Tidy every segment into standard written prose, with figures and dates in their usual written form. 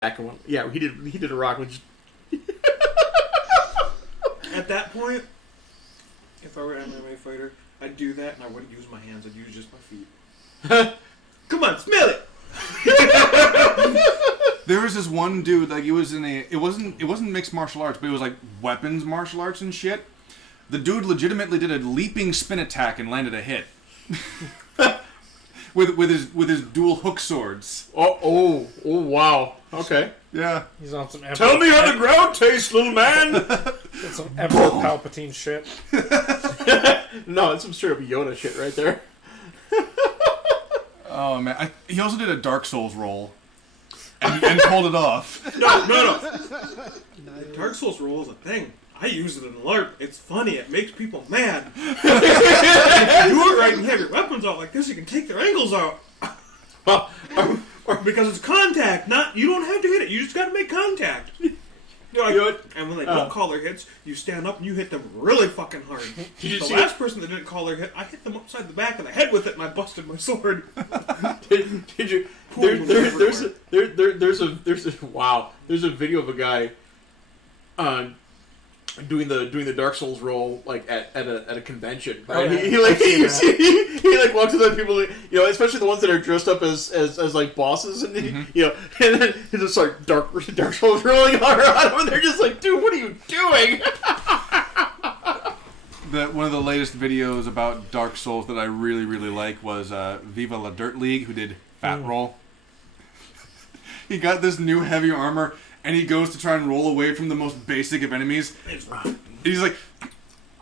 Yeah, he did a rock, which... At that point, if I were an MMA fighter, I'd do that, and I wouldn't use my hands. I'd use just my feet. Come on, smell it! There was this one dude, like, he was in a... It wasn't mixed martial arts, but it was, like, weapons martial arts and shit. The dude legitimately did a leaping spin attack and landed a hit. with his dual hook swords. Oh, wow. Okay. Yeah. He's on some... Tell me how the ground tastes, little man! That's some Emperor Palpatine shit. No, it's some straight up Yoda shit right there. Oh, man. He also did a Dark Souls roll. And pulled it off. No. Dark Souls roll is a thing. I use it in LARP. It's funny. It makes people mad. If you do it right and have your weapons out like this, you can take their ankles out. Because it's contact. You don't have to hit it. You just got to make contact. And when they don't call their hits, you stand up and you hit them really fucking hard. The last person that didn't call their hit, I hit them upside the back of the head with it, and I busted my sword. Did you? There's a video of a guy doing the Dark Souls roll like at a convention. Right? He walks to the people, especially the ones that are dressed up as like bosses, and and then he just like Dark Souls rolling on them, and they're just like, dude, what are you doing? One of the latest videos about Dark Souls that I really, really like was Viva La Dirt League, who did Fat Roll. He got this new heavy armor, and he goes to try and roll away from the most basic of enemies. And he's like,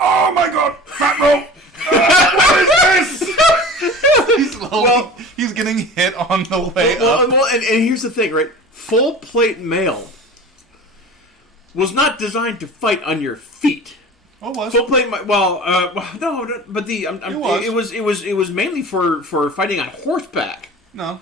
oh my god, Fat Roll! What is this? He's getting hit on the way up. And here's the thing, right? Full plate mail was not designed to fight on your feet. Oh, it was. Full plate. No, but it was mainly for fighting on horseback. No.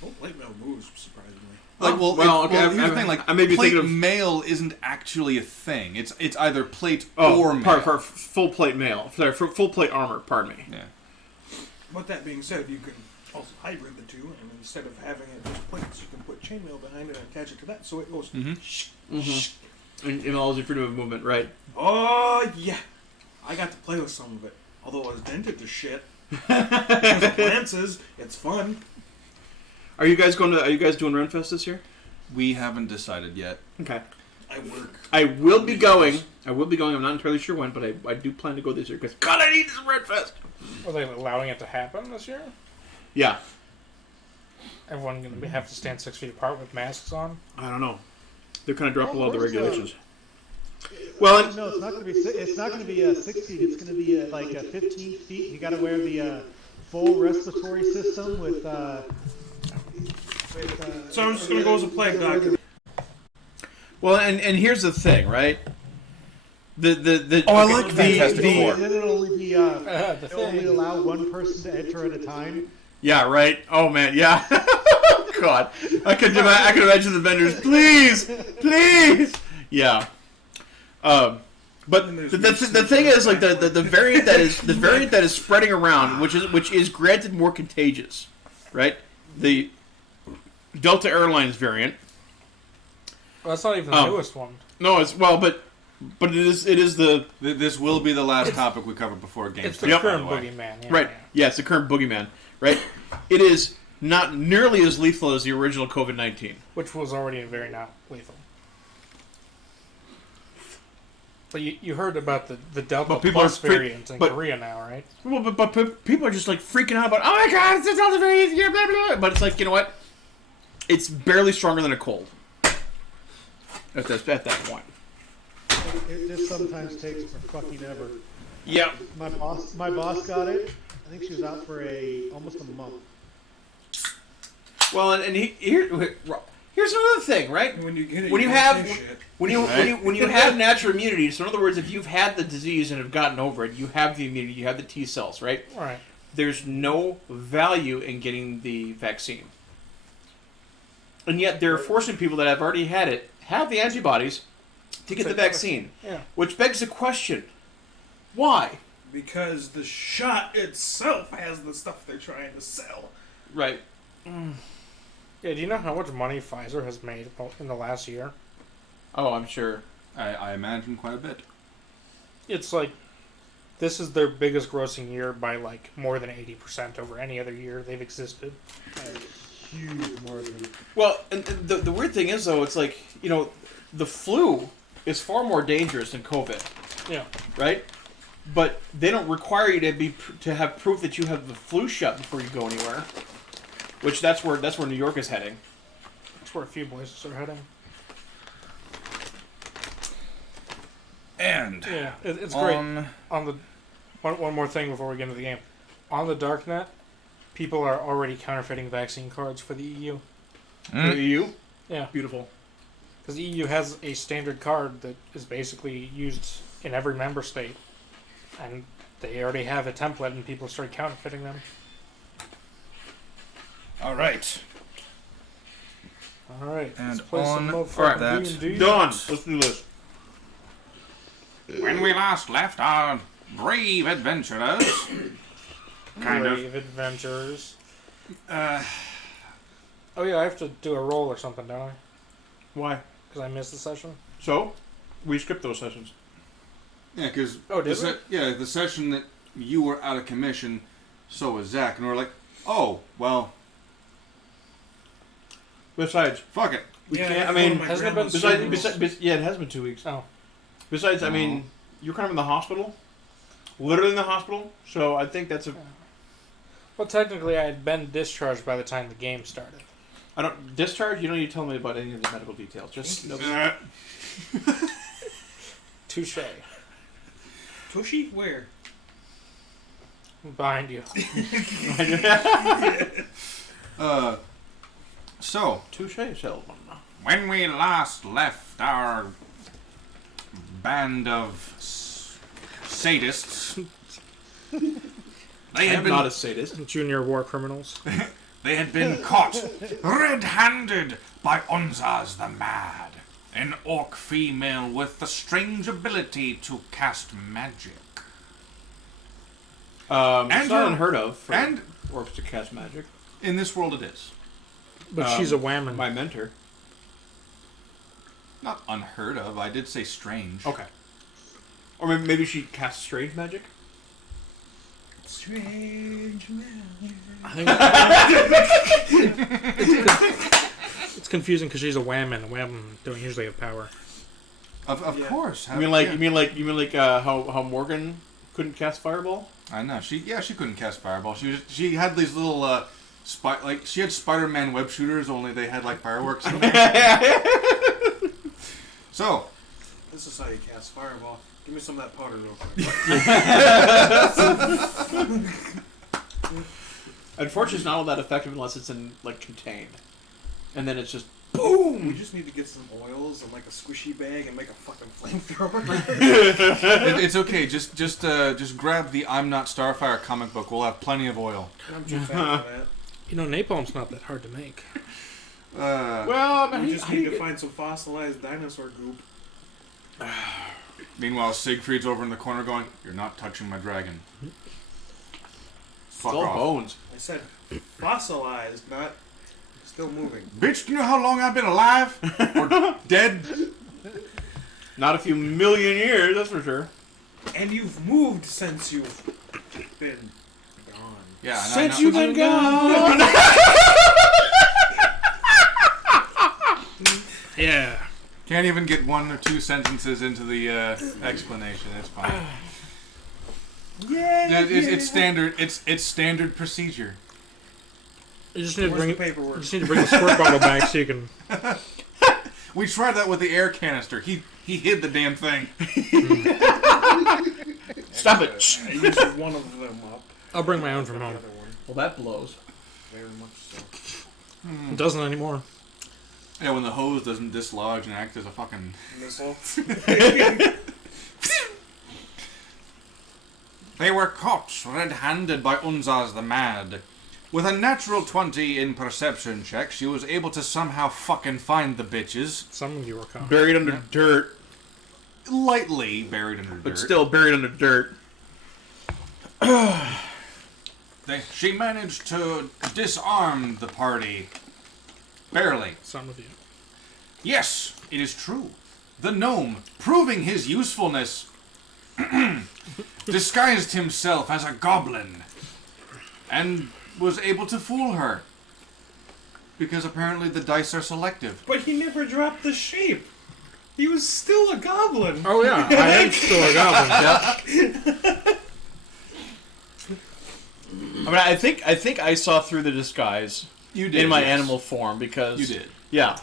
Full plate mail moves, surprisingly. Here's the thing. Like, plate mail isn't actually a thing. It's either plate or mail. For full plate mail. Sorry, for full plate armor. Pardon me. Yeah. With that being said, you can also hybrid the two, and instead of having it just plates, you can put chainmail behind it and attach it to that, so it goes. And allows you freedom of movement, right? Oh yeah, I got to play with some of it, although I was dented to shit. Because of lances, it's fun. Are you guys doing Renfest this year? We haven't decided yet. Okay. I will be going. I'm not entirely sure when, but I do plan to go this year because God, I need some Renfest. Are they allowing it to happen this year? Yeah. Everyone going to have to stand 6 feet apart with masks on? I don't know. They're kind of dropping all the regulations. Well, no, it's not going to be. It's not going to be 6 feet. It's going to be like 15 feet. You got to wear the full respiratory system with. So I'm just going to go as a plague doctor. Well, and here's the thing, right? I like Fantastic Four. And then it'll only be it'll only allow one person to enter at a time. Yeah, right. Oh man, yeah. God, I could imagine the vendors, please. Yeah. But the thing is, like the variant that is spreading around, which is granted more contagious, right? The Delta Airlines variant. Well, that's not even the newest one. No, but it is the. This will be the last topic we cover before games. It's the current boogeyman. Yeah, right. Yeah, it's the current boogeyman. Right. It is not nearly as lethal as the original COVID-19, which was already very not lethal. But you heard about the Delta Plus variant in Korea now, right? Well, but people are just like freaking out about, oh my god, it's the Delta variant, yeah, blah, blah, blah. But it's like, you know what? It's barely stronger than a cold. At that point. It just sometimes takes for fucking ever. Yeah. My boss got it. I think she was out for almost a month. Well, and here's another thing, right? When you get it, when you have natural immunity, so in other words, if you've had the disease and have gotten over it, you have the immunity, you have the T cells, right? Right. There's no value in getting the vaccine. And yet they're forcing people that have already had it, have the antibodies, to get the vaccine. Yeah. Which begs the question, why? Because the shot itself has the stuff they're trying to sell. Right. Yeah, do you know how much money Pfizer has made in the last year? Oh, I'm sure. I imagine quite a bit. It's like, this is their biggest grossing year by like more than 80% over any other year they've existed. Huge margin. Well, and the weird thing is, though, it's like, you know, the flu is far more dangerous than COVID, Yeah. right? But they don't require you to have proof that you have the flu shot before you go anywhere. Which that's where New York is heading. That's where a few places are heading. And Yeah, it's great. On the one more thing before we get into the game, on the darknet, people are already counterfeiting vaccine cards for the EU. For the EU? Yeah, Beautiful. because the EU has a standard card that is basically used in every member state, and they already have a template, and people start counterfeiting them. all right. All right, And let's play some on motherfucking that D&D. Done. Let's do this. When we last left our brave adventurers, Brave adventures. Uh, Oh yeah, I have to do a roll or something, don't I? Why? Because I missed the session. So, we skipped those sessions. yeah, because Oh, did we? the session that you were out of commission, so was Zach, and we're like, oh well, Besides, fuck it. we Yeah, can't. I one of mean, my hasn't it been grandma's besides, yeah, it has been 2 weeks. Oh. Besides, I mean, you're kind of in the hospital, literally in the hospital. So I think that's a. Well, technically, I had been discharged by the time the game started. I don't discharge. You don't need to tell me about any of the medical details. Just Touche. Tushy? Where? Behind you. So touche, Sheldon. when we last left our band of sadists, they I had am been not a sadist. Junior war criminals. They had been caught red-handed by Unzaz the Mad, an orc female with the strange ability to cast magic. It's not her- unheard of for and- orcs to cast magic. In this world it is. But she's a whammon. My mentor. Not unheard of, I did say strange. Okay. Or maybe she casts strange magic. Strange man. I think it's confusing because she's a whammon. Whammon don't usually have power. Of Yeah. course. You mean like how Morgan couldn't cast fireball? I know. She couldn't cast fireball. She had these little she had Spider-Man web shooters, only they had like fireworks in there. So, This is how you cast fireball. Give me some of that powder real quick. Unfortunately, it's not all that effective unless it's in like contained, and then it's just Boom! We just need to get some oils and like a squishy bag and make a fucking flamethrower. it's okay. Just grab the I'm Not Starfire comic book. We'll have plenty of oil. I'm too fat for that. You know, napalm's not that hard to make. well. We just need to find some fossilized dinosaur goop. Meanwhile, Siegfried's over in the corner going, "You're not touching my dragon." Fuck It's all off. bones. I said fossilized, not still moving. Bitch, do you know how long I've been alive? Or dead? Not a few million years, that's for sure. And you've moved since you've been gone. Yeah, and Since I know. you've been gone. Yeah. Can't even get one or two sentences into the explanation. It's fine. It's standard. It's standard procedure. You just need to Where's bring the paperwork? You just need to bring a squirt bottle back so you can. We tried that with the air canister. He hid the damn thing. Stop it. I used one of them up. I'll bring my own from The home. other one. Well, that blows. Very much so. It doesn't anymore. Yeah, when the hose doesn't dislodge and act as a fucking... Missile. They were caught red-handed by Unzaz the Mad. With a natural 20 in perception check, she was able to somehow fucking find the bitches. Some of you were caught. Buried under dirt, Lightly buried under but dirt. still buried under dirt. She managed to disarm the party Barely. Some of you. Yes, it is true. The gnome, proving his usefulness, disguised himself as a goblin and was able to fool her. Because apparently the dice are selective. But he never dropped the shape. He was still a goblin. Oh yeah, I am still a goblin. I mean, I think I saw through the disguise. You did in my yes. animal form because You did. Yeah.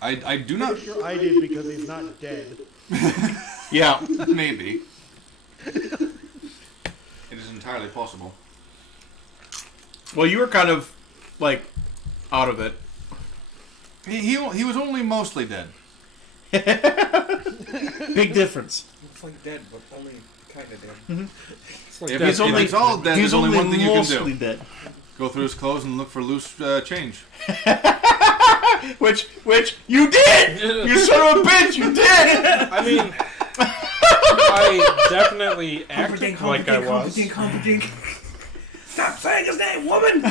I do not. Pretty sure I did because he's not dead. Yeah. Maybe. It is entirely possible. Well, you were kind of like out of it. He was only mostly dead. Big difference. It's like dead, but only kind of dead. If He's only it's all dead, he's there's only one thing you can mostly do. dead. Go through his clothes and look for loose change. Which you did! You son of a bitch, you did! I mean, I definitely acted like I was. Stop saying his name, woman!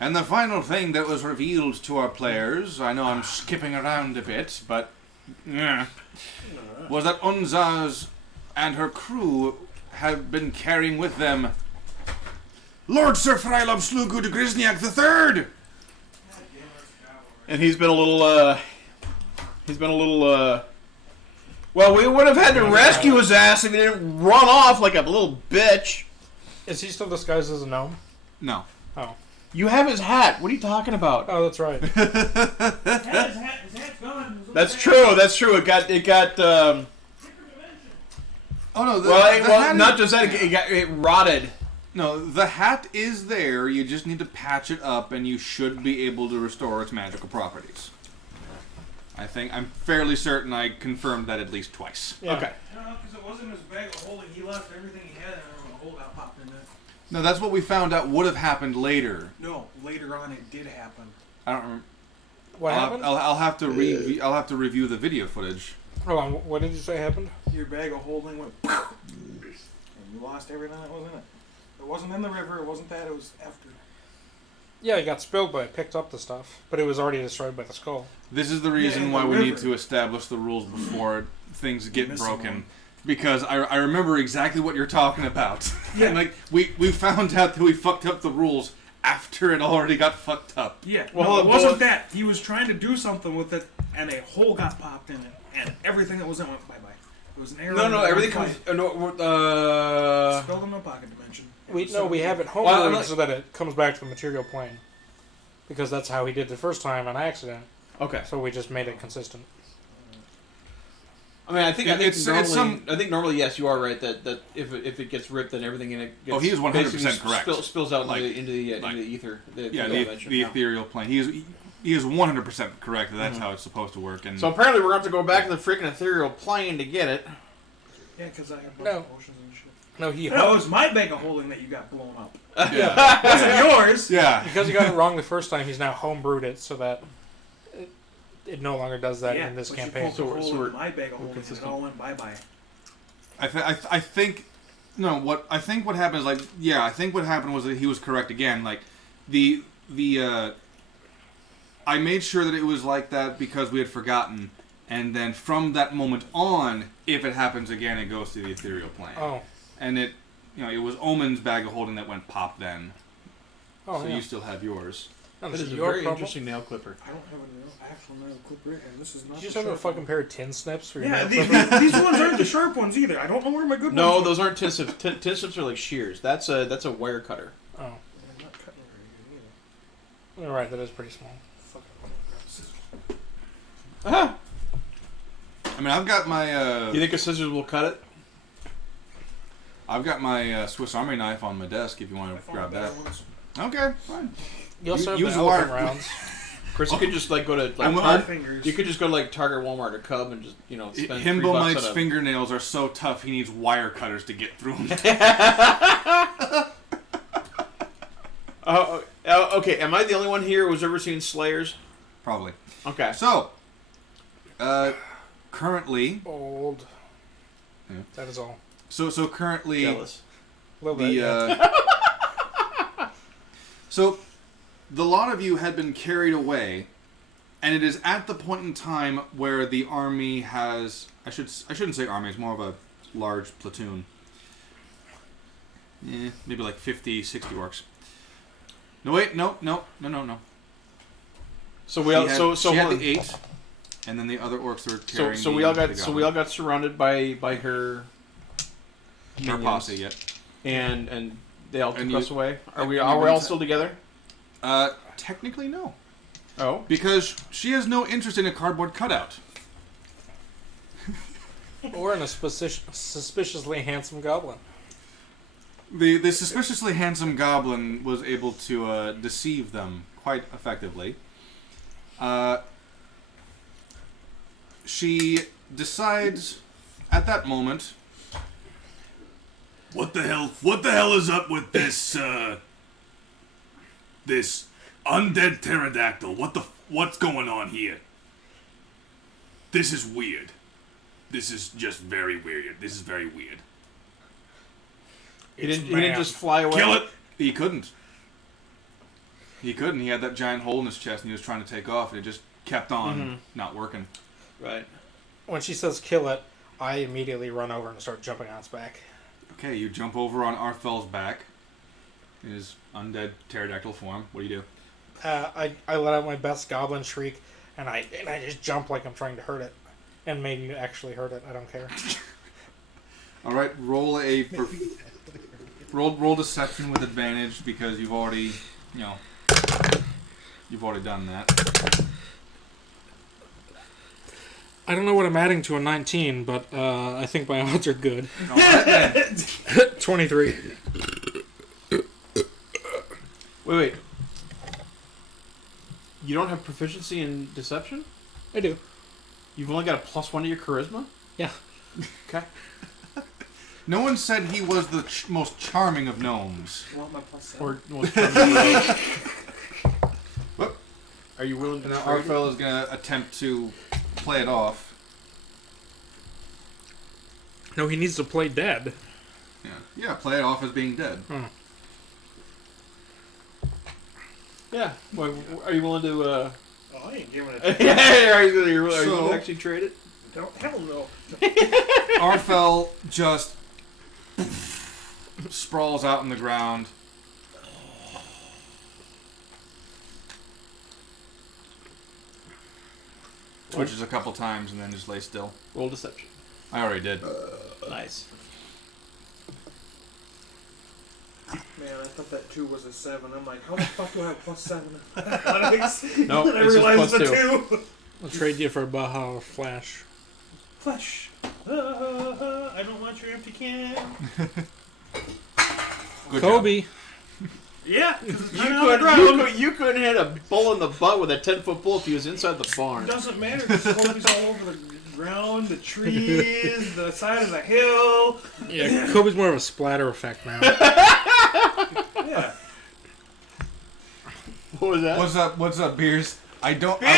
And the final thing that was revealed to our players, I know I'm skipping around a bit, but was that Unzaz and her crew have been carrying with them Lord Sir Frylob Slugu de Grisniak III! And he's been a little, well, we would have had to rescue his ass if he didn't run off like a little bitch. Is he still disguised as a gnome? No. Oh. You have his hat. What are you talking about? Oh, that's right. His hat's gone. That's true. That's true. It got. Oh no, Well, not just that. It rotted. No, the hat is there, you just need to patch it up and you should be able to restore its magical properties. I'm fairly certain I confirmed that at least twice. Yeah. Okay. No, because it wasn't his bag of holding. He left everything he had and a hole got popped in it. No, that's what we found out would have happened later. No, later on it did happen. I don't remember. What happened? I'll have to review the video footage. Hold on, what did you say happened? Your bag of holding went and you lost everything that was in it. It wasn't in the river, it wasn't that, it was after. Yeah, it got spilled, but I picked up the stuff. But it was already destroyed by the skull. This is the reason in why the we river. need to establish the rules before things get Missing broken. one. Because I remember exactly what you're talking about. Yeah. And like we found out that we fucked up the rules after it already got fucked up. Yeah, Well, no, hold it on, wasn't but- that. He was trying to do something with it, and a hole got popped in it, and everything that was in it went bye-bye. It was an error. No, everything comes. Spelled in the pocket dimension. We have it homebrewed Well, I'm not- so that it comes back to the material plane. Because that's how he did the first time on accident. Okay. So we just made it consistent. I mean, I think normally, yes, you are right that if it gets ripped, then everything in it gets, Oh, he is 100% basically correct. Spills out Like- into the ether. The dimension. ethereal plane. He is 100% correct that that's how it's supposed to work. And So apparently, we're going to have to go back to the freaking ethereal plane to get it. Yeah, because I have No. potions and shit. No, he No, it was my bag of holding that you got blown up. yeah, It wasn't yours. yeah. Because he got it wrong the first time, he's now homebrewed it so that it no longer does that in this but campaign. You pulled the So hole we're- in my bag of holding, and it consistent. all went bye-bye. I think what happened is I think what happened was that he was correct again. Like I made sure that it was like that because we had forgotten, and then from that moment on, if it happens again, it goes to the ethereal plane. Oh. And it was Omen's bag of holding that went pop then. Oh, So yeah. you still have yours. No, That this is is a your very problem. interesting nail clipper. I don't have an actual nail clipper, and this is not. Did you just the have a sharp fucking one. pair of tin snips for your Yeah, nail these, clipper? these ones aren't the sharp ones either. I don't know where my good No, ones are. those aren't tin snips. Tin snips are like shears. That's a wire cutter. Oh. I'm not cutting very good either. All right, that is pretty small. Fucking grab scissors. Ah! I mean, I've got my You think a scissors will cut it? Swiss Army knife on my desk. If you I want to found grab better that. ones. Okay, fine. You also have the use elephant wire. rounds. Chris, you could just like go to I'm- like I'm- Target. Fingers. You could just go to like Target, Walmart, or Cub, and just spend $3 Himbo Knight's on a- fingernails are so tough he needs wire cutters to get through them. Okay, am I the only one here who's ever seen Slayers? Probably. Okay. So, currently, Old. Yeah. That is all. so currently, Jealous. A little bit. So, the lot of you had been carried away, and it is at the point in time where the army has... I shouldn't say army, it's more of a large platoon. Maybe like 50, 60 orcs. No, wait, no. So she had the 8, and then the other orcs were carrying so we all got surrounded by her posse, yeah. And they all took And us away. Are we and all still together? Technically no. Oh. Because she has no interest in a cardboard cutout. Or in a suspiciously handsome goblin. The suspiciously handsome goblin was able to deceive them quite effectively. She decides at that moment, What the hell is up with this this undead pterodactyl? What's going on here? This is weird. This is just very weird. This is very weird. He didn't just fly away. Kill it! he couldn't. He couldn't. He had that giant hole in his chest and he was trying to take off and it just kept on not working. Right. When she says kill it, I immediately run over and start jumping on its back. Okay, you jump over on Arthel's back in his undead pterodactyl form. What do you do? I let out my best goblin shriek, and I just jump like I'm trying to hurt it. And maybe actually hurt it, I don't care. Alright, roll a... roll deception with advantage because you've already, you've already done that. I don't know what I'm adding to a 19, but I think my odds are good. Alright then. 23. Wait. You don't have proficiency in deception? I do. You've only got a +1 to your charisma? Yeah. Okay. No one said he was the most charming of gnomes. You want my +7? Or most charming. Whoop. Are you willing to Now trade it? Arthel is going to attempt to play it off. No, he needs to play dead. Yeah, play it off as being dead. Yeah. Well, are you willing to? Oh, I ain't giving it. Are you willing So- to actually trade it? Hell no. Arthel just sprawls out on the ground. Twitches a couple times and then just lays still. Roll deception. I already did. Nice. Man, I thought that 2 was a 7. I'm like, how the fuck do I have +7? No, I it's just realized the +2. 2. I'll trade you for a Baja Flash. Flesh. I don't want your empty can. Good Kobe. Yeah. You couldn't hit a bull in the butt with a 10-foot bull if he was inside the barn. It doesn't matter because Kobe's all over the ground, the trees, the side of the hill. Yeah, Kobe's more of a splatter effect now. Yeah. What was that? What's up, Beers? Welcome back,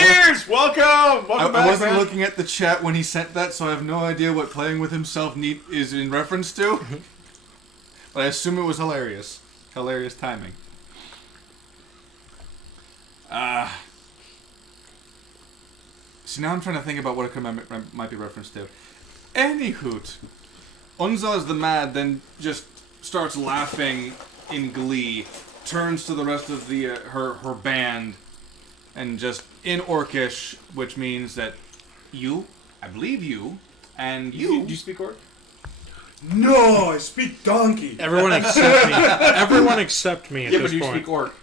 I wasn't man. looking at the chat when he sent that, so I have no idea what playing with himself is in reference to. But I assume it was hilarious. Hilarious timing. So now I'm trying to think about what it might be referenced to. Anyhoot. Unzaz the Mad then just starts laughing in glee, turns to the rest of the her band, and just in Orcish, which means that I believe you, and you... Do you speak Orc? No, I speak donkey. Everyone except me. Everyone except me at Yeah, but this you point. speak Orc.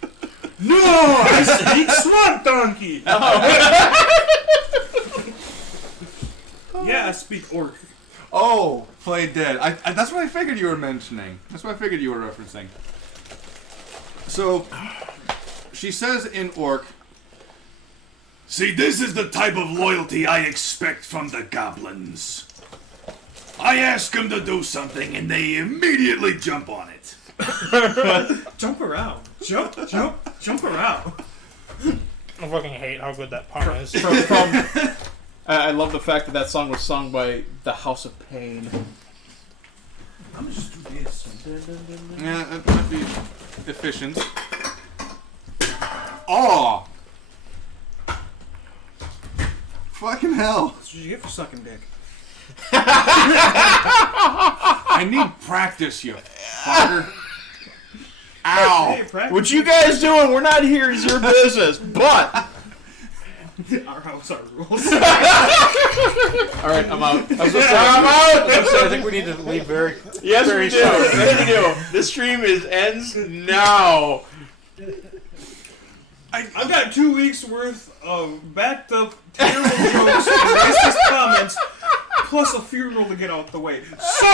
No, I speak swamp donkey. Yeah, I speak orc. Oh, play dead. I that's what I figured you were mentioning. That's what I figured you were referencing. So, she says in Orc, See, this is the type of loyalty I expect from the goblins. I ask them to do something and they immediately jump on it. Jump around. Jump around. I fucking hate how good that pun is. I love the fact that song was sung by the House of Pain. I'm just do this. Yeah, that might be efficient. Oh! Fucking hell. That's what you get for sucking dick. I need practice, you fucker. Ow! Hey, practice. What you guys doing? We're not here. It's your business. But Our house, our rules. All right, I'm out. I was gonna say, I'm out. I think we need to leave very. Yes, very we do. short. Yes, we do. This stream ends now. I've got 2 weeks worth of backed up terrible jokes and racist comments, plus a funeral to get out the way. So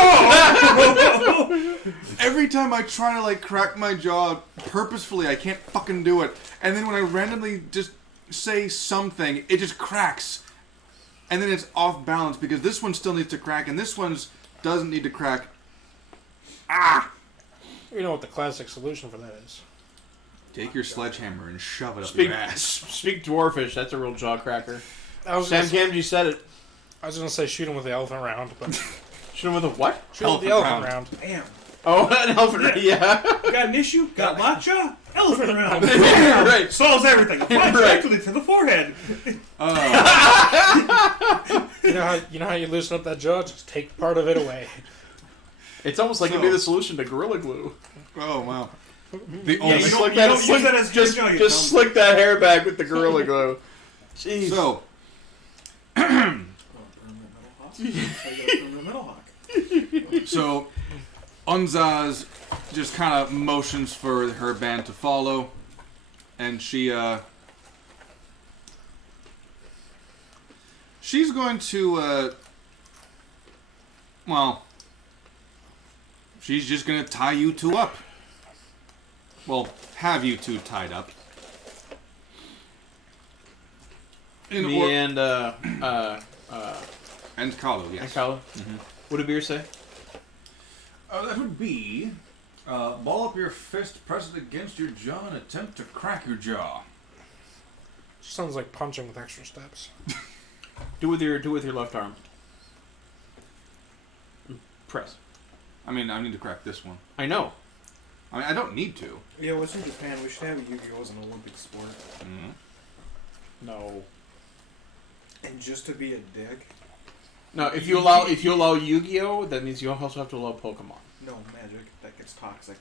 Every time I try to like crack my jaw purposefully, I can't fucking do it. And then when I randomly just say something, it just cracks. And then it's off balance because this one still needs to crack and this one doesn't need to crack. Ah! You know what the classic solution for that is? Take your sledgehammer and shove it up Speak, your ass. speak dwarfish. That's a real jaw cracker. Sam Gamgee said it. I was gonna say shoot him with the elephant round, but Shoot him with a what? shoot him with the elephant round. damn. Oh, an elephant. Yeah. Got an issue? Got matcha? Elephant round. Right. Solves everything. Applies Right. directly to the forehead. You know how you loosen up that jaw? Just take part of it away. It's almost like it'd be the solution to Gorilla Glue. Oh, wow. The Yeah, only... you don't use that as just, jaw, you just dumb. slick that hair back with the Gorilla Glue. Jeez. So, so Unzaz just kind of motions for her band to follow, and she's going to she's just gonna tie you two up. Well, have you two tied up. Me and Kalu, yes. and Kala. What did Beer say? That would be, ball up your fist, press it against your jaw, and attempt to crack your jaw. Sounds like punching with extra steps. Do with your left arm. Press. I mean, I need to crack this one. I know. I mean, I don't need to. Yeah, what's in Japan? We should have Yu-Gi-Oh! As an Olympic sport. Mm-hmm. No. And just to be a dick. No, if you allow Yu-Gi-Oh, that means you also have to allow Pokemon. No, magic. That gets toxic.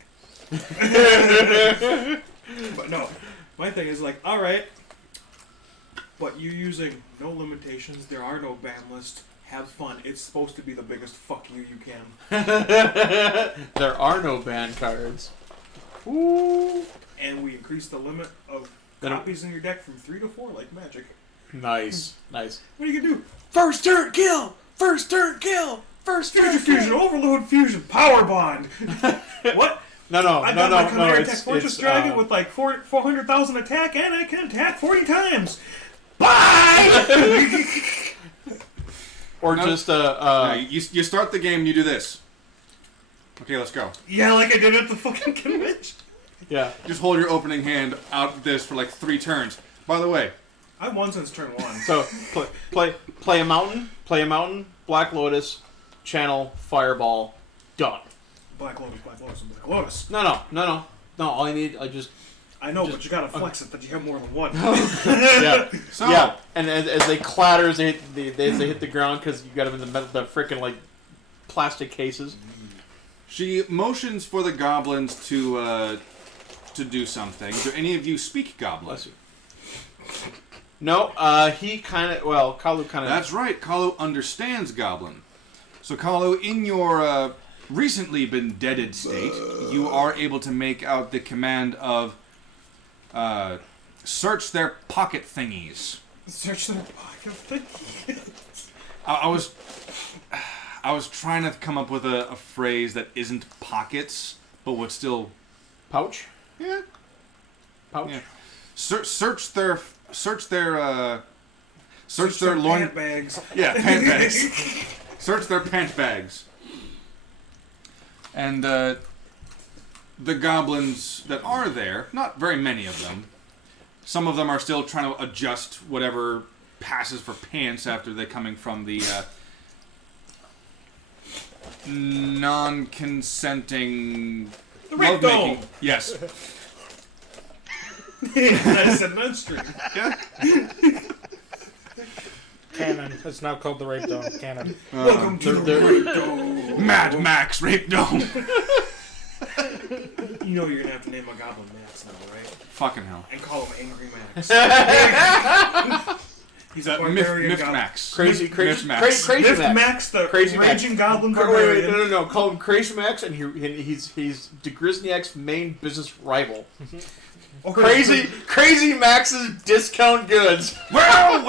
But no. My thing is like, alright. But you're using no limitations. There are no ban lists. Have fun. It's supposed to be the biggest fuck you can. There are no ban cards. Ooh. And we increase the limit of copies in your deck from 3 to 4 like magic. Nice. Nice. What are you gonna do? First turn kill! First turn kill! First turn Future Fusion, Overload Fusion, Power Bond! What? No, I got my Chimera Tech it's Fortress Dragon with like 400,000 attack, and I can attack 40 times! or No. just No, you start the game, you do this. Okay, let's go. Yeah, like I did at the fucking convention. yeah. Just hold your opening hand out this for like 3 turns. By the way, I won since turn 1. So play a mountain, Black Lotus, channel, Fireball, done. Black Lotus, Black Lotus, and Black Lotus. No. All I need, I know, but you gotta flex it that you have more than one. yeah, so yeah. And as they clatter, as they hit the ground because you got them in the metal, the freaking like plastic cases. she motions for the goblins to do something. Do any of you speak Goblin? Bless you. No, he kind of. Well, Kalu kind of. That's right. Kalu understands Goblin. So Kalu, in your recently been deaded state, you are able to make out the command of search their pocket thingies. Search their pocket thing. I was trying to come up with a phrase that isn't pockets, but would still pouch. yeah. Pouch. Search their loin pant bags. Yeah, pant bags. Search their pant bags. And the goblins that are there, not very many of them. Some of them are still trying to adjust whatever passes for pants after they're coming from the non-consenting The rape doll. lovemaking. Yes. I said non-stream. Yeah. Canon. It's now called the Rape Dome. Canon. Welcome to the rape doll. Mad Max Rape Dome. You know you're gonna have to name a goblin Max now, right? Fucking hell. And call him Angry Max. He's a Myth barbarian goblin. Max. Crazy Myth Max. Myth Max, the Crazy Max. raging goblin Wait, barbarian. no. Call him Crazy Max, and he's Degrizniak's main business rival. Crazy Max's discount goods. Well,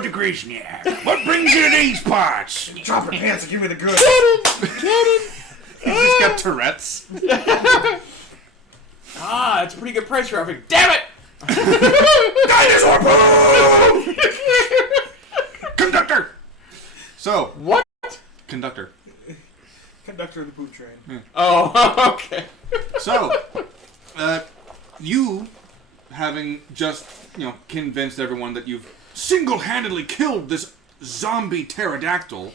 Degrizniak. What brings you to these parts? Drop your pants and give me the goods. He's just got Tourette's. It's a pretty good price for everything. Damn it! Dinosaur poop! Conductor! So, What? conductor. Conductor of the poop train. Oh, okay. So, you, having just, convinced everyone that you've single-handedly killed this zombie pterodactyl,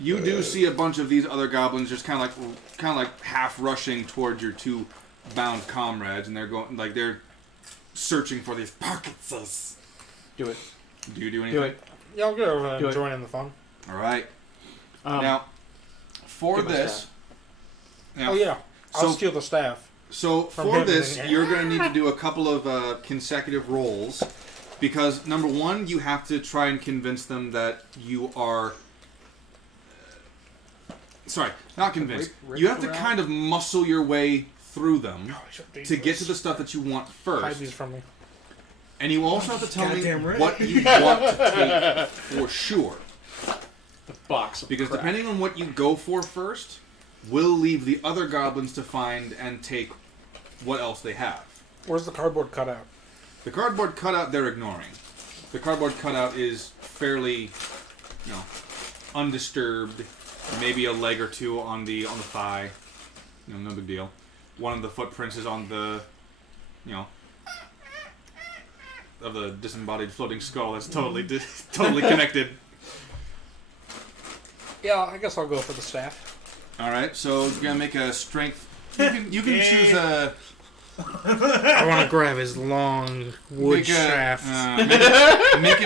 you do see a bunch of these other goblins just kind of like half rushing towards your two bound comrades, and they're searching for these pockets. Do it. Do you do anything? Do it. Yeah, I'll go Do it. join in the fun. All right. Now, for give my this, staff. now, Oh yeah, I'll So- steal the staff. So From for him. this, you're going to need to do a couple of consecutive rolls, because number one, you have to try and convince them that you are. Sorry, not convinced. Rip You have to around? kind of muscle your way through them Oh, to get to the stuff that you want Hide first, these from me. and you also have to tell me Goddamn right. what you want to take for sure. The box of Because crap. depending on what you go for first, will leave the other goblins to find and take what else they have. Where's the cardboard cutout? The cardboard cutout they're ignoring. The cardboard cutout is fairly, undisturbed. Maybe a leg or two on the thigh. No big deal. One of the footprints is on the, of the disembodied floating skull. That's totally totally connected. Yeah, I guess I'll go for the staff. All right, so you're gonna make a strength. You can choose a. I want to grab his long wood Make a, shaft. make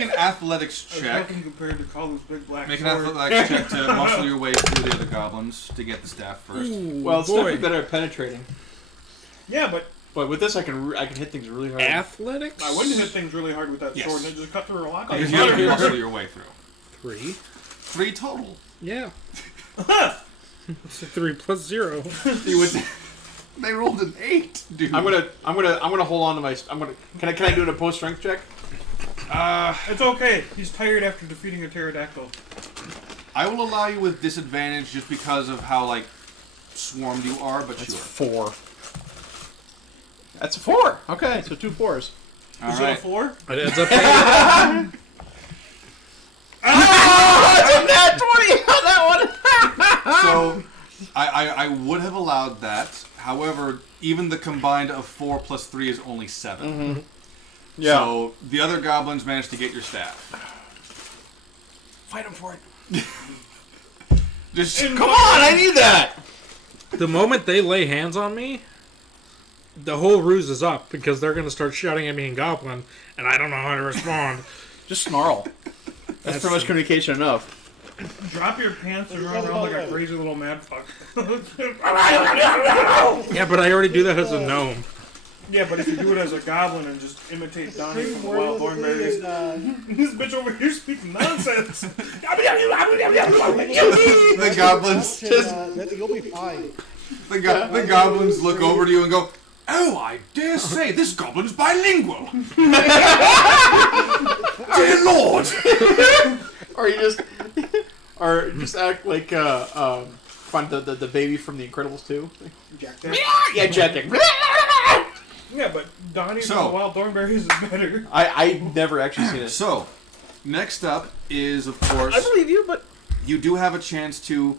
an athletics I was check. joking compared to Carlos' big black Make an sword. athletics check to muscle your way through the other goblins to get the staff first. Well, it's definitely better at penetrating. Yeah, but But with this, I can hit things really hard. Athletics? I wouldn't hit things really hard with that Yes. sword and it just cut through a lock. Because you have to muscle your way through. 3. 3 total. Yeah. It's a 3 plus 0. They rolled an 8, dude. I'm gonna hold on to my. Can I do an opposed strength check? It's okay. He's tired after defeating a pterodactyl. I will allow you with disadvantage just because of how swarmed you are, but That's sure. 4. That's a 4. Okay, so 2 4s. All Is it a right. 4? It ends up being Nat 20 on that one. So, I would have allowed that. However, even the combined of 4 plus 3 is only 7. Mm-hmm. Yeah. So, the other goblins managed to get your staff. Fight him for it. Just Come on, I need that. the moment they lay hands on me, the whole ruse is up because they're going to start shouting at me in Goblin, and I don't know how to respond. Just snarl. That's pretty much communication enough. Drop your pants and run around like a crazy little mad fuck. Yeah, but I already do that as a gnome. Yeah, but if you do it as a goblin and just imitate Donnie from the Wild Thornberries, this bitch over here speaks nonsense. the goblins You'll be fine. the goblins look over to you and go, "Oh, I dare say this goblin's bilingual." Dear Lord! Or you just act like find the baby from The Incredibles 2. Jack that. Yeah, Jack. Yeah, but Donnie So- from the Wild Thornberries is better. I've never actually seen it. So, next up is, of course, I believe you, but you do have a chance to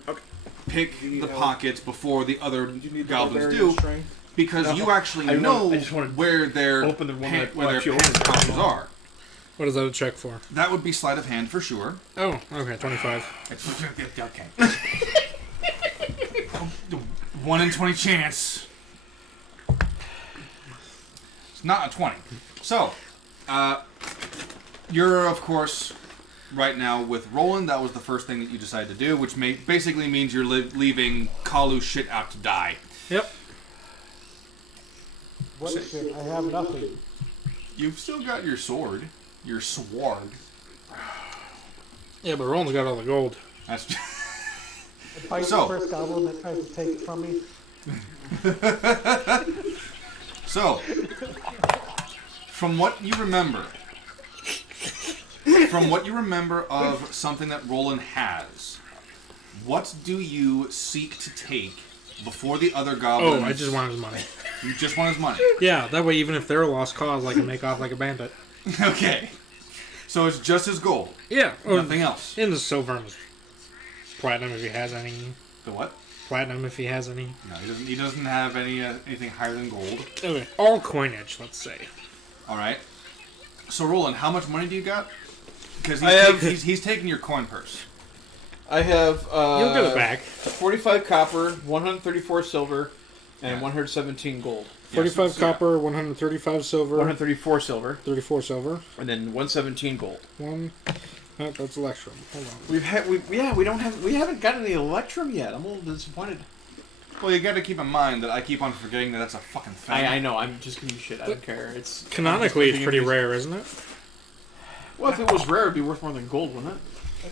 pick need the help? pockets before the other You need the goblins barbarian do, strength. because you actually I know just wanna where their open the one that where their lets you pants open. pouches are. What is that a check for? That would be sleight of hand for sure. Oh, okay, 25. Okay. 1 in 20 chance. It's not a 20. So, you're, of course, right now with Roland. That was the first thing that you decided to do, which basically means you're leaving Kalu shit out to die. Yep. What shit? I have nothing. You've still got your sword. Your sword. Yeah, but Roland's got all the gold. That's... Fight So- the first goblin that tries to take it from me. So, from what you remember of something that Roland has, what do you seek to take before the other goblins? Oh, I just want his money. You just want his money. Yeah, that way even if they're a lost cause, I can make off like a bandit. Okay. So it's just his gold. Yeah. Nothing else. In the silver and his platinum if he has any. The what? Platinum if he has any. No, he doesn't have anything higher than gold. Okay. All coinage, let's say. All right. So Roland, how much money do you got? Because he's taking your coin purse. I have You'll get it back. 45 copper, 134 silver, and 117 gold. 45 so- copper, 135 silver, 134 silver, 34 silver. and then 117 gold. One. Oh, that's Electrum. Hold on. We haven't gotten any Electrum yet. I'm a little disappointed. Well, you got to keep in mind that I keep on forgetting that that's a fucking thing. I know. I'm just giving you shit. I don't care. It's Canonically, it's pretty rare, isn't it? Well, if it was rare, it'd be worth more than gold, wouldn't it?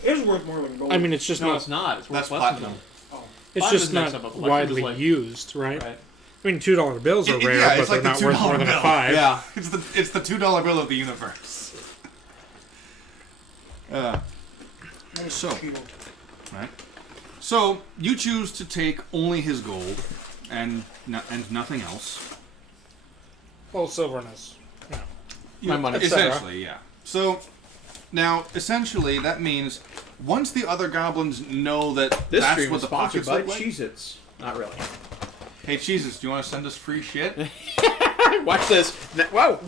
It is worth more than gold. I mean, it's just No, not. it's not. It's worth That's less platinum. than gold. It's Platinum just is next not up, but Electrum widely is like- used, right? Right. I mean, $2 bills are rare, Yeah, but it's they're like the not worth more $2 than bill. a 5. Yeah. It's the $2 bill of the universe. So, right. So you choose to take only his gold, and nothing else. Well, silverness. My money. Essentially, yeah. So now, essentially, that means once the other goblins know that This that's stream what is the sponsored pockets by look like. Cheez-Its. Not really. Hey, Jesus, do you want to send us free shit? Watch this. Whoa.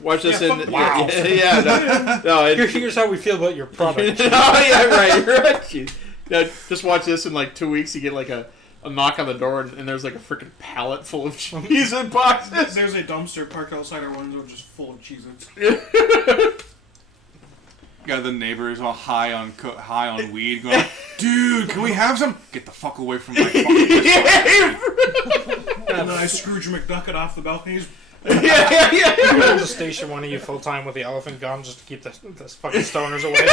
Watch this Yeah, in. fuck- wow. No, Here's how we feel about your product. oh yeah, right. Jeez. No, just watch this in like 2 weeks. You get like a knock on the door, and there's like a freaking pallet full of cheese in boxes. There's a dumpster parked outside our window just full of Cheez-Its. Yeah, the neighbor is all high on weed, going, "Dude, can we have some? Get the fuck away from my fucking." And then I Scrooge McDuck it off the balconies. You have to station one of you full time with the elephant gun just to keep the fucking stoners away.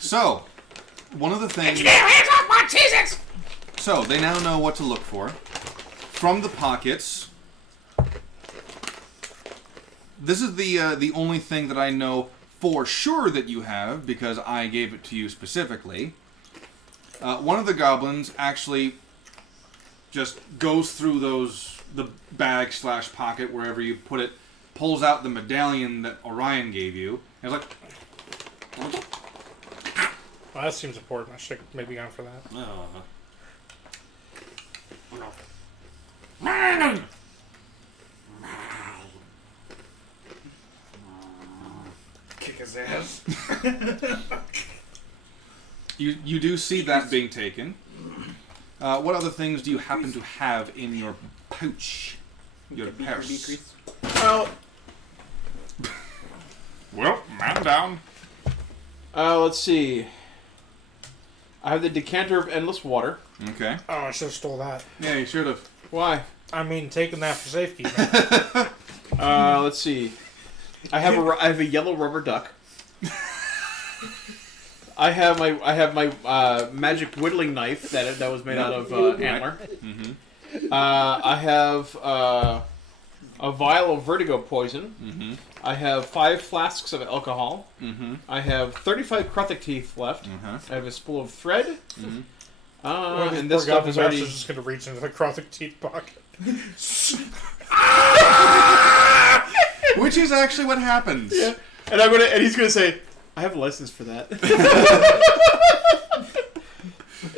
So, one of the things. So they now know what to look for from the pockets. This is the only thing that I know for sure that you have because I gave it to you specifically. One of the goblins actually just goes through the bag / pocket wherever you put it, pulls out the medallion that Orion gave you, and is like, Well, that seems important. I should have maybe gone for that. Kick his ass. You do see that being taken. What other things do you happen to have in your pouch? Your purse. Well, man down. Let's see. I have the decanter of endless water. Okay. Oh, I should have stole that. Yeah, you should have. Why? I mean, taking that for safekeeping. Let's see. I have a yellow rubber duck. I have my magic whittling knife that was made out of antler. Mm-hmm. I have a vial of vertigo poison. Mm-hmm. I have 5 flasks of alcohol. Mm-hmm. I have 35 crothic teeth left. Uh-huh. I have a spool of thread. Mm-hmm. And this stuff is already. just going to reach into the Crothic teeth pocket. Which is actually what happens. Yeah. And he's gonna say, I have a license for that.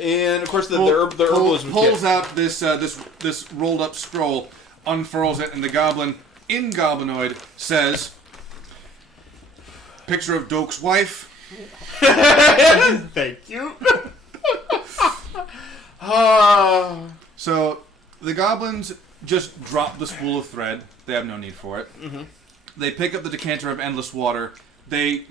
And of course the herbalism pulls kit. out this rolled up scroll, unfurls it, and the goblin in Goblinoid says, "Picture of Doke's wife, Thank you. So the goblins just drop the spool of thread. They have no need for it. Mm-hmm. They pick up the decanter of endless water. They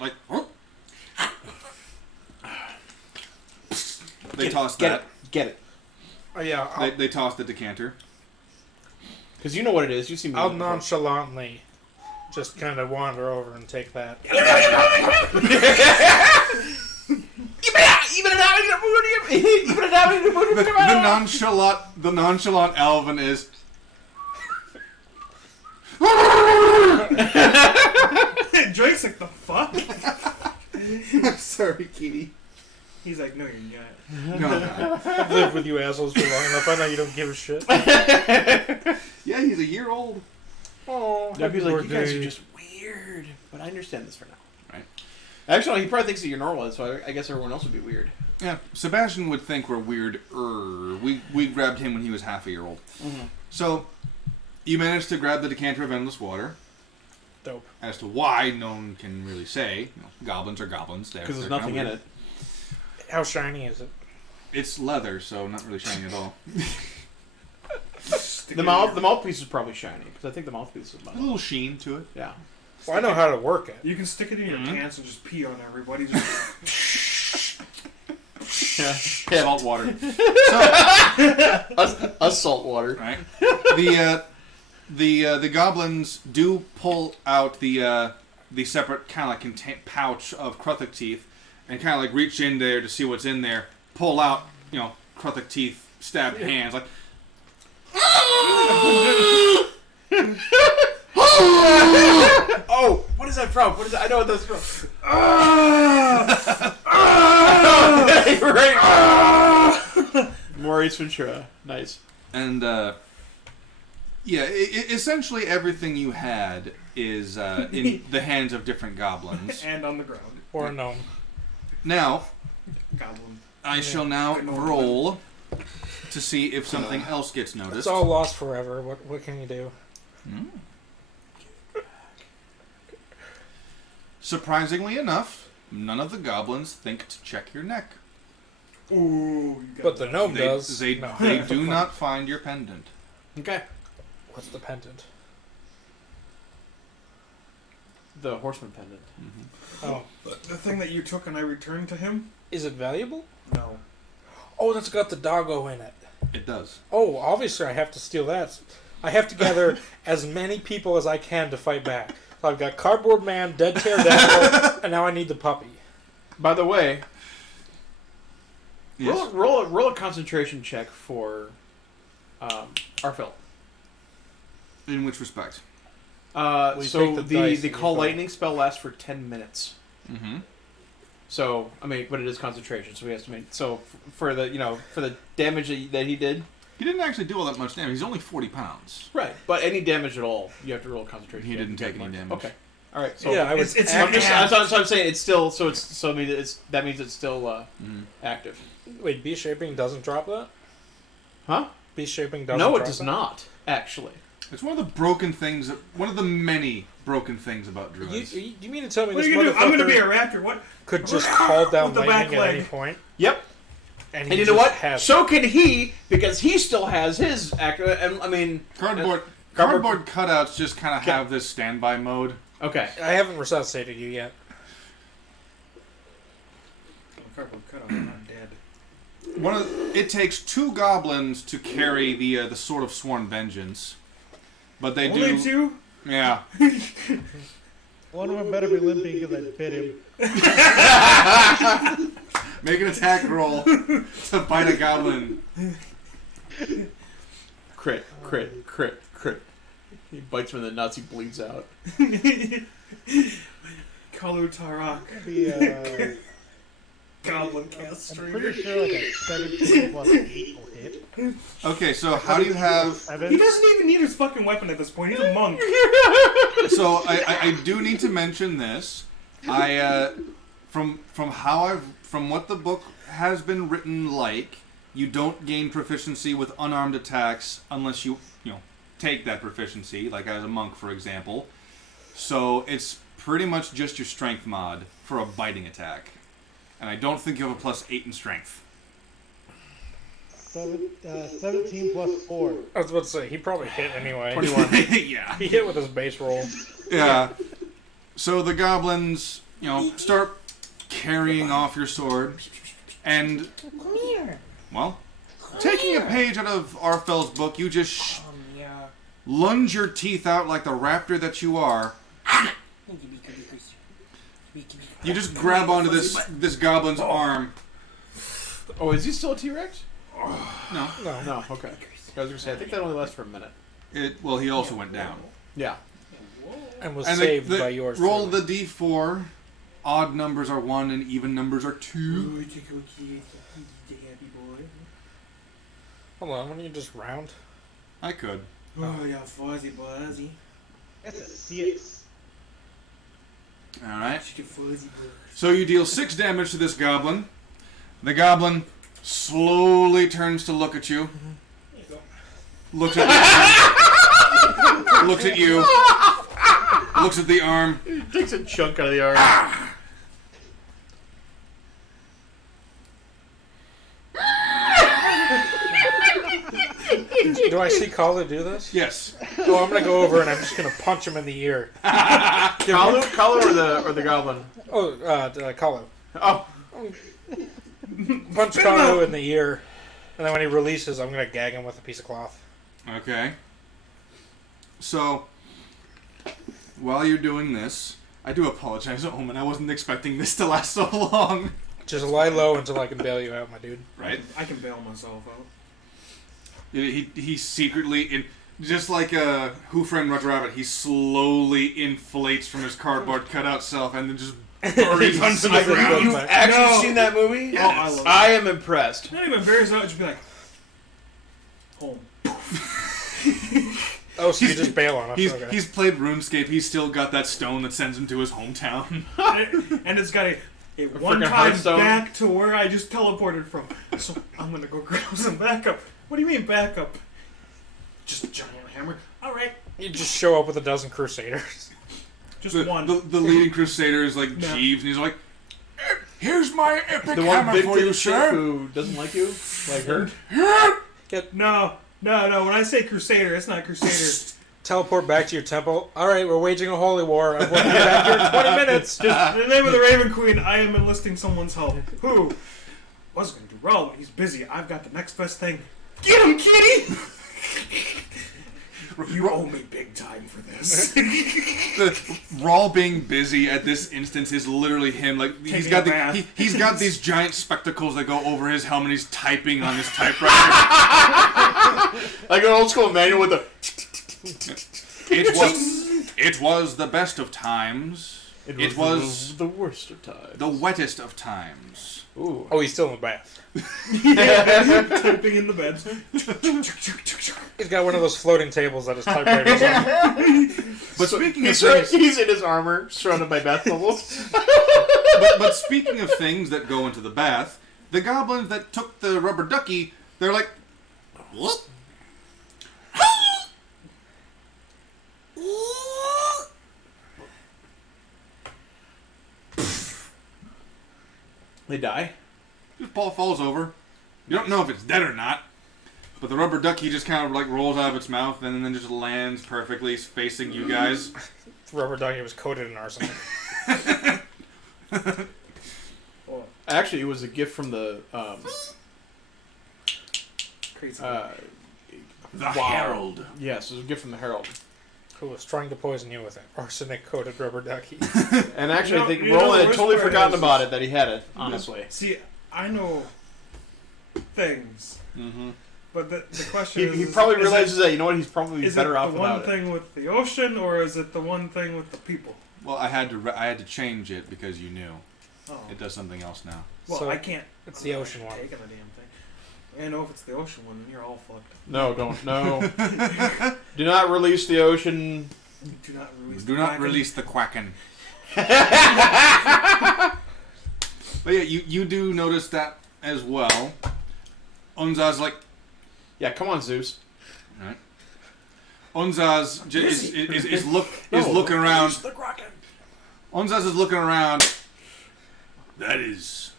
they toss that. Get it. Oh, yeah, They toss the decanter. Because you know what it is. You see me. I'll nonchalantly just kind of wander over and take that. The nonchalant Alvin is. Drake's like, the fuck? I'm sorry, Kitty. He's like, no, you're not. No. I've lived with you assholes for long enough. I know you don't give a shit. Yeah, he's a year old. Oh, I'd be like, you guys are birthday. just weird, but I understand this for now. Right. Actually, he probably thinks that you're normal, so I guess everyone else would be weird. Yeah, Sebastian would think we're weird. We grabbed him when he was half a year old. Mm-hmm. So, you managed to grab the decanter of endless water. Dope. As to why, no one can really say. Goblins are goblins. Because there's nothing in it. How shiny is it? It's leather, so not really shiny at all. The mouthpiece is probably shiny, because I think the mouthpiece is A little sheen to it. Yeah. Well, I know how to work it. You can stick it in your pants and just pee on everybody. Salt water. Salt water. Right. The goblins do pull out the separate kind of like pouch of Kruthic teeth, and kind of like reach in there to see what's in there. Pull out, Kruthic teeth, stabbed hands, like. Oh, what is that from? What is that? I know what that's from. Right. Maurice Ventura. Nice. And essentially everything you had is in the hands of different goblins. And on the ground. Or a gnome. Now, Goblin. I shall now roll to see if something else gets noticed. It's all lost forever. What can you do? Surprisingly enough, none of the goblins think to check your neck. Ooh, you got But the gnome does. They No. do not find your pendant. Okay. What's the pendant? The horseman pendant. Oh. the thing that you took and I returned to him? Is it valuable? No. Oh, that's got the doggo in it. It does. Oh, obviously I have to steal that. I have to gather as many people as I can to fight back. So I've got Cardboard Man, Dead Pterodactyl, and now I need the puppy. By the way, Yes. roll a concentration check for Arphil. In which respect? So take the dice the and call you go. lightning spell lasts for 10 minutes. Mm-hmm. So but it is concentration. So we estimate. So for the damage that he did, He didn't actually do all that much damage. He's only 40 pounds. right? But any damage at all, you have to roll a concentration. He check didn't to take get any more. damage. Okay. All right. So Yeah, I was. it's I'm just, Yeah. so I'm saying it's still that means it's still active. Wait, beast shaping doesn't drop that? Huh? Beast shaping doesn't No, drop it does that? not. Actually, It's one of the broken things, one of the many broken things about druids. You mean to tell me What are this you gonna do? I'm gonna motherfucker be a raptor. What? could just call down With the back lightning at any leg. point? yep. And And you know what? So can he, because he still has his active. And I mean, Cardboard cutouts just kind of have this standby mode. okay. I haven't resuscitated you yet. Cardboard cutout. I'm not dead. It takes 2 goblins to carry the Sword of Sworn Vengeance, but they Only do. 2? Yeah. One of them better be limping because I bit him. Make an attack roll to bite a goblin. Crit. He bites him in the nuts. He bleeds out. Kalu Tarak. Be, Goblin I'm castrator. pretty sure like a 17 plus 8 will hit. Okay, so how do you have? He 7. doesn't even need his fucking weapon at this point. He's a monk. So I do need to mention this. From what the book has been written like, you don't gain proficiency with unarmed attacks unless you take that proficiency, like as a monk, for example. So it's pretty much just your strength mod for a biting attack. And I don't think you have a +8 in strength. 17 plus 4. I was about to say, he probably hit anyway. 21. Yeah. He hit with his base roll. Yeah. So the goblins, start carrying off your sword. And, well, taking a page out of Arfel's book, you just lunge your teeth out like the raptor that you are. You just grab onto this goblin's arm. Oh, is he still a T-Rex? No. No, okay. I was going to say, I think that only lasts for a minute. Well, he also went down. Yeah. And was And saved by yours. roll too. the d4. Odd numbers are 1 and even numbers are 2. Hold on, why don't you just round? I could. Oh, yeah, fuzzy buzzy. That's a 6. Alright. Fuzzy So you deal 6 damage to this goblin. The goblin slowly turns to look at you. Looks at you. Looks at you. Looks at the arm. He takes a chunk out of the arm. Do I see Kalu do this? Yes. Oh, I'm gonna go over and I'm just gonna punch him in the ear. Kalu or the goblin? Oh, Kalu. Oh. Punch Kalu in the ear, and then when he releases, I'm gonna gag him with a piece of cloth. Okay. So, while you're doing this, I do apologize, Omen. I wasn't expecting this to last so long. Just lie low until I can bail you out, my dude. Right? I can bail myself out. He secretly, just like Who Framed Roger Rabbit, he slowly inflates from his cardboard cutout self and then just buries onto the ground. You've actually seen that movie? Yes. Oh, I love it. I am impressed. Not even embarrassed out, just be like, home. Oh, so you just bail on us. Okay. He's played RuneScape. He's still got that stone that sends him to his hometown. And it's got a one frickin' time Hearthstone. back to where I just teleported from. So I'm gonna go grab some backup. What do you mean backup? Just a giant hammer. Alright. You just show up with a dozen crusaders. Just the, one. The leading crusader is like No. Jeeves, and he's like, "Here's my epic The one hammer big for you, titted chick sir." who doesn't like you? Like her? No. When I say crusader, it's not crusader. Teleport back to your temple. Alright, we're waging a holy war. I will be back here in 20 minutes. Just in the name of the Raven Queen, I am enlisting someone's help. Who? Wasn't gonna do well, but he's busy. I've got the next best thing. Get him, kitty! You owe me big time for this. The Rawl being busy at this instance is literally him. Like he's Taking got a bath. he's got these giant spectacles that go over his helmet. He's typing on his typewriter. Like an old school manual with the... It was the best of times. It was the worst of times. the wettest of times. Ooh. Oh, he's still in the bath. Typing in the bed. He's got one of those floating tables that his typewriter's on. But speaking of He's, things, he's in his armor, surrounded by bath bubbles. but speaking of things that go into the bath, the goblins that took the rubber ducky, they're like, what? They die. Just Paul falls over. You don't know if it's dead or not. But the rubber ducky just kind of like rolls out of its mouth and then just lands perfectly facing you guys. The rubber ducky was coated in arsenic. Actually, it was a gift from the Crazy. The Herald. yes, it was a gift from the Herald. Who was trying to poison you with an arsenic coated rubber ducky. And actually, I think You know Roland the had worst totally part forgotten is- about it, that he had it, honestly. See, I know things. Mm-hmm. But the question He is... probably is realizes that, you know what, he's probably Is better it off the one without it. thing with the ocean, or is it the one thing with the people? Well, I had to change it because you knew. Oh. It does something else now. Well, So, I can't... it's the ocean one. Taking the damn thing. I know if it's the ocean one, then you're all fucked. No, don't. No. Do not release the ocean. Do not release Do the not Kraken. release the Quacken. But yeah, you do notice that as well. Unzaz's like, Yeah, come on, Zeus. right? Unzaz is looking around. The Kraken. Unzaz is looking around. That is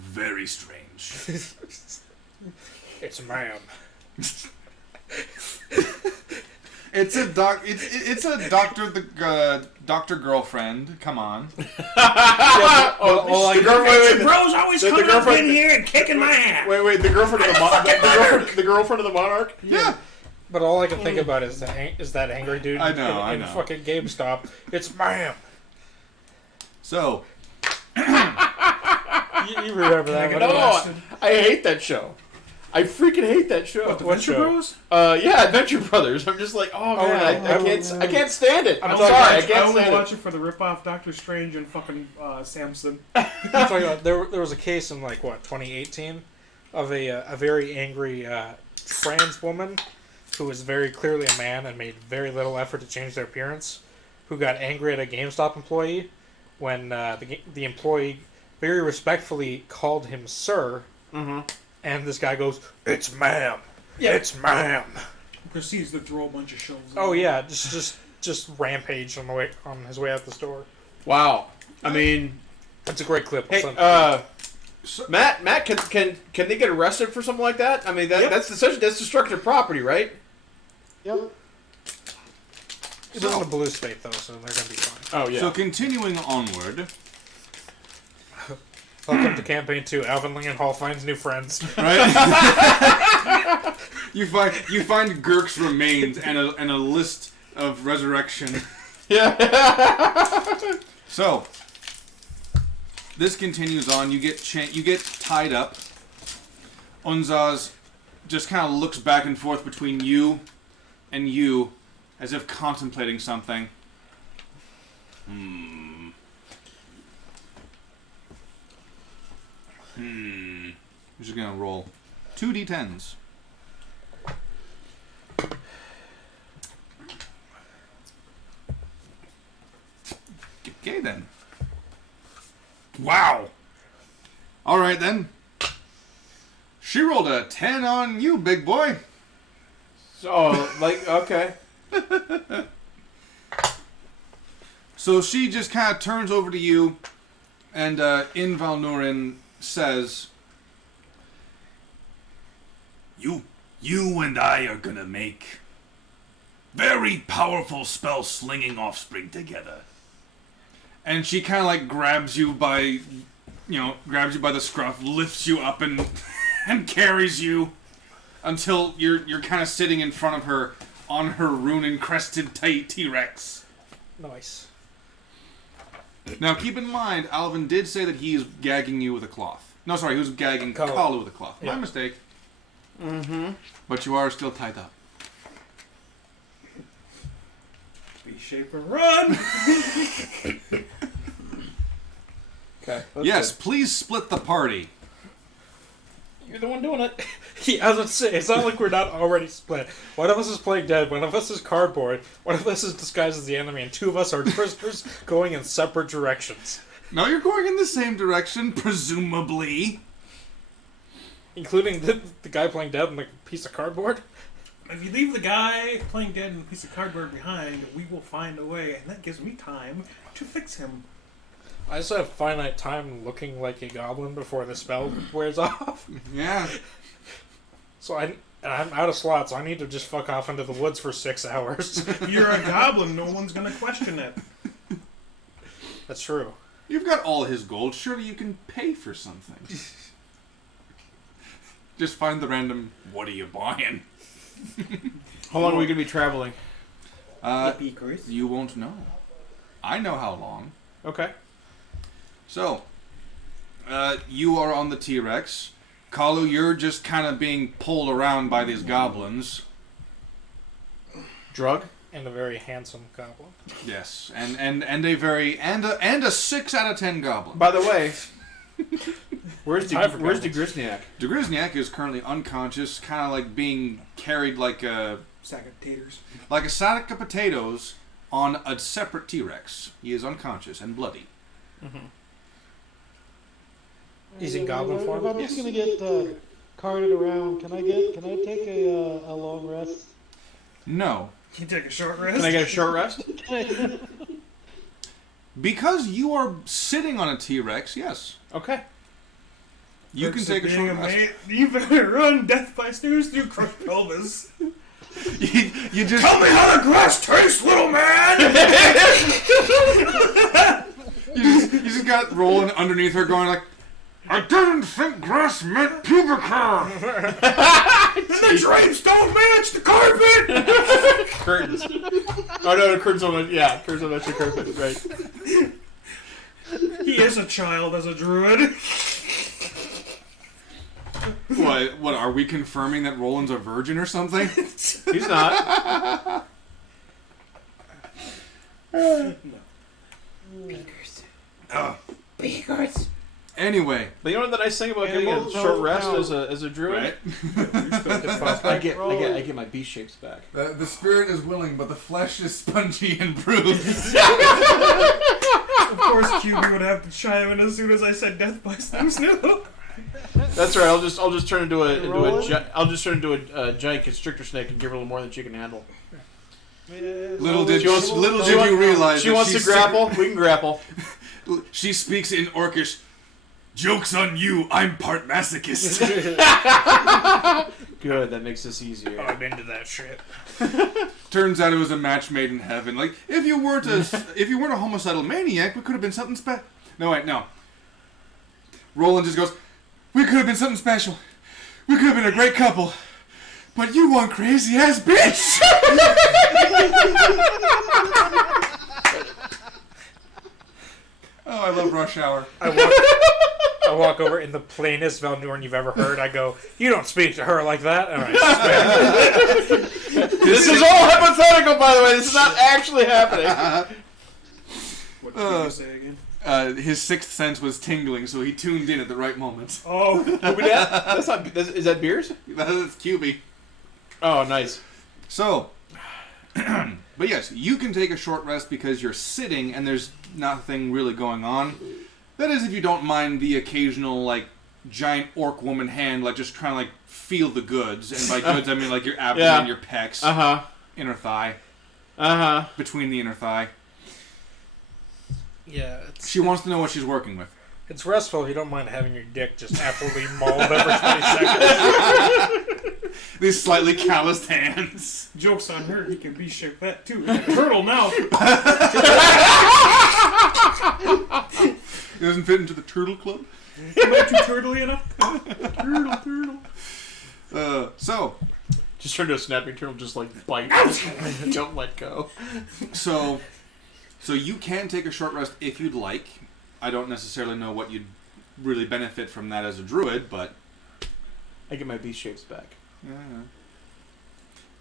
very strange. It's ma'am. It's a doctor girlfriend. Come on. The Bro's always coming up girlfriend- in here and kicking my ass. Wait, the girlfriend of the girlfriend of the monarch? Yeah. But all I can think about is that angry dude I know, I in know. fucking GameStop. It's ma'am. So You remember that one? No, I hate that show. I freaking hate that show. What show? Bros? Yeah, Adventure Brothers. I'm just like, oh man, no. I can't stand it. I'm sorry, I I can't only stand watch it. it for the rip-off Doctor Strange and fucking Samson. I'm talking about, there was a case in 2018 of a very angry trans woman who was very clearly a man and made very little effort to change their appearance, who got angry at a GameStop employee when the employee very respectfully called him sir, and this guy goes, "It's ma'am, it's ma'am." Proceeds to throw a bunch of shelves. Oh yeah, just rampage on his way out the store. Wow. I mean, That's a great clip. hey, Matt, can they get arrested for something like that? I mean, that's destructive property, right? Yep. It's in a blue state though, so they're gonna be fine. Oh yeah. So continuing onward, Welcome to campaign 2. Alvin Lingenhall finds new friends. right? you find Girk's remains and a list of resurrection. Yeah. So this continues on. You get tied up. Unzaz just kind of looks back and forth between you and you, as if contemplating something. I'm just gonna roll 2 d10s. Okay then. Wow. All right then. She rolled a 10 on you, big boy. So, okay. So she just kind of turns over to you, and Anvil-Runelord says, You and I are gonna make very powerful spell-slinging offspring together. and she kind of grabs you by the scruff, lifts you up, and and carries you until you're kind of sitting in front of her on her rune-encrusted T-Rex. Nice. Now, keep in mind, Alvin did say that he is gagging you with a cloth. No, sorry, he was gagging Kalu with a cloth. Yeah. My mistake. But you are still tied up. Be shape and run. Okay. Yes, please split the party. You're the one doing it. Yeah, I was about to say, it's not like we're not already split. One of us is playing dead, one of us is cardboard, one of us is disguised as the enemy, and 2 of us are prisoners going in separate directions. No, you're going in the same direction, presumably. Including the guy playing dead and the piece of cardboard? If you leave the guy playing dead and a piece of cardboard behind, we will find a way, and that gives me time to fix him. I just have finite time looking like a goblin before the spell wears off. Yeah. So I'm out of slots, so I need to just fuck off into the woods for 6 hours. You're a goblin, no one's gonna question it. That's true. You've got all his gold. Surely you can pay for something. Just find the random, what are you buying? How long are we gonna be traveling? Yippee, Chris. You won't know. I know how long. Okay. So, you are on the T-Rex. Kalu, you're just kind of being pulled around by these goblins. Drug? And a very handsome goblin. Yes, and a 6 out of 10 goblin. By the way, where's Time for DeGrisniak? Degrisniak is currently unconscious, kind of being carried like a Sack of taters. sack of potatoes on a separate T-Rex. He is unconscious and bloody. He's in goblin form? If I'm just gonna get carted around, can I take a long rest? No. Can you take a short rest? Can I get a short rest? Because you are sitting on a T-Rex, yes. Okay. You can take a short rest. You better run Death by Snooze through crushed pelvis. You just Tell me how the grass tastes, little man! you just got rolling underneath her, going like, I didn't think grass meant pubic hair. The drapes don't match the carpet! Curtains. Oh no, the curtains on the curtains on the carpet, right. He is a child as a druid. What are we confirming that Roland's a virgin or something? He's not. Beakers. Anyway, But you know what the nice thing about getting Animal, a short no, rest no. as a druid? right? I get my B shapes back. The spirit is willing, but the flesh is spongy and bruised. Of course, QB would have to chime in as soon as I said Death by Snooze. No. That's right. I'll just turn into Rolling? a giant constrictor snake and give her a little more than she can handle. Little did wants- you realize She that wants to she's grapple. We can grapple. She speaks in Orcish. Joke's on you, I'm part masochist. Good. That makes this easier. I'm into that shit. Turns out it was a match made in heaven. Like if you weren't a homicidal maniac, we could have been something special. No wait, no. Roland just goes, we could have been something special. We could have been a great couple. But you one crazy ass bitch. Oh, I love Rush Hour. I walk over in the plainest Valnorn you've ever heard. I go, you don't speak to her like that. And I smack. This is all hypothetical, by the way. This is not actually happening. What did you say again? His sixth sense was tingling, so he tuned in at the right moment. Oh, That's not. Is that beers? That's QB. Oh, nice. So, but yes, you can take a short rest because you're sitting and there's nothing really going on. That is if you don't mind the occasional, like, giant orc woman hand, like, just trying to, like, feel the goods. And by goods, I mean, like, your abdomen, your pecs, inner thigh, between the inner thigh. Yeah, She wants to know what she's working with. it's restful if you don't mind having your dick just absolutely mauled every 20 seconds. These slightly calloused hands. joke's on her. He can be shaped that too. He's a turtle now. It doesn't fit into the turtle club. Am I too turtly enough? Turtle. So Just turn to a snapping turtle, just like bite. Don't let go. So you can take a short rest if you'd like. I don't necessarily know what you'd really benefit from that as a druid, but I get my B shapes back, yeah,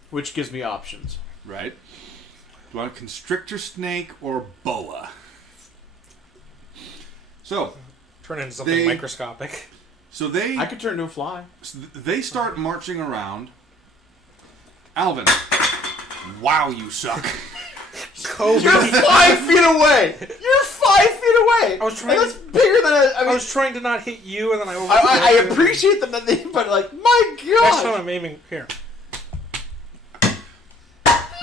which gives me options. right. Do you want a constrictor snake or boa? So Turn into something microscopic. I could turn into a fly. They start marching around. Alvin, wow, you suck. You're 5 feet away. You're 5 feet away. I was trying. That's bigger than I was trying to not hit you, and then I. I appreciate them, but like, my Next time God. I'm aiming here.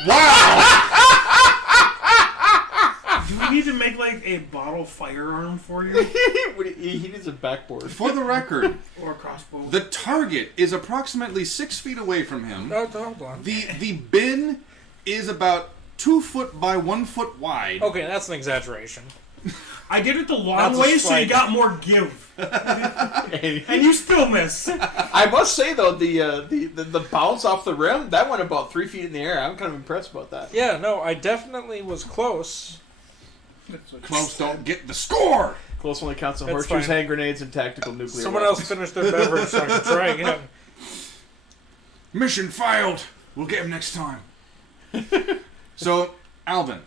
Wow! Do we need to make like a bottle firearm for you He needs a backboard. For the record, or a crossbow? the target is approximately 6 feet away from him. No, hold on. The bin is about 2 foot by 1 foot wide. Okay, that's an exaggeration. I did it the long That's a way, so you strike. got more give, and you still miss. I must say though, the bounce off the rim that went about 3 feet in the air. I'm kind of impressed about that. Yeah, no, I definitely was close. Close don't get the score! Close only counts on That's horseshoes, fine. hand grenades, and tactical nuclear. Someone weapons. else finished their beverage, so I can try again. Mission failed. We'll get him next time. So, Alvin,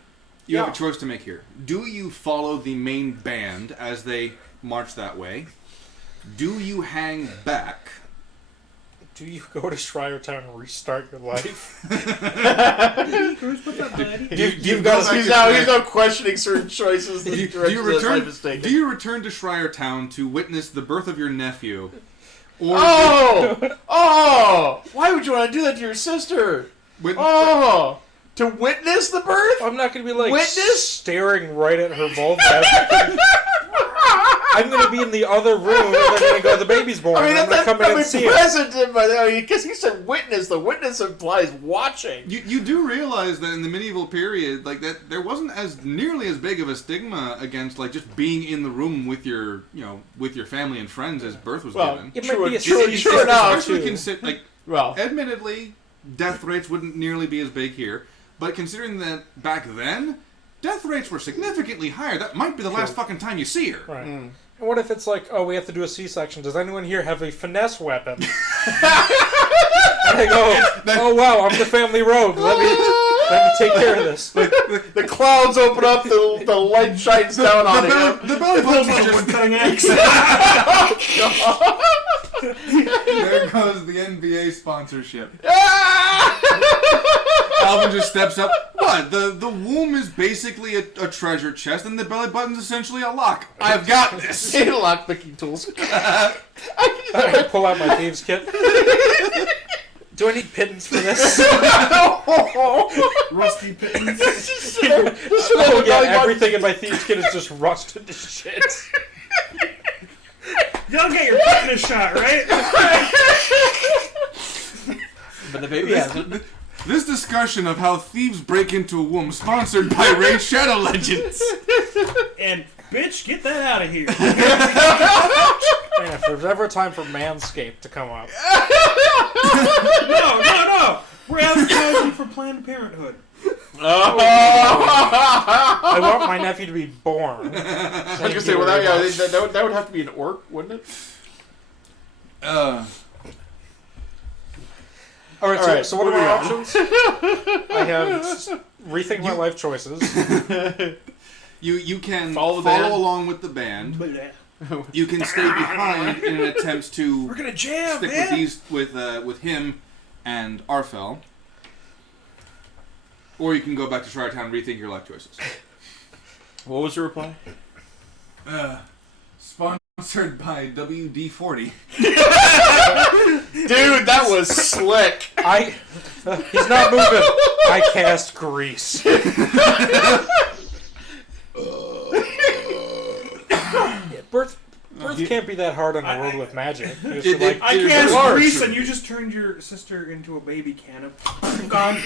you have a choice to make here. Do you follow the main band as they march that way? Do you hang back? Do you go to Schreier Town and restart your life? You've got. He's now questioning certain choices. Do you return to Schreier Town to witness the birth of your nephew? Or Oh! Why would you want to do that to your sister? To witness the birth? I'm not going to be like Witness? staring right at her vulva. I'm going to be in the other room, and they're going to go, the baby's born. I'm going to come in and see it. Present him, because he said witness. The witness implies watching. You do realize that in the medieval period, like that, there wasn't as nearly as big of a stigma against like just being in the room with your, with your family and friends as birth was given. It might be a True enough. Admittedly, death rates wouldn't nearly be as big here, but considering that back then, death rates were significantly higher. That might be the last fucking time you see her. Right. And what if it's like, oh, we have to do a C-section. Does anyone here have a finesse weapon? And they go, oh, wow, I'm the family rogue. Let me take care of this. The clouds open up, the light shines down on him. The belly button just cutting axe. There goes the NBA sponsorship. Alvin just steps up. What? The womb is basically a treasure chest, and the belly button's essentially a lock. I've got this. Lock picking tools. I pull out my thieves' kit. Do I need pittance for this? Rusty pittance. Oh yeah, everything in my thieves' kit is just rusted to shit. You'll get your tetanus shot, right? But the baby hasn't. This discussion of how thieves break into a womb, sponsored by Raid Shadow Legends. And, bitch, get that out of here. Man, if there's ever time for Manscaped to come up. No. We're advertising for Planned Parenthood. I want my nephew to be born. I was going to say, that would have to be an orc, wouldn't it? Alright, so what are my options? I have rethink my life choices. You can follow along with the band. You can stay behind in an attempt to We're gonna jam, stick man. with him and Arfel. Or you can go back to Shiretown and rethink your life choices. What was your reply? Sponsored by WD-40. Dude, that was slick. He's not moving. I cast grease. Birth can't be that hard on the world with magic. I cast grease and you just turned your sister into a baby can of gone.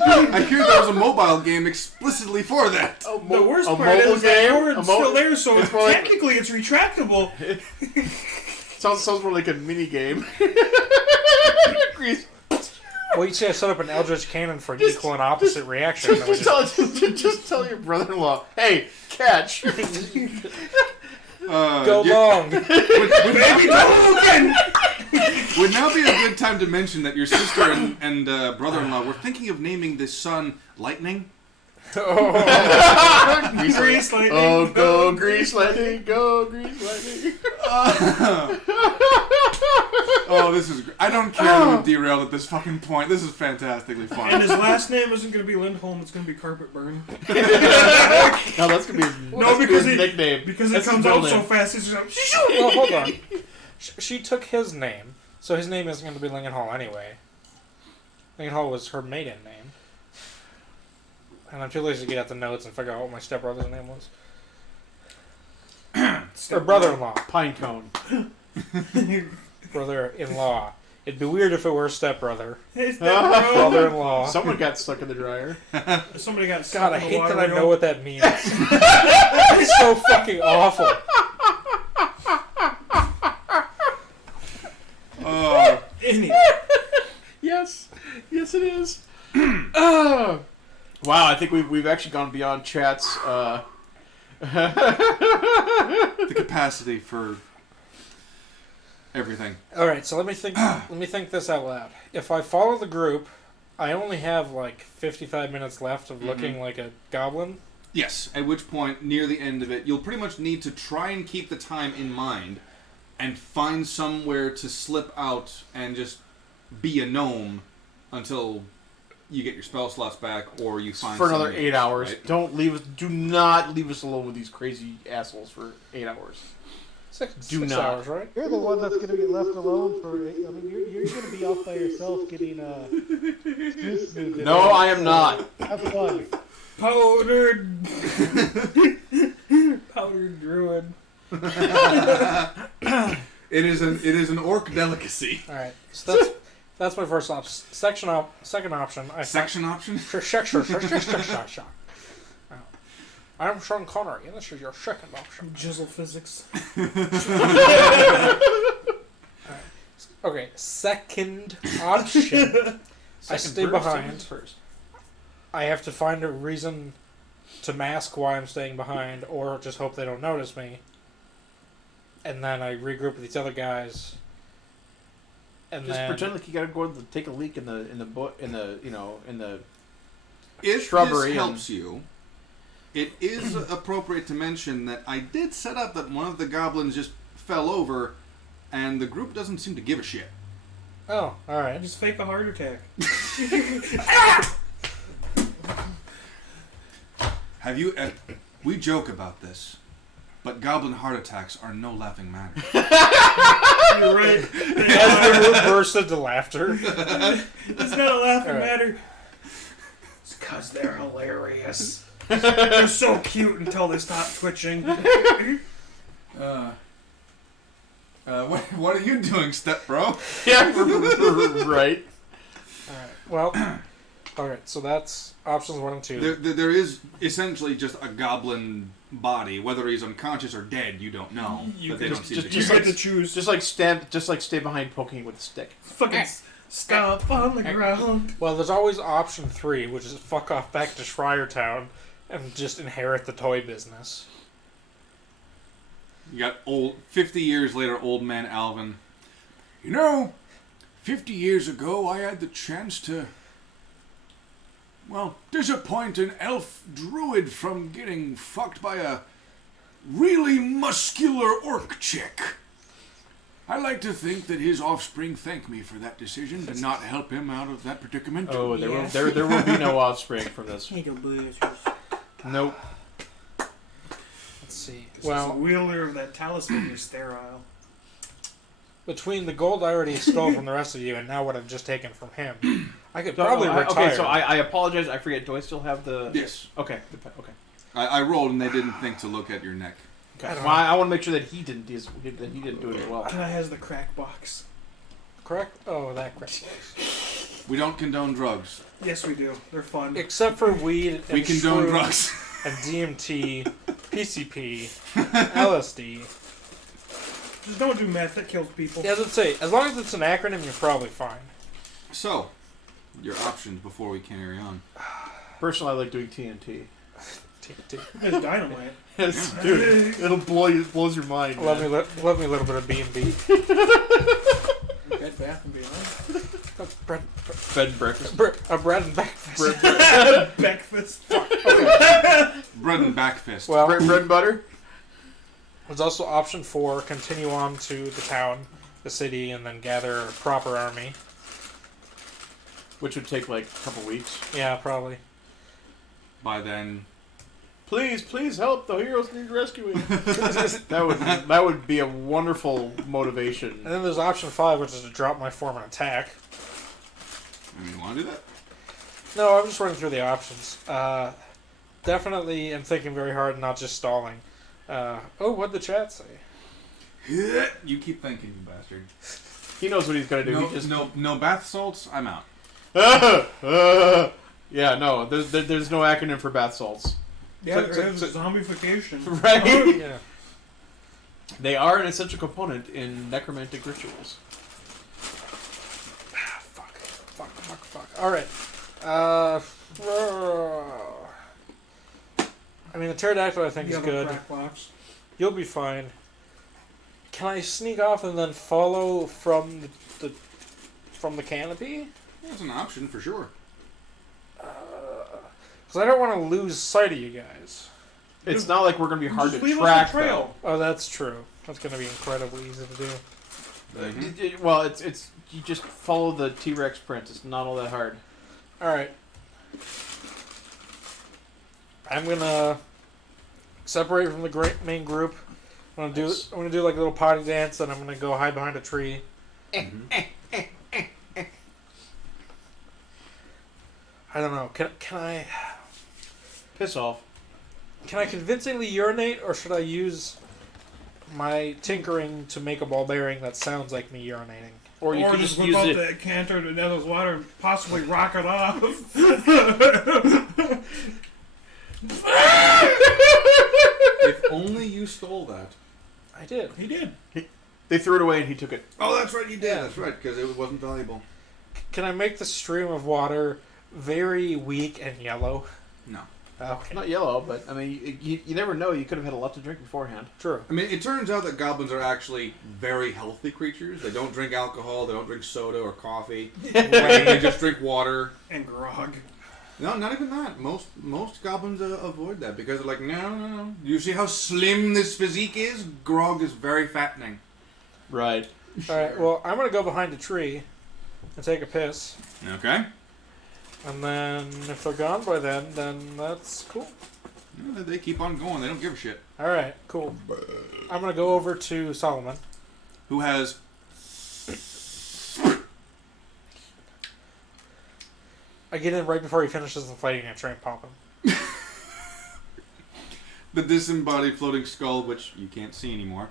I hear there was a mobile game explicitly for that. The worst part mobile is that game? cord's still there, so technically it's retractable. Sounds more like a mini game. Grease. Well, you'd say I set up an Eldritch Cannon for an equal and opposite reaction. Just tell your brother-in-law, hey, catch. Go long. Baby, don't again. Would now be a good time to mention that your sister and brother-in-law were thinking of naming this son Lightning? Grease lightning. Oh, go Grease lightning, go Grease lightning. Oh, this is... I don't care to be derailed at this fucking point. This is fantastically fun. And his last name isn't going to be Lindholm, it's going to be Carpet Burn. No, that's going to be his nickname. Because it comes out so fast, it's just like... Well, hold on. She took his name, so his name isn't going to be Lingenhall anyway. Lingenhall was her maiden name. And I'm too lazy to get out the notes and figure out what my stepbrother's name was. Or brother-in-law. Pinecone. Brother-in-law. It'd be weird if it were a stepbrother. It's that Brother-in-law. Someone got stuck in the dryer. Somebody got God, stuck I in the hate water that I wheel. know what that means. It's so fucking awful. Yes, it is. Wow, I think we've actually gone beyond chat's The capacity for everything. All right, so let me think this out loud. If I follow the group, I only have like 55 minutes left of looking like a goblin. Yes, at which point, near the end of it, you'll pretty much need to try and keep the time in mind and find somewhere to slip out and just be a gnome until you get your spell slots back or you find for another something, 8 hours. right? Do not leave us alone with these crazy assholes for 8 hours. Six not. hours, right? You're the one that's going to get left alone for. I mean, you're going to be off by yourself getting snooze. No, I am not. Have fun. Powdered druid. It is an orc delicacy. All right, so that's my first option. Second option. Section option? Sure. I'm Sean Connery, and this is your second option. Jizzle physics. Okay, second option. I stay behind. First. I have to find a reason to mask why I'm staying behind, or just hope they don't notice me. And then I regroup with these other guys. And Just then pretend like you gotta go take a leak in the If shrubbery this helps you, it is appropriate to mention that I did set up that one of the goblins just fell over, and the group doesn't seem to give a shit. oh, all right. Just fake a heart attack. Have you? We joke about this, but goblin heart attacks are no laughing matter. You're right. As the group bursts into laughter. It's not a laughing All right. matter. It's because they're hilarious. They're so cute until they stop twitching. What are you doing, step bro? yeah, right. Alright, well, alright, so that's options 1 and 2. There is essentially just a goblin body. Whether he's unconscious or dead, you don't know. But they don't seem to You care. get to choose. Just like stay behind poking with a stick. Fucking stomp on the ground. Well, there's always option 3, which is fuck off back to Schreiertown and just inherit the toy business. You got 50 years later, old man Alvin. You know, 50 years ago, I had the chance to, well, disappoint an elf druid from getting fucked by a really muscular orc chick. I like to think that his offspring thank me for that decision to not help him out of that predicament. Oh, there will be no offspring from this. Nope. Let's see. Well, Well, wielder of that talisman is sterile. between the gold I already stole from the rest of you and now what I've just taken from him, I could probably retire. Okay, so I apologize. I forget. Do I still have the? Yes. Okay. I rolled and they didn't think to look at your neck. Okay. Well, I want to make sure that he didn't do it as well. And it has the crack box. Correct? Oh, that crack box. We don't condone drugs. Yes, we do. They're fun. Except for weed and We condone shrooms drugs. and DMT, PCP, LSD. Just don't do meth. That kills people. Yeah, let's say, as long as it's an acronym, you're probably fine. So, your options before we carry on. Personally, I like doing TNT. TNT. It's dynamite. Yes, dude, it'll blows your mind. Love me, man. love me a little bit of B&B. Bed Bath and Beyond. Bread, Bed and breakfast. a bread and breakfast. Breakfast. Bread and back fist. Well, Bread and butter. there's also option 4, continue on to the town, the city, and then gather a proper army. Which would take like a couple weeks. Yeah, probably. By then, Please help! The heroes need rescuing. that would be a wonderful motivation. And then there's option 5, which is to drop my form and attack. I mean, you want to do that? No, I'm just running through the options. Definitely am thinking very hard and not just stalling. What'd the chat say? You keep thinking, you bastard. He knows what he's gonna do. No, he just no bath salts. I'm out. yeah, no. There's no acronym for bath salts. Yeah, there's zombification. Right? Yeah. They are an essential component in necromantic rituals. Fuck. Alright. I mean, the pterodactyl I think is good. Crack box. You'll be fine. Can I sneak off and then follow from the canopy? That's an option for sure. Because I don't want to lose sight of you guys. It's not like we're gonna be hard Just to leave us track, a trail. Oh, that's true. That's going to be incredibly easy to do. Mm-hmm. Well, it's you just follow the T-Rex print. It's not all that hard. Alright. I'm going to separate from the main group. I'm gonna do like a little potty dance, and I'm gonna go hide behind a tree. I don't know. Can I? Piss off. Can I convincingly urinate, or should I use my tinkering to make a ball bearing that sounds like me urinating? Or you could just just whip use out it. the canter to Neville's water and possibly rock it off. If only you stole that. I did. He did. They threw it away and he took it. Oh, that's right, you did. That's right, because it wasn't valuable. Can I make the stream of water very weak and yellow? No. Okay. Not yellow, but I mean, you never know. You could have had a lot to drink beforehand. True. I mean, it turns out that goblins are actually very healthy creatures. They don't drink alcohol, they don't drink soda or coffee. They just drink water. And grog. No, not even that. Most goblins avoid that because they're like, no. You see how slim this physique is? Grog is very fattening. Right. Alright, well, I'm going to go behind a tree and take a piss. Okay. And then, if they're gone by then that's cool. Yeah, they keep on going. They don't give a shit. Alright, cool. I'm going to go over to Solomon. Who has... I get in right before he finishes the fighting and try and pop him. the disembodied floating skull, which you can't see anymore.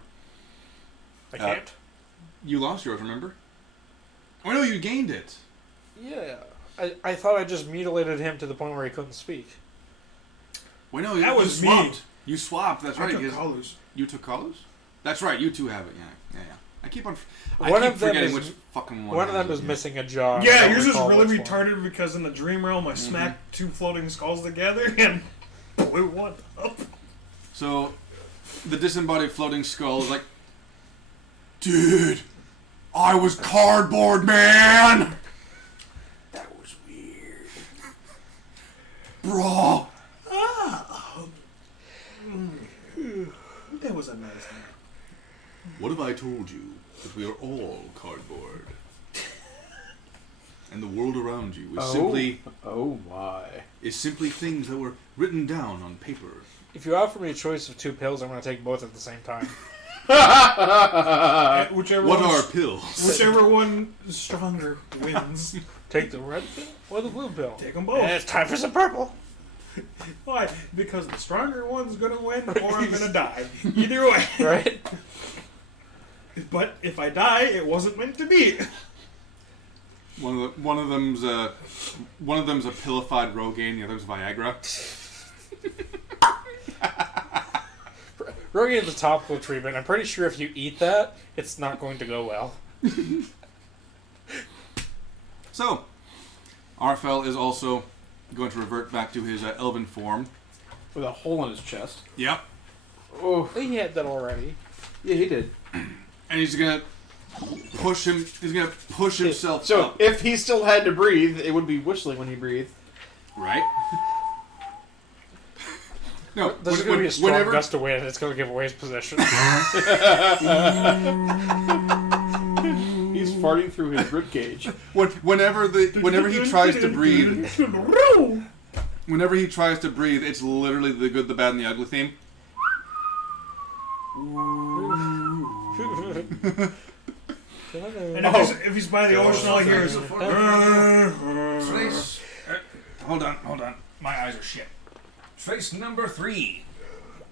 I can't. You lost yours, remember? Oh no, you gained it. Yeah. I thought I just mutilated him to the point where he couldn't speak. Wait, no, That you was swapped. me. You swapped, that's right. I took because- colors. You took colors? That's right, you two have it, yeah. I keep on... I One keep of them forgetting is- which fucking one. One of them has is it, missing a jaw. I Yeah, don't yours is recall really which one. retarded because in the dream realm I smacked two floating skulls together and blew one up. So, the disembodied floating skull is like, dude, I was cardboard, man! That was weird. Bro. That was a nice night. What if I told you that we are all cardboard? And the world around you is Oh my. simply things that were written down on paper. If you offer me a choice of two pills, I'm going to take both at the same time. Whichever What one's- are pills? Whichever one is stronger wins. Take the red pill or the blue pill. Take them both. And it's time for some purple. Why? Because the stronger one's gonna win, or I'm gonna die. Either way. Right? But if I die, it wasn't meant to be. One of them's a pillified Rogaine, the other's Viagra. Rogaine is a topical treatment. I'm pretty sure if you eat that, it's not going to go well. So, Arfel is also going to revert back to his elven form. With a hole in his chest. Yep. Oh. He had that already. Yeah, he did. And he's gonna push him. He's gonna push himself So up. if he still had to breathe, it would be whistling when he breathed. Right. No. There's going to be a strong whenever gust of wind. It's going to give away his position. He's farting through his ribcage. whenever he tries to breathe, whenever he tries to breathe, it's literally the good, the bad, and the ugly theme. And if he's by the ocean, all I hear is. Trace. Hold on. My eyes are shit. Trace number 3.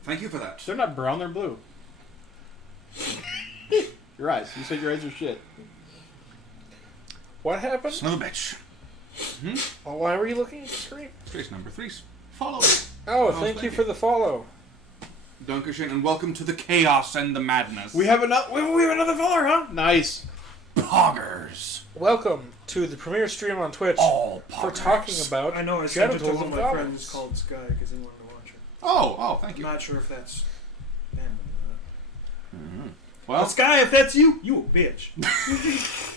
Thank you for that. They're not brown, they're blue. Your eyes. You said your eyes are shit. What happened? Son of a bitch. Well, why were you looking at the screen? Trace number 3. Follow it. Oh, thank you for the follow. Dankeschön, and welcome to the chaos and the madness. We have another follower, huh? Nice. Poggers. Welcome to the premiere stream on Twitch All for poggers. talking about I know, I sent it to genitals one of of my goblins. friends called Sky because he wanted to watch it. Oh, thank I'm you. not sure if that's. Well, Sky, if that's you, you a bitch.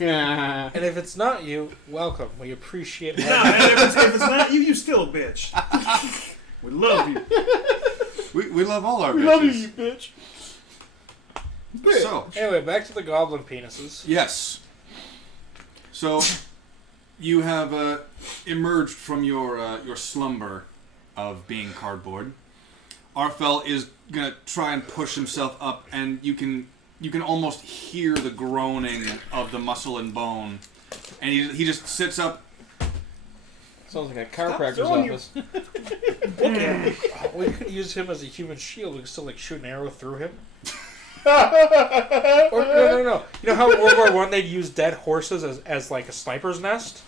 Yeah. And if it's not you, welcome. We appreciate it. Nah, and if it's not you, you still a bitch. We love you. we love all our We bitches. love you, you bitch. So, Anyway, back to the goblin penises. yes. So, you have emerged from your slumber of being cardboard. Arfel is gonna try and push himself up, and you can almost hear the groaning of the muscle and bone. And he just sits up, Sounds like a chiropractor's throwing office. We could use him as a human shield. We could still like shoot an arrow through him. Or no. You know how in World War One they'd use dead horses as like a sniper's nest?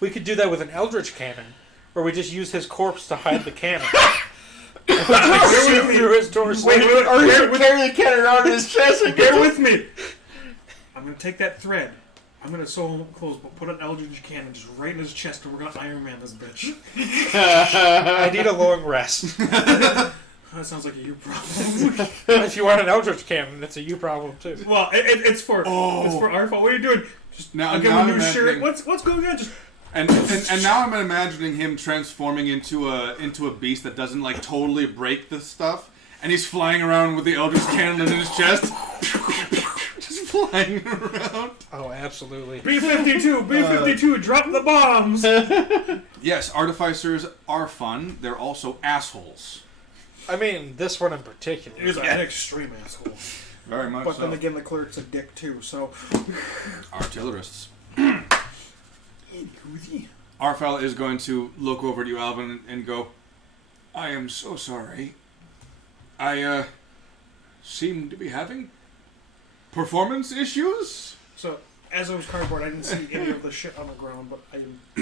We could do that with an eldritch cannon, where we just use his corpse to hide the cannon. Shoot through his torso. Wait, Or he should carry the cannon around his chest and bear with me. I'm gonna take that thread. I'm gonna sew him up close, but put an eldritch cannon just right in his chest, and we're gonna Iron Man this bitch. I need a long rest. That sounds like a you problem. If you want an eldritch cannon, it's a you problem too. Well, it's for our fault. What are you doing? Just Now- I'll give now him a I'm new shirt. imagining- What's going on? Just And now I'm imagining him transforming into a beast that doesn't like totally break the stuff, and he's flying around with the Eldritch cannon in his chest, just flying around. Oh, absolutely. B-52, drop the bombs. Yes, artificers are fun. They're also assholes. I mean, this one in particular. He's an extreme asshole. Very much But so. then again, the cleric's a dick too. So Artillerists. Arfel is going to look over at you, Alvin, and go, I am so sorry. I seem to be having performance issues? So, as I was cardboard, I didn't see any of the shit on the ground, but I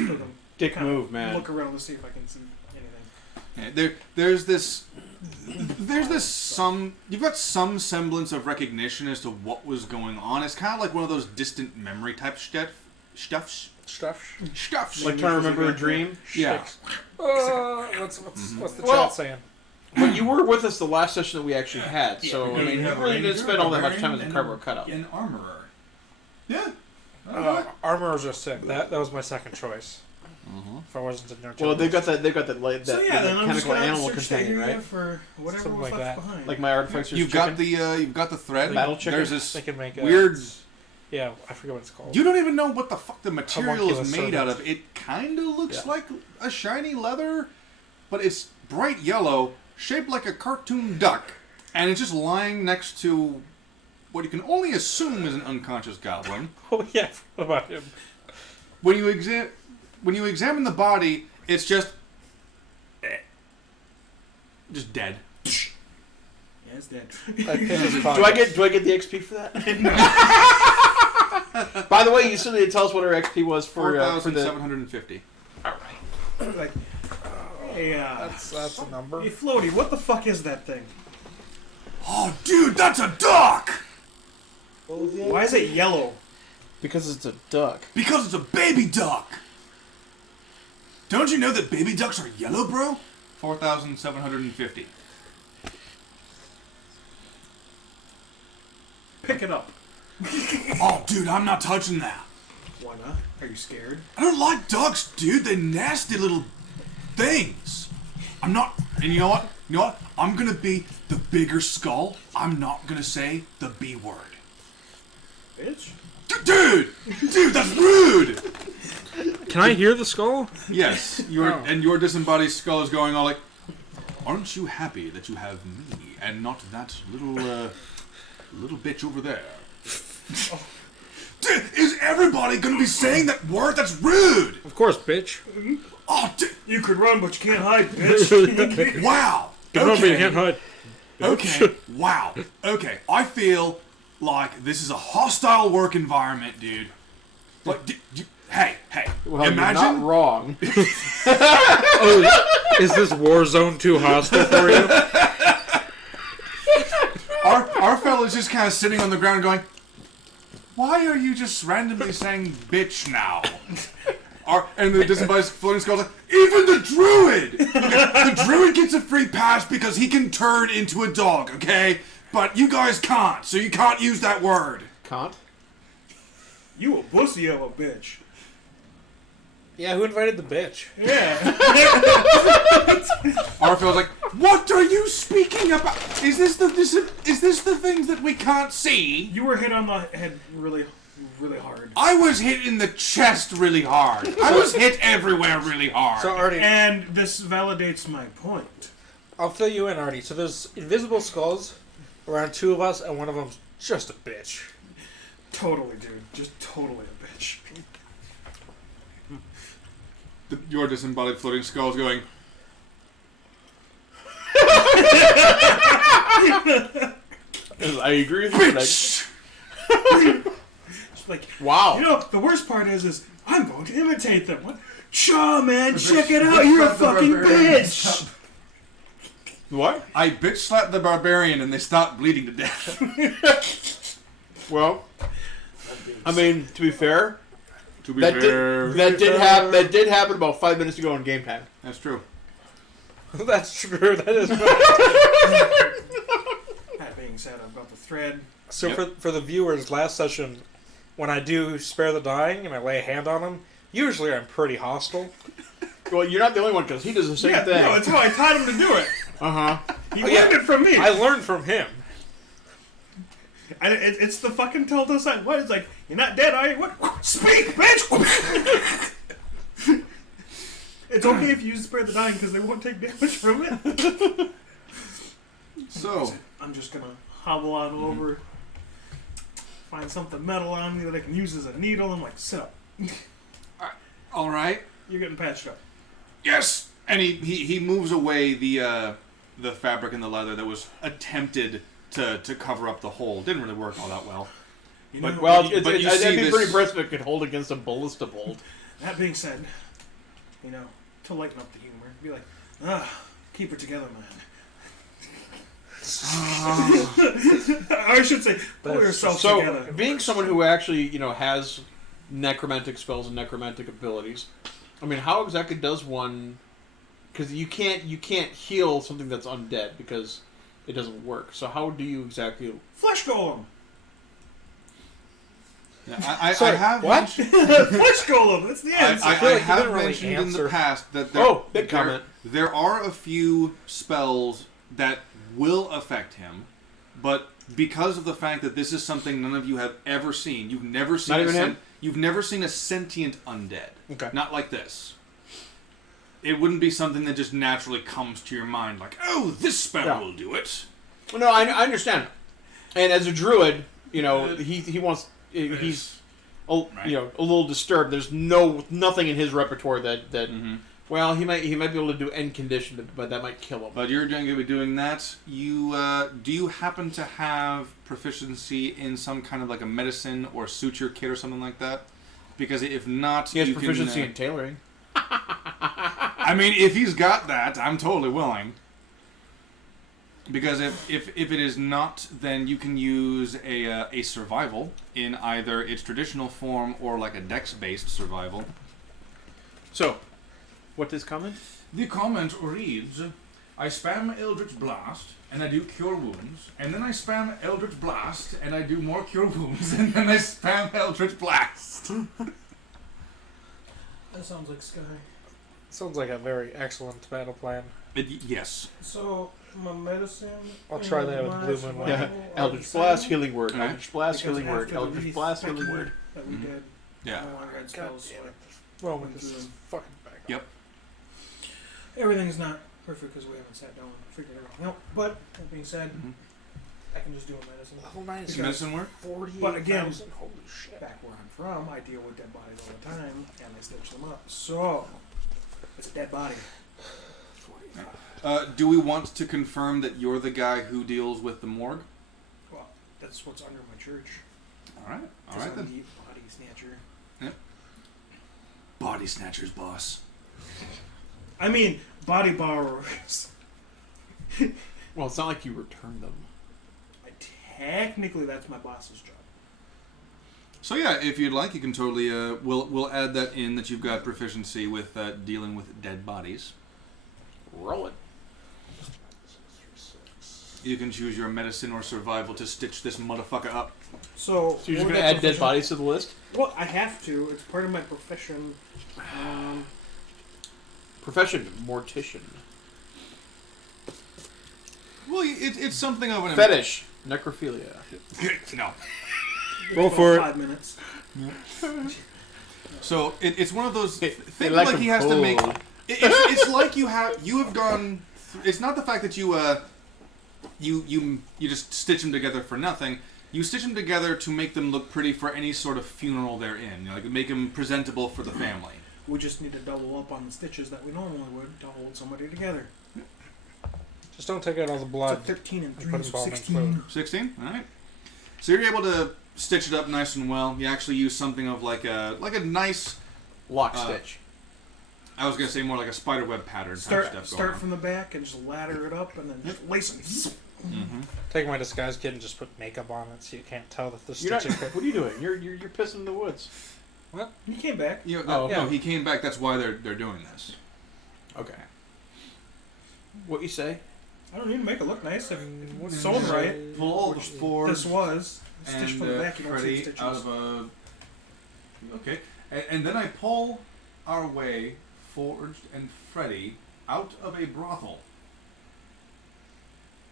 took them. Dick Kinda move, man. Look around to see if I can see anything. Yeah, you've got some semblance of recognition as to what was going on. It's kind of like one of those distant memory type stuffs. Like trying to remember a dream? Yeah. What's the Well- chat saying? But you were with us the last session that we actually had, so I Yeah, mean, you you have a really didn't ranger, spend all that much barbarian, time as a and cardboard cutout. An armorer. Yeah. Armorers are sick. That was my second choice. If I wasn't in Well, they've got that that So yeah, then I'm just chemical gonna animal search the companion, area right? for whatever Something was like left that. behind. Like my artificers. You've got the thread. Battle chicken? There's this They can make weird. Yeah, I forget what it's called. You don't even know what the fuck the material Homunculus is made out servant. of. It kind of looks Yeah. like a shiny leather, but it's bright yellow, shaped like a cartoon duck, and it's just lying next to what you can only assume is an unconscious goblin. Oh yeah, I forgot about him. When you examine the body, it's just dead. Yeah, it's dead. I pinned his Do pockets. I get the XP for that? By the way, you still need to tell us what our XP was for the 4,750. Like, hey, That's a number. hey, Floaty, what the fuck is that thing? Oh, dude, that's a duck! Why is it yellow? because it's a duck. Because it's a baby duck! Don't you know that baby ducks are yellow, bro? 4,750. Pick it up. Oh, dude, I'm not touching that. Why not? Are you scared? I don't like ducks, dude. They're nasty little things. I'm not. And you know what? You know what? I'm gonna be the bigger skull. I'm not gonna say the B word. Bitch. Dude, that's rude. Can I hear the skull? Yes, and your disembodied skull is going all like, aren't you happy that you have me and not that little bitch over there? Dude, is everybody gonna be saying that word? That's rude. Of course, bitch. Oh, dude. You could run, but you can't hide, bitch. Wow. hide. Okay. Wow. Okay. I feel like this is a hostile work environment, dude. Like, hey. Well, you're imagine. not wrong. Oh, is this war zone too hostile for you? Our fella's just kind of sitting on the ground going, why are you just randomly saying bitch now? And the disembodied floating skull's like, even the druid! The druid gets a free pass because he can turn into a dog, okay? But you guys can't, so you can't use that word. Can't. You a pussy of a bitch. Yeah, who invited the bitch? Yeah. Arfel's like, what are you speaking about? Is this the things that we can't see? You were hit on the head really, really hard. I was hit in the chest really hard. I was hit everywhere really hard. So, Artie, And this validates my point. I'll fill you in, Artie. So there's invisible skulls around two of us, and one of them's just a bitch. Totally, dude. Just totally a bitch. your disembodied floating skull is going. I agree with you. It's like, Wow. you know, the worst part is I'm going to imitate them. What? Shaw, man, check it out. You're a fucking bitch. What? I bitch slapped the barbarian and they stopped bleeding to death. Well, I mean, to be fair, That did happen about 5 minutes ago in game time. That's true. That's true. That is. That being said, I've got the thread. So Yep. for the viewers, last session, when I do spare the dying and I lay a hand on him, usually I'm pretty hostile. Well, you're not the only one because he does the same Yeah, thing. no, it's how I taught him to do it. He learned it from me. I learned from him. It's the fucking telltale sign. What? It's like, you're not dead, are you? What? Speak, bitch! It's okay if you use spare the dying because they won't take damage from it. So, I'm just gonna hobble on over, find something metal on me that I can use as a needle. I'm like, sit up. all right. You're getting patched up. Yes. And he moves away the fabric and the leather that was attempted to cover up the hole. Didn't really work all that well. You know, Well, but you it'd see be this- pretty impressive if it could hold against a ballista bolt. that being said, you know, to lighten up the humor, be like, keep it together, man. I should say, pull yourself So, together. being someone who actually, has necromantic spells and necromantic abilities, I mean, how exactly does one? Because you can't heal something that's undead because it doesn't work. So how do you exactly? Flesh golem. Yeah, I Sorry, have what? mentioned- Flesh golem. That's the answer. I feel like you have didn't really mentioned in the answer. past that Big comment. there are a few spells that will affect him, but because of the fact that this is something none of you have ever seen, you've never seen Not even him? you've never seen a sentient undead. Okay. Not like this. It wouldn't be something that just naturally comes to your mind like, oh, this spell Yeah. will do it. Well, no, I understand. And as a druid, he wants he's a little disturbed. There's nothing in his repertoire that well, he might be able to do end condition, but that might kill him. But you're going to be doing that. You do you happen to have proficiency in some kind of like a medicine or suture kit or something like that? Because if not, He has you proficiency can, in tailoring. I mean, if he's got that, I'm totally willing. Because if it is not, then you can use a survival in either its traditional form or like a dex-based survival. So, what is comment? The comment reads, I spam Eldritch Blast, and I do Cure Wounds, and then I spam Eldritch Blast, and I do more Cure Wounds, and then I spam Eldritch Blast. That sounds like Sky. Sounds like a very excellent battle plan. Yes. So, my medicine. I'll try that with Blue Moon Light. Yeah, Eldritch Blast, healing word. Alright. Eldritch Blast, Because healing word. after the Eldritch wreath Blast, healing word. that we did. Yeah. No longer had spells. damn So it. Well, with this Into fucking back. Yep. everything's not perfect because we haven't sat down and figured it out. No, but that being said, I can just do a medicine. Level 9 is Does medicine work? 48,000. But again, Holy shit. Back where I'm from, I deal with dead bodies all the time, and I stitch them up. So, it's a dead body. Do we want to confirm that you're the guy who deals with the morgue? Well, that's what's under my church. Alright. 'Cause Alright I'm then. the body snatcher. Body snatchers, boss. I mean, body borrowers. Well, it's not like you return them. Technically, that's my boss's job. So yeah, if you'd like, you can totally, we'll add that in that you've got proficiency with dealing with dead bodies. Roll it. You can choose your medicine or survival to stitch this motherfucker up. So So you're just what going to would that add dead profession- bodies to the list? Well, I have to. It's part of my profession. Profession, mortician. Well, it's something of an Fetish, necrophilia. No. Roll for it. 5 minutes. So it's one of those They things like like he has to them make. cold. It's like you have gone. It's not the fact that you just stitch them together for nothing. You stitch them together to make them look pretty for any sort of funeral they're in. Like make them presentable for the family. We just need to double up on the stitches that we normally would to hold somebody together. Just don't take out all the blood. So 13 and 3, put so them all in 16. 16? Alright. So you're able to stitch it up nice and well. You actually use something of like a nice Lock stitch. I was gonna say more like a spiderweb pattern type stuff. Start from the back and just ladder it up and then just lace them. Mm-hmm. Take my disguise kit and just put makeup on it so you can't tell that the You're not, stitching. what are you doing? You're pissing in the woods. He came back. No, he came back. That's why they're doing this. Okay. What you say? I don't need to make it look nice. If What it's sewn right. Pull all the fours. This was stitch and from the back. You don't see Freddy stitches. out of a. Okay, and then I pull our way, Forged and Freddy, out of a brothel.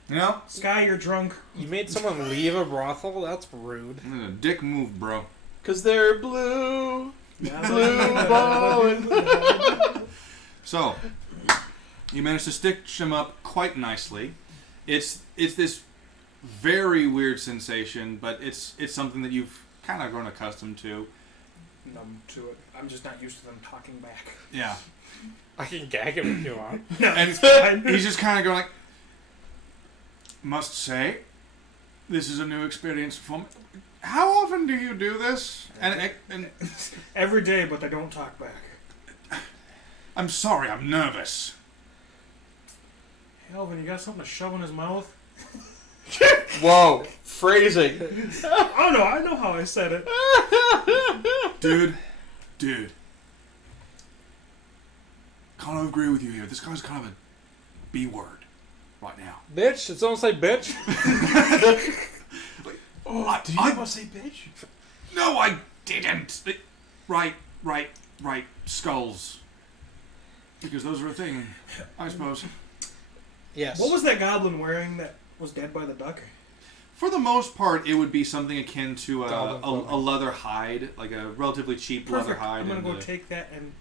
You know? Sky, you're drunk. You made someone leave a brothel? That's rude. A dick move, bro. 'Cause they're blue. Blue balling. So, you managed to stitch him up quite nicely. It's this very weird sensation, but it's something that you've kind of grown accustomed to. Numb to it. I'm just not used to them talking back. Yeah. I can gag him if you want. No, And it's fine. he's just kind of going like, must say, this is a new experience for me. How often do you do this? And Every day, but they don't talk back. I'm sorry, I'm nervous. Alvin, you got something to shove in his mouth? Whoa. Phrasing. Oh no, I know how I said it. Dude. Kind of agree with you here. This guy's kind of a B word right now. Bitch? Did someone say bitch? Did you almost say bitch? No, I didn't. Right. Skulls. Because those are a thing, I suppose. Yes. What was that goblin wearing that was dead by the duck? For the most part, it would be something akin to Goblin a clothing. leather hide, like a relatively cheap leather Perfect. hide. I'm gonna and, go take that and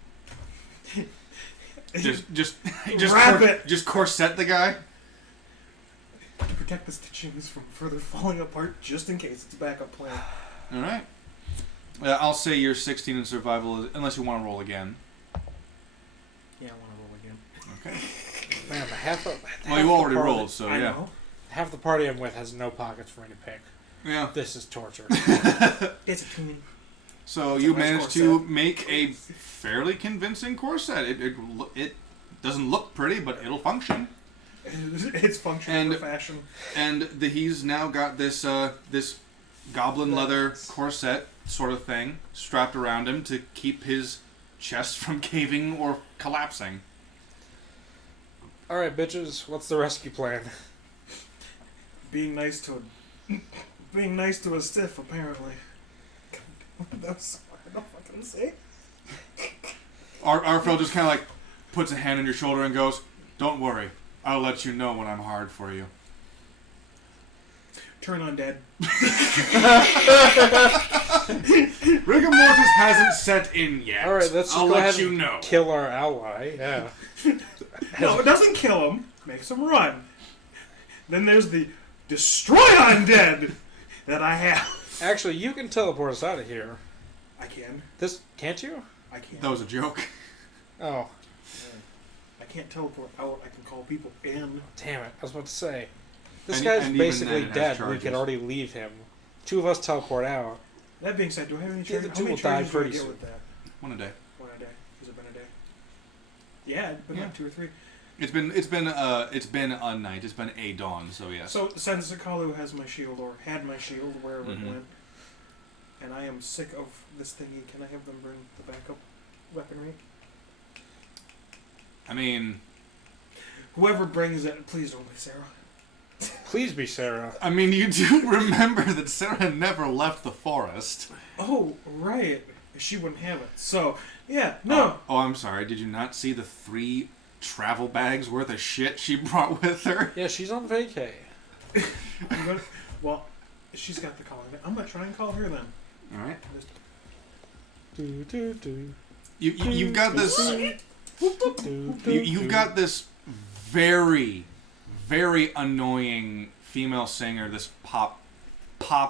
just Wrap it. Just corset the guy. to protect the stitchings from further falling apart, just in case. It's a backup plan. All right. I'll say you're 16 in survival, unless you want to roll again. Yeah, I want to roll again. Okay. Man, Well, you already rolled, so I yeah. know. half the party I'm with has no pockets for me to pick. Yeah. This is torture. It's a tuning. So It's a you nice managed to corset. make a fairly convincing corset. It doesn't look pretty, but it'll function. It's functional And- for fashion. And he's now got this this goblin leather corset sort of thing strapped around him to keep his chest from caving or collapsing. Alright, bitches, what's the rescue plan? Being nice to a stiff, apparently. That's I don't fucking say. Arfel just kind of like puts a hand on your shoulder and goes, "Don't worry, I'll let you know when I'm hard for you." Turn on dead. Rigor mortis hasn't set in yet. Alright, let's just I'll go let ahead you and know. kill our ally. Yeah. No, it doesn't kill him. Makes him run. Then there's the destroy undead that I have. Actually, you can teleport us out of here. I can. This can't you? I can. That was a joke. Oh, I can't teleport out. I can call people in. damn it! I was about to say, this And- guy's and even basically then it has dead. We charges. could already leave him. Two of us teleport out. That being said, do I have any The other charges? two How many will die charges do I pretty get soon. with that? One a day. One a day. Has it been a day? Yeah, but Yeah. not 2 or 3. It's been a night. It's been a dawn. So yes. So Sensakalu has my shield, or had my shield wherever Mhm. it went, and I am sick of this thingy. Can I have them bring the backup weaponry? I mean, Whoever brings it, please don't be Sarah. Please be Sarah. you do remember that Sarah never left the forest. Oh, right. She wouldn't have it. So, yeah, no. Oh, I'm sorry. Did you not see the 3 travel bags worth of shit she brought with her? Yeah, she's on vacay. I'm gonna, well, she's got the calling. I'm going to try and call her then. All right. Just- Do, do, do. You've got this. You've got this very, very annoying female singer, this pop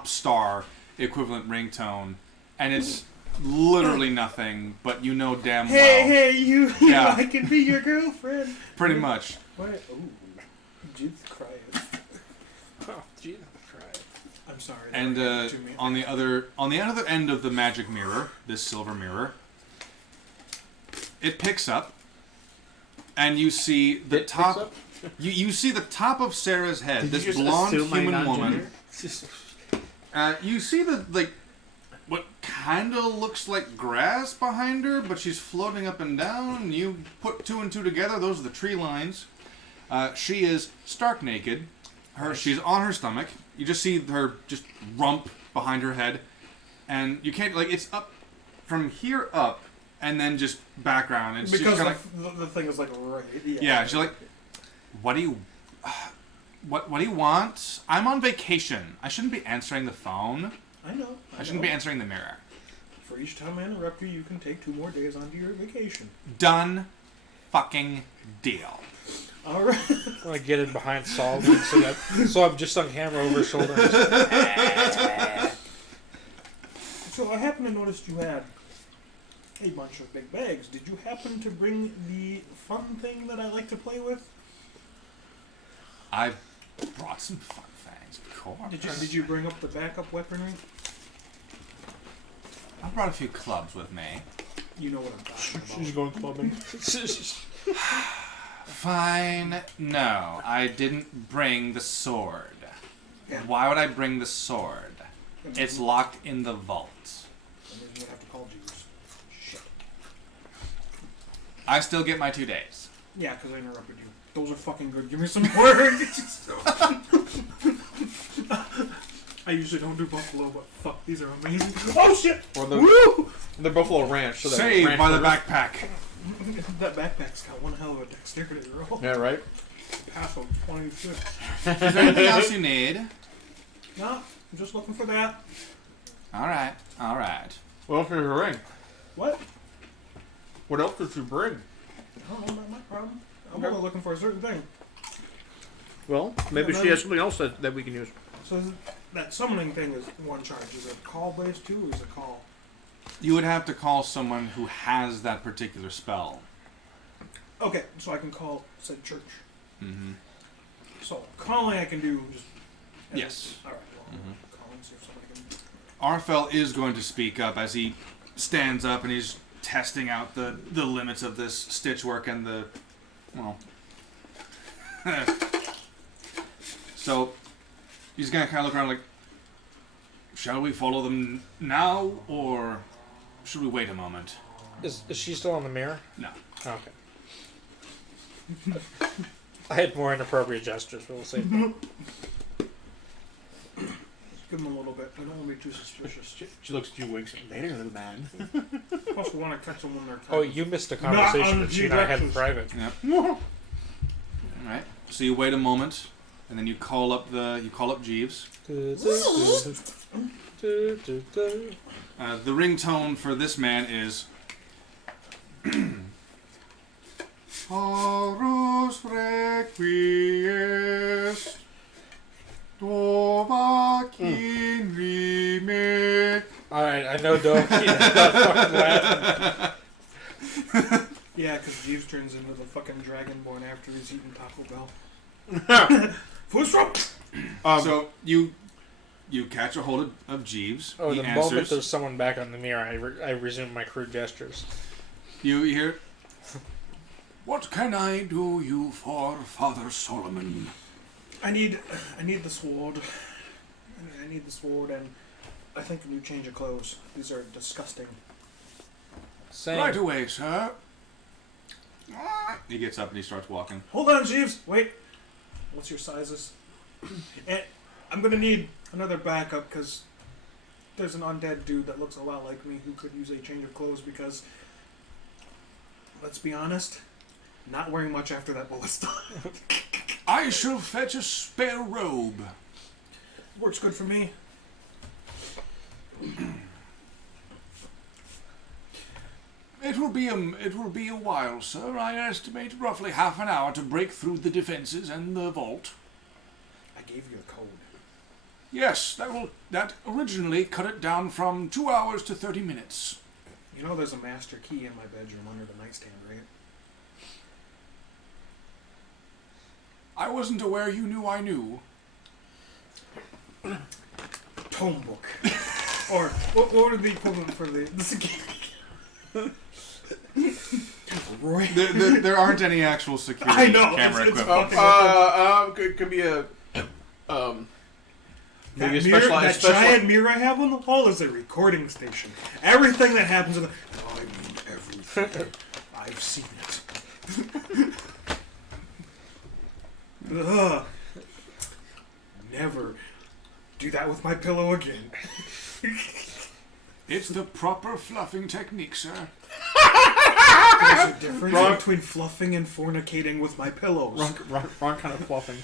star equivalent ringtone, and it's literally nothing, but you know damn well. Hey, you Yeah. I can be your girlfriend. Pretty much. What? Ooh, Judith cries. Oh, Jesus Christ. I'm sorry. And that to me. on the other end of the magic mirror, this silver mirror, it picks up, and you see the It top. picks up? You see the top of Sarah's head. Did This you just blonde assume my human woman. non-gender? You see the what kind of looks like grass behind her, but she's floating up and down. You put two and two together; those are the tree lines. She is stark naked. She's on her stomach. You just see her just rump behind her head, and you can't it's up from here up, and then just background. And because she's kinda, the thing is like right. yeah, she's like, what do you want? I'm on vacation. I shouldn't be answering the phone. I know. I shouldn't be answering the mirror. For each time I interrupt you, you can take 2 more days onto your vacation. Done. Fucking deal. All right. I'm gonna get in behind Saul, so I'm just on camera over his shoulder. So I happen to notice you had a bunch of big bags. Did you happen to bring the fun thing that I like to play with? I've brought some fun things, of course. Did you bring up the backup weaponry? I brought a few clubs with me. You know what I'm talking about. She's going clubbing. Fine. No, I didn't bring the sword. Yeah. Why would I bring the sword? It's locked in the vault. And then you have to call Jews. Shit. I still get my 2 days. Yeah, because I interrupted you. Those are fucking good. Give me some more. I usually don't do buffalo, but fuck, these are amazing. Oh shit! Or Woo! the Buffalo Ranch. So Saved ranch by the burgers. backpack. That backpack's got one hell of a dexterity roll. Yeah, right? Pass of 22. Is there anything else you need? No, I'm just looking for that. Alright. What else did you bring? What? What else did you bring? Oh, not my problem. I'm only looking for a certain thing. Well, maybe Yeah, she has something else that we can use. So that summoning thing is one charge. Is it call based too, or is it call? You would have to call someone who has that particular spell. Okay, so I can call said church. Mm-hmm. So calling I can do just. Yes. All right. Well, calling see if somebody can. Arfel is going to speak up as he stands up and he's testing out the limits of this stitch work and the, well. So he's going to kind of look around like, shall we follow them now or should we wait a moment? Is she still on the mirror? No. Oh, okay. I had more inappropriate gestures, but we'll see. Give them a little bit. I don't want to be too suspicious. She looks at you, winks. Later, little man. Plus, we want to catch them when they're. Oh, you missed a conversation that she and I had in private. Yep. Alright. So you wait a moment and then you call up Jeeves. The ringtone for this man is Horus requies Dovakin rime. Alright, I know Dovakin. Fucking laughing. Yeah, because Jeeves turns into the fucking dragonborn after he's eaten Taco Bell. Footstrap! So you catch a hold of Jeeves. Oh, He the answers. moment there's someone back on the mirror, I resume my crude gestures. You hear, What can I do you for, Father Solomon? I need the sword. I need the sword, and I think a new change of clothes. These are disgusting. Same. Right away, sir. he gets up and he starts walking. Hold on, Jeeves. Wait. What's your sizes? And I'm gonna need another backup because there's an undead dude that looks a lot like me who could use a change of clothes because, let's be honest, not wearing much after that bullet's done. I shall fetch a spare robe. Works good for me. It will be a while, sir. I estimate roughly half an hour to break through the defenses and the vault. I gave you a code. Yes, that originally cut it down from 2 hours to 30 minutes. You know, there's a master key in my bedroom under the nightstand, right? I wasn't aware you knew I knew. Tome book. Or, what would be the equivalent for the Roy? There aren't any actual security I know, camera it's equipment. Could be a maybe a That, mirror, special that special. giant mirror I have on the wall is a recording station. Everything that happens in the... I mean everything. I've seen it. Ugh. Never do that with my pillow again. It's the proper fluffing technique, sir. There's a difference between fluffing and fornicating with my pillows. Wrong kind of fluffing.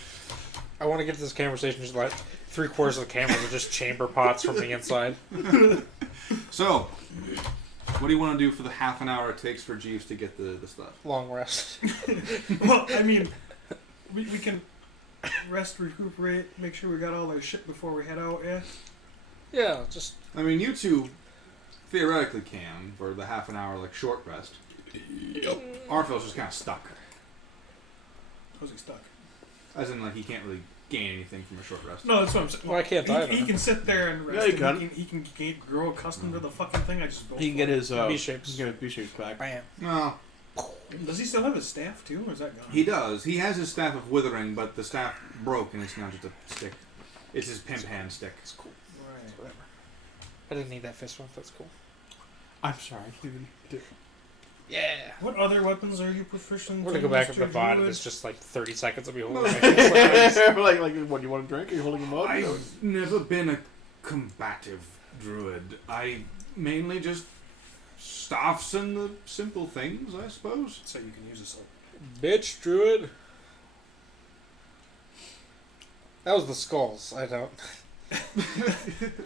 I want to get to this conversation just like 3/4 of the cameras are just chamber pots from the inside. So, what do you want to do for the half an hour it takes for Jeeves to get the stuff? Long rest. Well, I mean, we can rest, recuperate, make sure we got all our shit before we head out, yeah? Yeah, just I mean, you two theoretically can for the half an hour like short rest. Yep. Arfel's just kind of stuck. How's he stuck? As in, like, he can't really gain anything from a short rest. No, that's what I'm saying. Well, I can't die He then. can sit there and rest. Yeah, he and can. He can grow accustomed to the fucking thing. I just don't. He can get his B-shapes. He can get his B-shapes back. bam. No, Does he still have his staff too, or is that gone? he does. He has his staff of withering, but the staff broke and it's now just a stick. It's his pimp hand stick. It's cool. Right. Whatever. I didn't need that fist one. That's cool. I'm sorry. Yeah. What other weapons are you proficient? We're gonna in, go back Mr. up the VOD. Druid? It's just like 30 seconds of me holding like, what do you want to drink? Are you holding him up? I've never been a combative druid. I mainly just staffs and the simple things, I suppose. So you can use a sword. Bitch, druid. That was the skulls. I don't.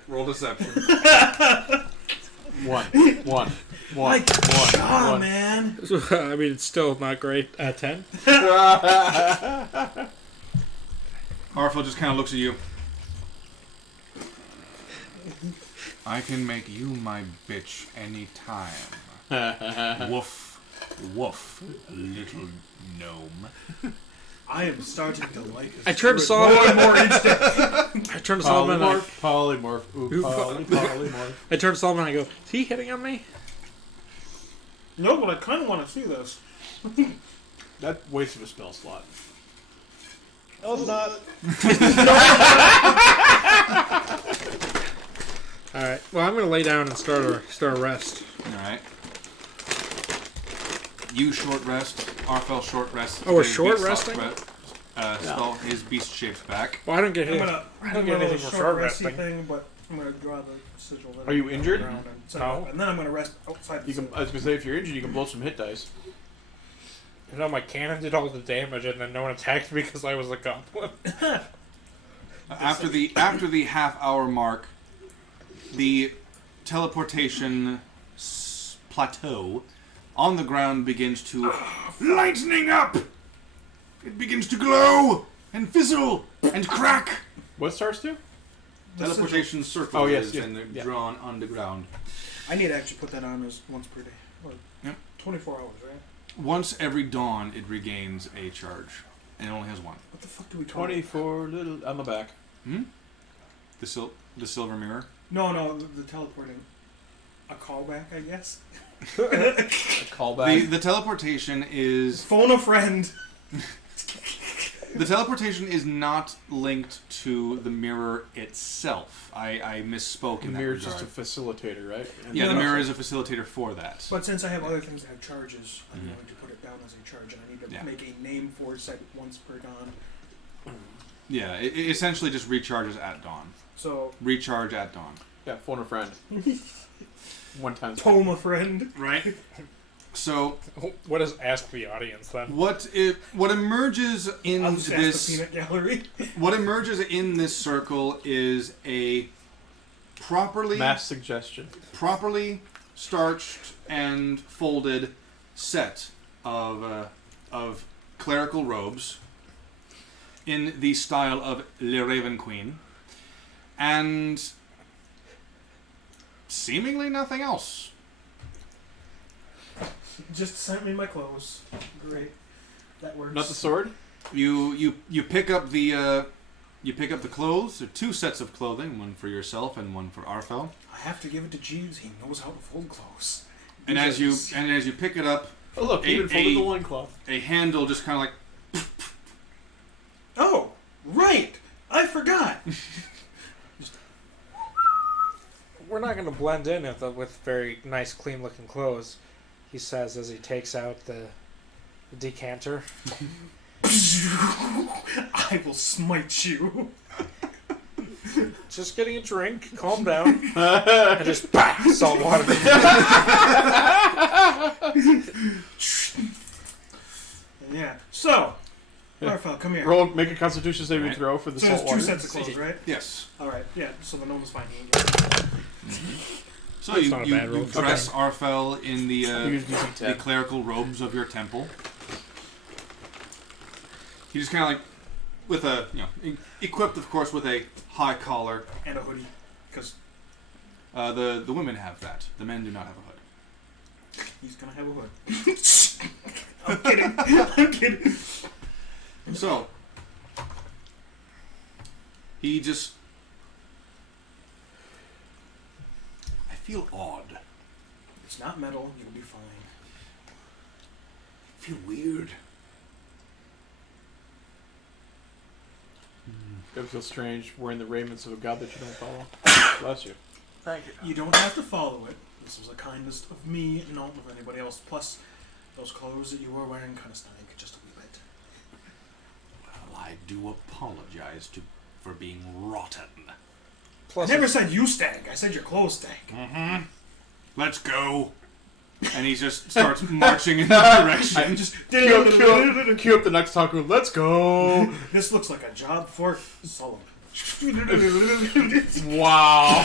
Roll deception. One. God, man. I mean, it's still not great. 10. Arfel just kind of looks at you. I can make you my bitch anytime. Woof, woof, little gnome. I am starting to like this. I turned to druid Solomon. more and more instant. I turned to Solomon. And Polymorph. Polymorph. I turned to Solomon and I go, is he hitting on me? No, but I kind of want to see this. That wasted a spell slot. No, it's not. Alright. Well, I'm going to lay down and start a rest. Alright. You short rest. Arfel short rest. Oh, we're His short beast resting? Spell his beast shapes back. Well, I don't get I'm hit. gonna I don't do get a little anything for short short resty resting. thing, but I'm gonna draw the sigil. that Are you I put on injured? the ground and set it No. up, and then I'm gonna rest outside the You can. sigil. I was gonna say, if you're injured, you can blow some hit dice. You know, my cannon did all the damage and then no one attacked me because I was a goblin. After the half hour mark, the teleportation plateau on the ground begins to lightening up. It begins to glow and fizzle and crack. What starts to? The Teleportation circle Oh, yes, is yeah, and they're yeah. drawn on the ground. I need to actually put that on as once per day. Like, Yep. 24 hours, right? Once every dawn, it regains a charge, and it only has one. What the fuck do we call 24 little on the back. The silver mirror. No, the teleporting. A callback, I guess. A callback. The teleportation is Phone a friend. the teleportation is not linked to the mirror itself. I misspoke The in that mirror's regard. just a facilitator, right? Yeah, the No, mirror is a facilitator for that. But since I have other things that have charges, I'm going to put it down as a charge, and I need to Yeah. make a name for it set once per dawn. Yeah, it essentially just recharges at dawn. So, Recharge at dawn. Yeah, phone a friend. One time. poem a friend. Right. So What does ask the audience then? what emerges in I'll just ask the this peanut gallery. what emerges in this circle is a properly Mass suggestion. starched and folded set of clerical robes in the style of Le Raven Queen, and seemingly nothing else. Just sent me my clothes. Great. That works. Not the sword. You pick up the clothes. There are 2 sets of clothing, one for yourself and one for Arfel. I have to give it to Jeeves. He knows how to fold clothes. And as you pick it up, Oh look, he even folded the loincloth. a handle just kind of like Oh, right. I forgot. We're not going to blend in with very nice, clean-looking clothes, he says as he takes out the decanter. I will smite you. Just getting a drink. Calm down. And just salt water. Yeah. So, Arfel, come here. Roll, make a Constitution saving Right. throw for the So salt there's 2 water. sets of clothes, right? yes. All right. Yeah. So the gnome's finding. So That's you, not a you, bad roll. you dress Arfel in the Use DC the 10. clerical robes of your temple. He just kind of like with a equipped, of course, with a high collar. And a hoodie, because The women have that. The men do not have a hood. he's gonna have a hood. I'm kidding. I'm kidding. So he just. I feel odd. It's not metal. You'll be fine. I feel weird. It feels strange wearing the raiments of a god that you don't follow. Bless you. Thank you. You don't have to follow it. This was a kindness of me, not of anybody else. Plus, those clothes that you were wearing kind of stank just a wee bit. Well, I do apologize for being rotten. Plus, I never said you stank. I said your clothes stank. Mm-hmm. Let's go. And he just starts marching in that direction. Just Cue up the next taco. Let's go. This looks like a job for Solomon. Wow.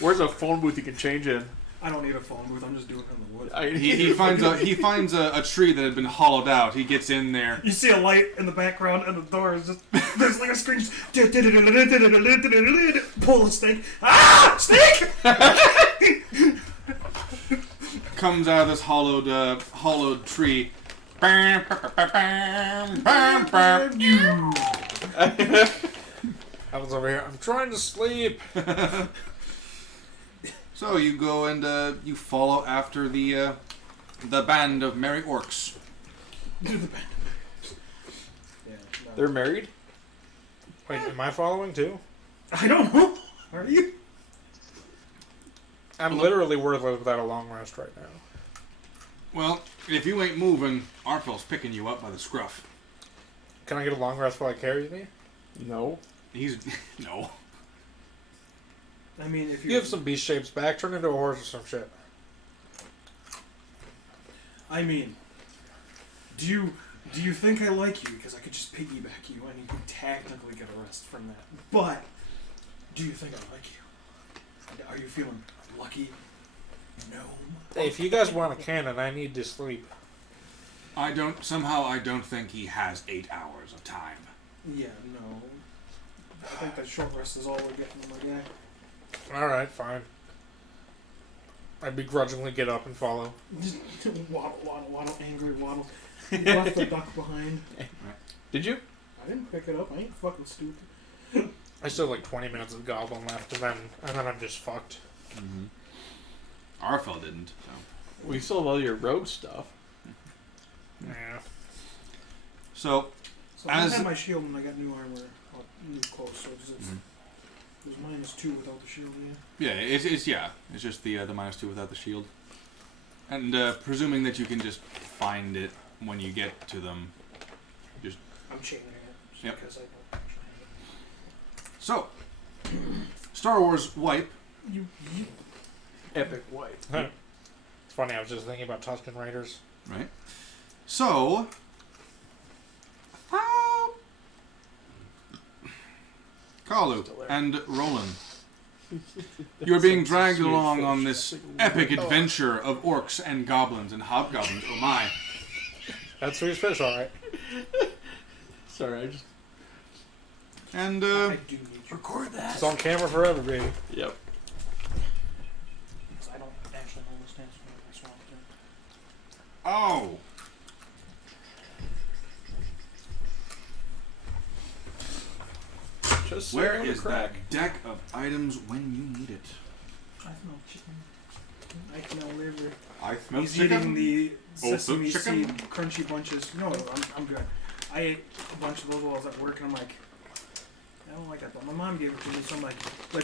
Where's a phone booth you can change in? I don't need a phone booth. I'm just doing it in the wood. He finds a tree that had been hollowed out. He gets in there. You see a light in the background, and the door is just there's like a screen. Pull the snake. Ah, snake! Comes out of this hollowed tree. I was over here. I'm trying to sleep. So you go and you follow after the band of merry orcs. Do the band. Yeah, no. They're married? Wait, am I following too? I don't know. Are you? I'm literally worthless without a long rest right now. Well, if you ain't moving, Arfel's picking you up by the scruff. Can I get a long rest while he carries me? No. He's no. I mean, if You have some beast shapes back. Turn into a horse or some shit. I mean, do you think I like you because I could just piggyback you and you could technically get a rest from that? But do you think I like you? Are you feeling lucky? No. Hey, if you guys want a cannon, I need to sleep. I don't think he has 8 hours of time. Yeah, no. I think that short rest is all we're getting, my guy. Alright, fine. I begrudgingly get up and follow. Just waddle, angry waddle. Left the duck behind. Did you? I didn't pick it up. I ain't fucking stupid. I still have like 20 minutes of goblin left, and then I'm just fucked. Mm-hmm. Arfel didn't. So. Well, you still have all your rogue stuff. Yeah. So So I had my shield and I got new armor, new clothes, so it's it was -2 without the shield, yeah. Yeah, it's just the -2 without the shield, and presuming that you can just find it when you get to them. I'm chaining it just Yep. because I don't actually have it. So, Star Wars wipe. Epic wipe. It's funny, I was just thinking about Tusken Raiders. Right. So, Carlu and Roland, you are being dragged along on this epic adventure of orcs and goblins and hobgoblins. Oh my! That's Swedish fish, alright. Sorry, I just... And I do need you. Record that. It's on camera forever, baby. Yep. Because I don't actually know the stance for my swamp thing. Oh. Just Where saying, is that deck of items when you need it? I smell chicken. I smell liver. I smell He's chicken. eating the Oh, sesame chicken? seed crunchy bunches. No, I'm good. I ate a bunch of those while I was at work, and I'm like, I don't like that. But my mom gave it to me, so I'm like,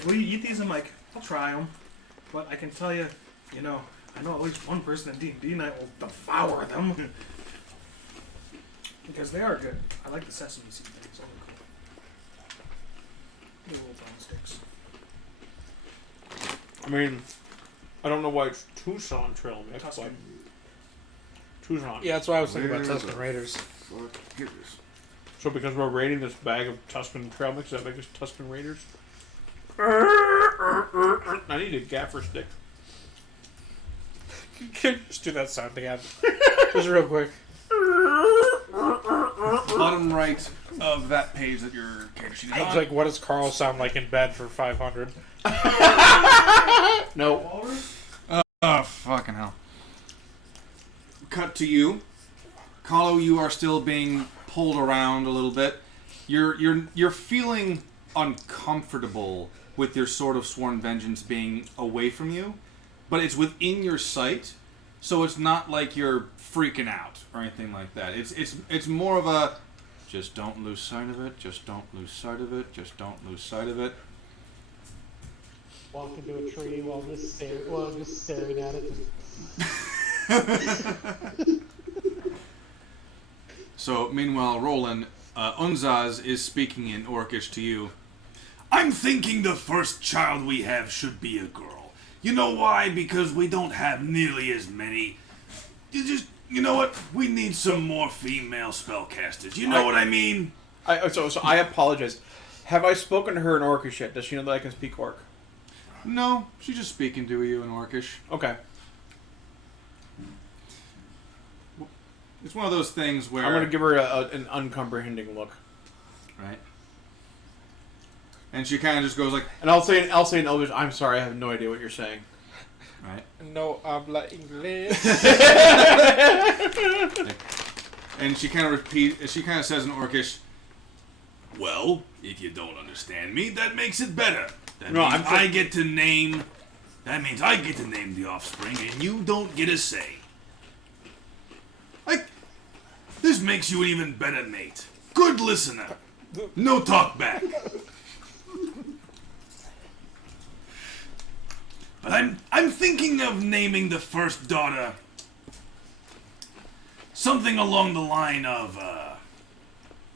will you eat these? I'm like, I'll try them. But I can tell you, I know at least one person in D&D night will devour them. Because they are good. I like the sesame seed things. They're cool. The little brown sticks. I mean, I don't know why it's Tucson trail mix, but Tuscan. Tucson. Yeah, that's why I was thinking about Where Tuscan the Raiders. Fuck, here it is. So because we're raiding this bag of Tuscan trail mix, does that make us Tuscan Raiders? I need a gaffer stick. Just do that sound again. Just real quick. Bottom right of that page that your character sheet is I was on. like, what does Carl sound like in bed for 500? No. Oh, fucking hell. Cut to you. Kahlo, you are still being pulled around a little bit. You're feeling uncomfortable with your Sword of Sworn Vengeance being away from you, but it's within your sight, so it's not like you're freaking out or anything like that. It's more of a just don't lose sight of it, just don't lose sight of it, just don't lose sight of it. Walk into a tree while just staring at it. So, meanwhile, Roland, Unzaz is speaking in Orcish to you. I'm thinking the first child we have should be a girl. You know why? Because we don't have nearly as many. You know what? We need some more female spellcasters. You know what I mean? So I apologize. Have I spoken to her in Orcish yet? Does she know that I can speak Orc? No, she's just speaking to you in Orcish. Okay. It's one of those things where... I'm going to give her an uncomprehending look. Right. And she kind of just goes like... And I'll say in Elvish, I'm sorry, I have no idea what you're saying. Right. No habla inglés. And she kind of says in Orcish, Well, if you don't understand me, that makes it better. That No, means I'm I get to name the offspring, and you don't get a say. Like, this makes you an even better mate. Good listener. No talk back. But I'm thinking of naming the first daughter something along the line of, I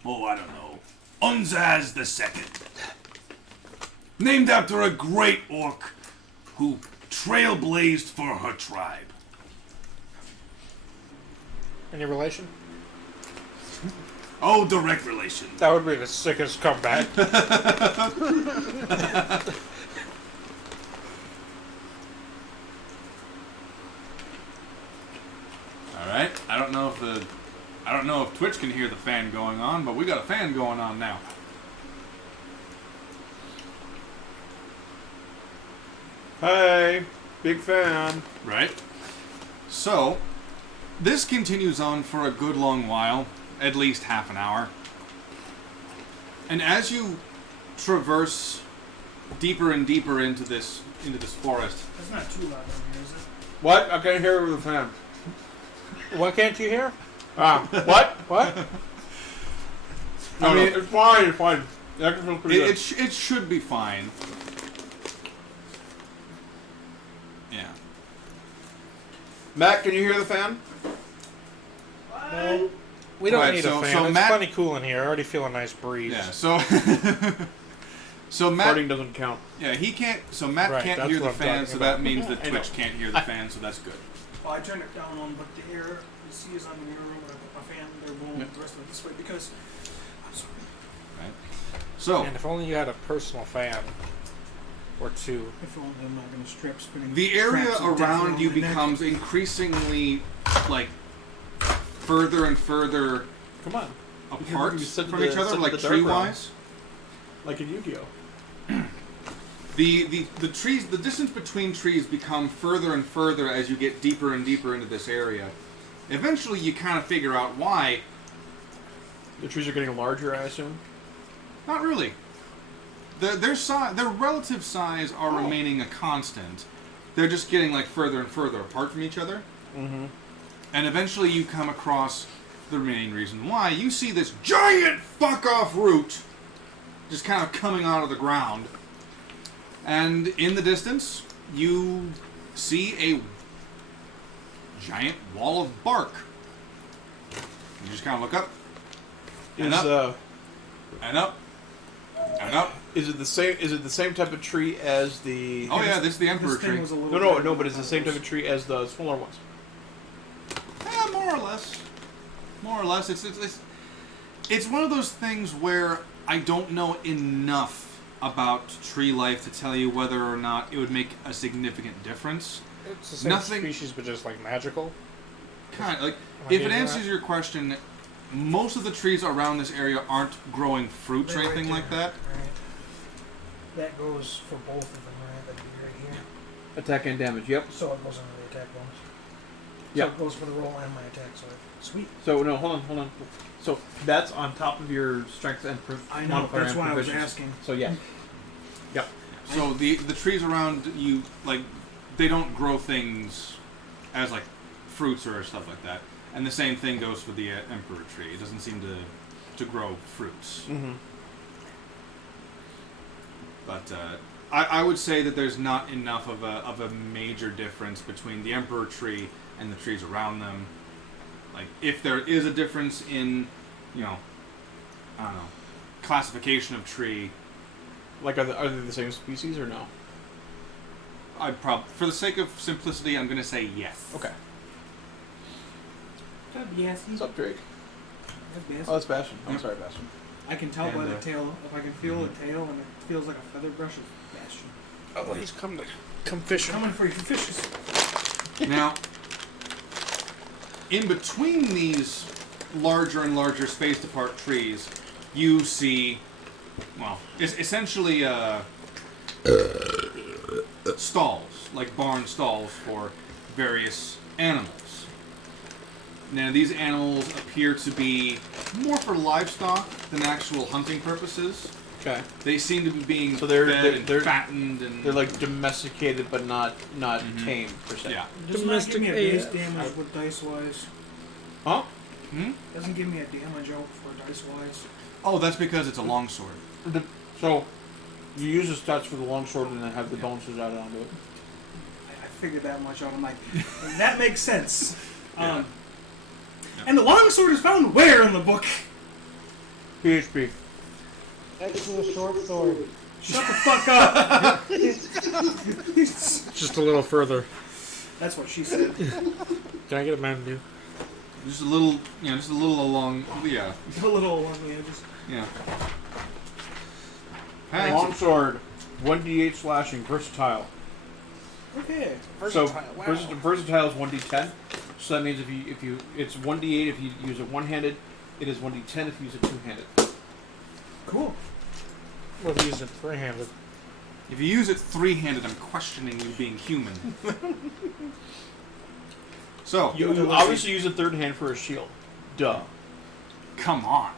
don't know, Unzaz II. Named after a great orc who trailblazed for her tribe. Any relation? Oh, direct relation. That would be the sickest comeback. alright, I don't know if Twitch can hear the fan going on, but we got a fan going on now. Hey, big fan. Right. So, this continues on for a good long while, at least half an hour. And as you traverse deeper and deeper into this forest, That's not too loud over here, is it? What? I can't hear over the fan. What can't you hear? What? What? I mean, it's fine, it's fine. I can feel pretty good. it should be fine. Yeah. Matt, can you hear the fan? No. We don't Right, need so- a fan. so It's Matt- plenty cool in here. I already feel a nice breeze. Yeah. So so Matt Farting doesn't count. Yeah, he can't. So Matt Right, can't that's hear the what I'm fan, talking so that about. means that I know. Twitch can't hear the fan, so that's good. Well, I turned it down on, but the air you see is on the mirror when I put my fan. They're blowing the rest of it this way because I'm sorry. Right. So And if only you had a personal fan or two. If only I'm not going to strip spinning. the area traps of death around around you my neck. becomes increasingly like further and further Come on. apart You sit in from the- each other, sit in like the dark tree-wise. Like in Yu-Gi-Oh! The trees, the distance between trees become further and further as you get deeper and deeper into this area. Eventually, you kind of figure out why. The trees are getting larger, I assume. Not really. Their relative size are remaining a constant. They're just getting like further and further apart from each other. Mm-hmm. And eventually, you come across the remaining reason why. You see this giant fuck-off root just kind of coming out of the ground. And in the distance, you see a giant wall of bark. You just kind of look up. And up. And up. And up. Is it the same? Is it the same type of tree as the? Oh yeah, this is the emperor This thing tree. was a little No, but it's the same type of tree as the smaller ones. Yeah, more or less. More or less. It's one of those things where I don't know enough about tree life to tell you whether or not it would make a significant difference. It's the same Nothing- species, but just like magical. Kind of like, Am I if it getting answers that? your question, most of the trees around this area aren't growing fruits or They're anything right like there, that. Right. That goes for both of them, right? That'd be right here. Attack and damage. Yep. So it goes under the attack bonus. Yeah. So it goes for the roll and my attack, so sweet. So no, hold on. So that's on top of your strength and I know, modifier that's and why I was proficiency. asking. So yeah. Yep. So the trees around you, like, they don't grow things as like fruits or stuff like that. And the same thing goes for the emperor tree. It doesn't seem to grow fruits. Mm-hmm. But I would say that there's not enough of a major difference between the emperor tree and the trees around them. Like, if there is a difference in, I don't know, classification of tree, Like, are they the same species or no? I'd for the sake of simplicity, I'm going to say yes. Okay. Yes. What's up, Drake? That's Oh, that's Bastion. I'm Yep. sorry, Bastion. I can tell by And, the tail. If I can feel the tail and it feels like a feather brush, it's Bastion. Oh, he's come fishing. Coming for your fishes. Now, in between these larger and larger spaced apart trees, you see, well, it's essentially stalls, like barn stalls for various animals. Now, these animals appear to be more for livestock than actual hunting purposes. Okay. They seem to be being So they're- fed they're- and they're- fattened and They're like domesticated, but not tame per se. yeah. Doesn't that give me a base AF. damage with dice wise? Huh? Doesn't give me a damage out for dice wise. Oh, that's because it's a longsword. So you use the stats for the longsword and then have the bonuses added onto it. I figured that much out. I'm like, that makes sense. Yeah. And the longsword is found where in the book? PHP. Next to the short sword. Shut the fuck up. Just a little further. That's what she said. Can I get a menu? Just a little, just a little along, yeah, A little along the edges. yeah. Longsword. 1d8 slashing. Versatile. Okay. Versatile, wow. Versatile is 1d10. So that means if you it's 1d8 if you use it one-handed. It is 1d10 if you use it two-handed. Cool. We'll use it three-handed. If you use it three-handed, I'm questioning you being human. So, You obviously use a third hand for a shield. Duh. come on.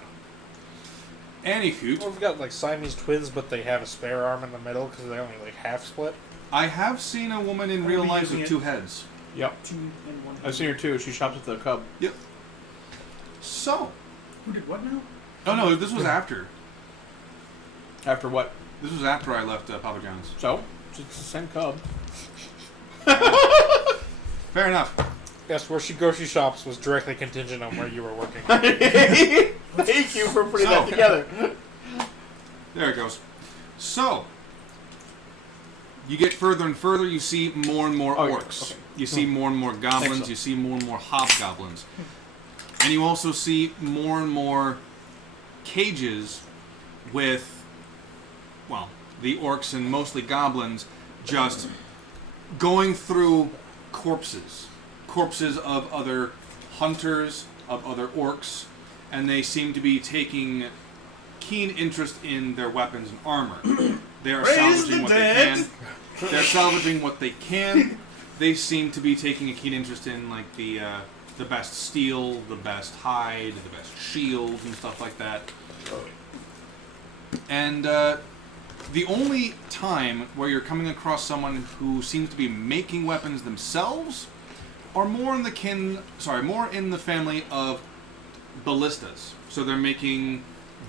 Anywho, Well, we've got like Siamese twins, but they have a spare arm in the middle because they only like half split. I have seen a woman in Are real we life using with it? 2 heads. Yep. 2 and 1. I've seen her too. She shops at the Cub. Yep. So, Who did what now? oh no, this was after. After what? This was after I left Papa John's. So? It's the same Cub. Fair enough. Yes, where she grocery shops was directly contingent on where you were working. Thank you for putting that So- together. There it goes. So, you get further and further, you see more and more Oh, yeah, orcs. okay. You see more and more goblins, Excellent. you see more and more hobgoblins. And you also see more and more cages with, well, the orcs and mostly goblins just going through corpses. Corpses of other hunters, of other orcs, and they seem to be taking keen interest in their weapons and armor. They are Raise salvaging the what dead. they can. They're salvaging what they can. They seem to be taking a keen interest in like the the best steel, the best hide, the best shields, and stuff like that. And the only time where you're coming across someone who seems to be making weapons themselves are more in the family of ballistas. So they're making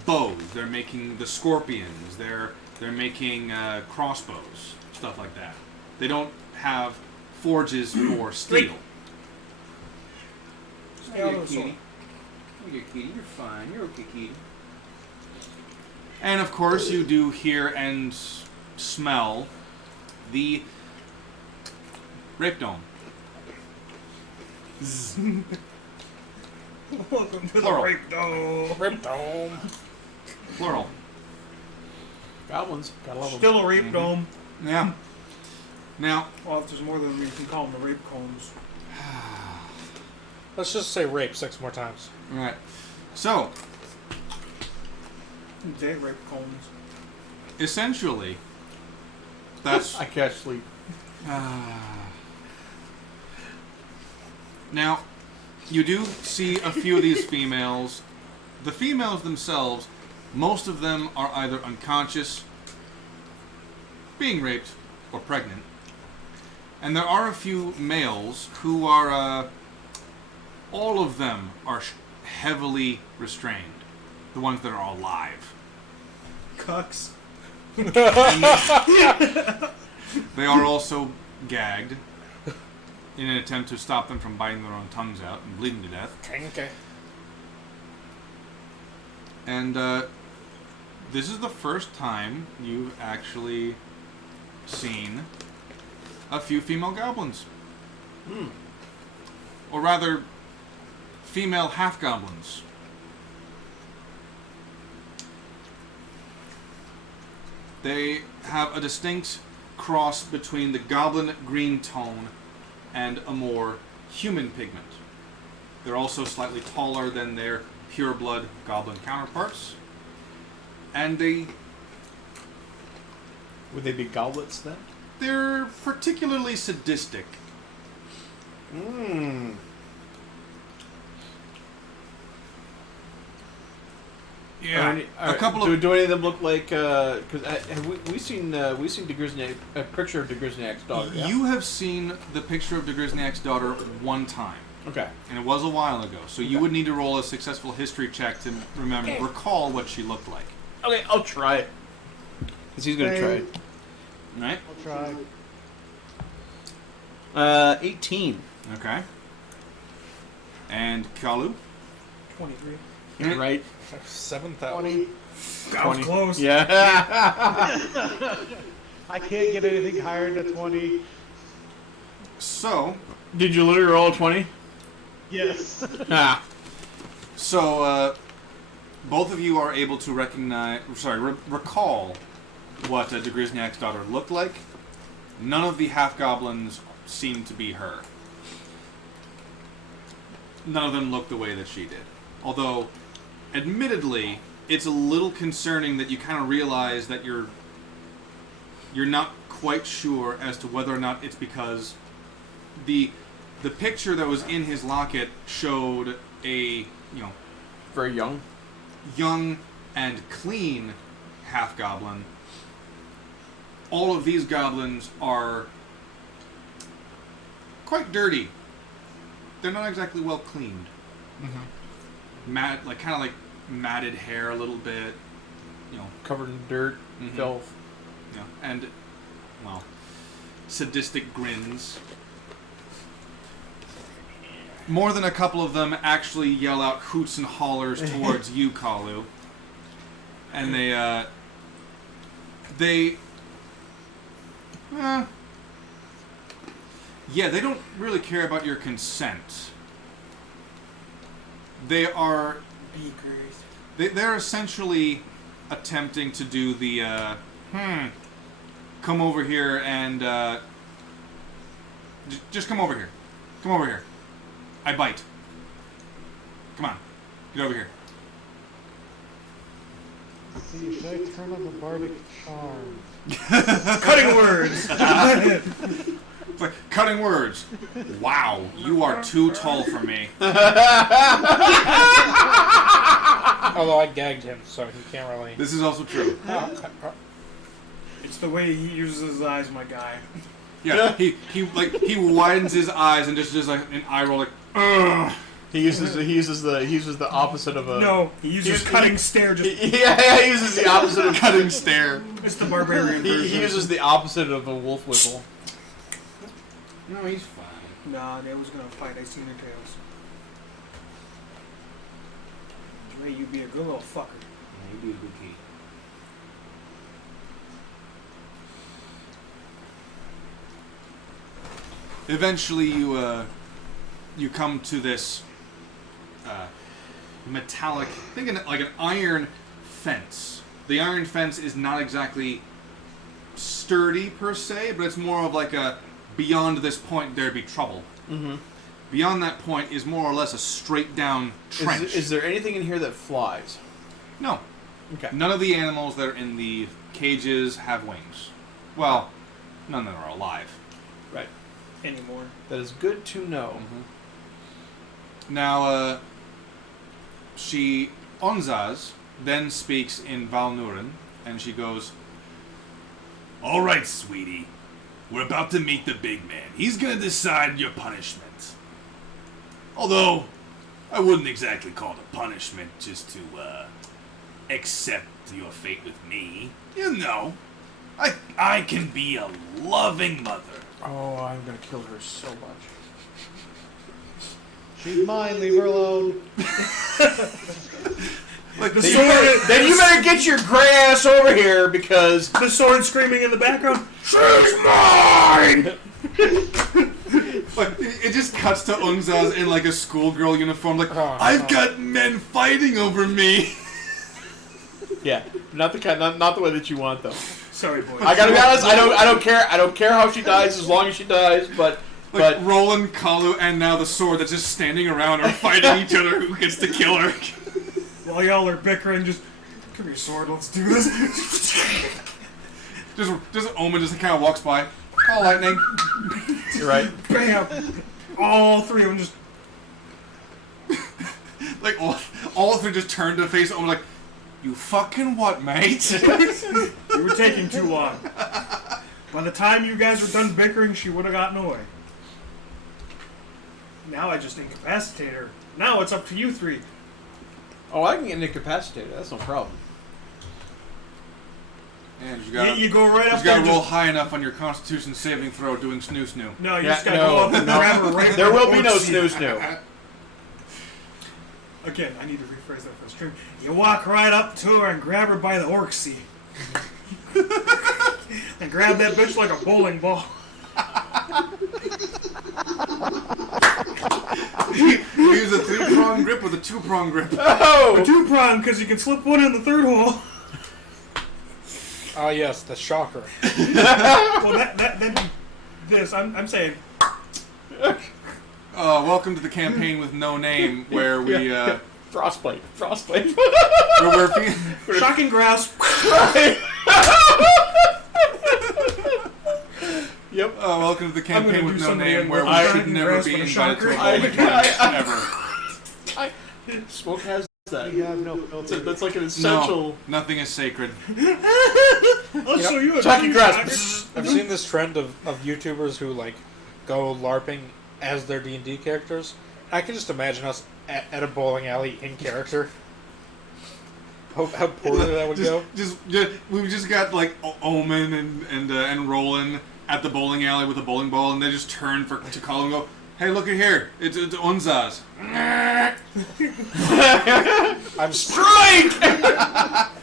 bows, they're making the scorpions, they're making crossbows, stuff like that. They don't have forges for steel. Stay out of the sword. You're Kitty. You're fine. You're okay, Kitty. And of course, you do hear and smell the rape dome. Welcome to Plural. the rape dome. Rip dome. Plural. Goblins. Gotta love them. Still a rape dome. Yeah. Now, Well, if there's more than you can call them the rape cones. Let's just say rape 6 more times. alright. So, They rape cones. essentially, that's... I can't sleep. Now, you do see a few of these females. The females themselves, most of them are either unconscious, being raped, or pregnant. And there are a few males who are, all of them are heavily restrained. The ones that are alive. Cucks. They are also gagged in an attempt to stop them from biting their own tongues out and bleeding to death. Okay. And this is the first time you've actually seen a few female goblins. Or rather, female half-goblins. They have a distinct cross between the goblin green tone and a more human pigment. They're also slightly taller than their pure-blood goblin counterparts. And Would they be goblets then? they're particularly sadistic. Mmm. Yeah, a couple of Do any of them look like? Because have we seen DeGrisniak, a picture of DeGrisniak's daughter? Yeah? You have seen the picture of DeGrisniak's daughter one time, Okay. and it was a while ago. So you would need to roll a successful history check to recall what she looked like. Okay, I'll try it. Because he's gonna try it. Right? I'll try. 18. Okay. And Kalu? 23. You're right. 7,000. 20. I was close. Yeah. I can't get anything higher than a 20. So, Did you literally roll 20? Yes. Ah. so both of you are able to recall what DeGrisniak's daughter looked like. None of the half-goblins seem to be her. None of them look the way that she did. Although, admittedly, it's a little concerning that you kind of realize that you're not quite sure as to whether or not it's because the picture that was in his locket showed a, Very young. young and clean half-goblin. All of these goblins are quite dirty. They're not exactly well cleaned. Kind of like matted hair a little bit, Covered in dirt, Mhm. filth. and, well, sadistic grins. More than a couple of them actually yell out hoots and hollers towards you, Kalu. And they don't really care about your consent. They are... They're essentially attempting to do the, come over here and, just come over here. Come over here. I bite. Come on. Get over here. Let's see, should I turn on the bardic charm? Cutting words. Like, cutting words. Wow, you are too tall for me. Although I gagged him, so he can't really. This is also true. It's the way he uses his eyes, my guy. Yeah, he widens his eyes and just like an eye roll, like, ugh. He uses the opposite of a. No, he uses cutting stare. Just He uses the opposite of cutting stare. it's the barbarian version. He uses the opposite of a wolf whistle. No, he's fine. Nah, they was gonna fight. I seen their tails. Ray, you be a good little fucker. He'd be a good kid. Eventually, you come to this metallic, thinking like an iron fence. The iron fence is not exactly sturdy per se, but it's more of like a beyond this point there'd be trouble. Mm-hmm. Beyond that point is more or less a straight down trench. Is there anything in here that flies? No. Okay. None of the animals that are in the cages have wings. Well, none that are alive. Right. Anymore. That is good to know. Now, Onzaz then speaks in Valnuren, and she goes, All right, sweetie. We're about to meet the big man. He's gonna decide your punishment. Although, I wouldn't exactly call it a punishment just to, accept your fate with me. You know, I can be a loving mother. Oh, I'm gonna kill her so much. She's mine, leave her alone. like the Then you better get your gray ass over here because The sword screaming in the background. She's mine! Like, it just cuts to Unzaz in like a schoolgirl uniform, like, I've got men fighting over me. yeah, not the kind, not the way that you want though. Sorry, boys. I gotta be honest. I don't care how she dies as long as she dies. But Roland, Kalu, and now the sword that's just standing around are fighting each other who gets to kill her. While y'all are bickering, just give me your sword. Let's do this. just Omen just kind of walks by. Call lightning. you're right. Bam! All three of them just. Like all three just turn to face Omen like, you fucking what, mate? You were taking too long. By the time you guys were done bickering, she would have gotten away. Now I just incapacitate her. Now it's up to you three. Oh, I can get incapacitated. That's no problem. And you You go right up gotta there. roll Just, high enough on your Constitution saving throw doing snoo. no, you Yeah, just gotta go up and grab her right. There will where be the no orcs see her. snoo. Again, I need to rephrase that for the stream. You walk right up to her and grab her by the orc seat. And grab that bitch like a bowling ball. You use a 3-prong grip with a 2-prong grip. Oh! A two-prong, because you can slip one in the third hole. Ah, yes, the shocker. Well, that'd be this. I'm saying. Welcome to the campaign with no name, where we Frostbite. where we're Shocking grasp. Yep. welcome to the campaign gonna with do no somebody name, in where with we a should shocking never grasp be and a invited to a shocker. bowling tournament ever. Smoke has that. We have no filter. That's like an essential. No, nothing is sacred. I'll show you a Shocking shocker. grasp. I've seen this trend of YouTubers who like go LARPing as their D&D characters. I can just imagine us at a bowling alley in character. How poorly that would go. We've just got like Omen and Roland at the bowling alley with a bowling ball, and they just turn to call and go, "Hey, look at here! It's Unzaz." I'm Strike!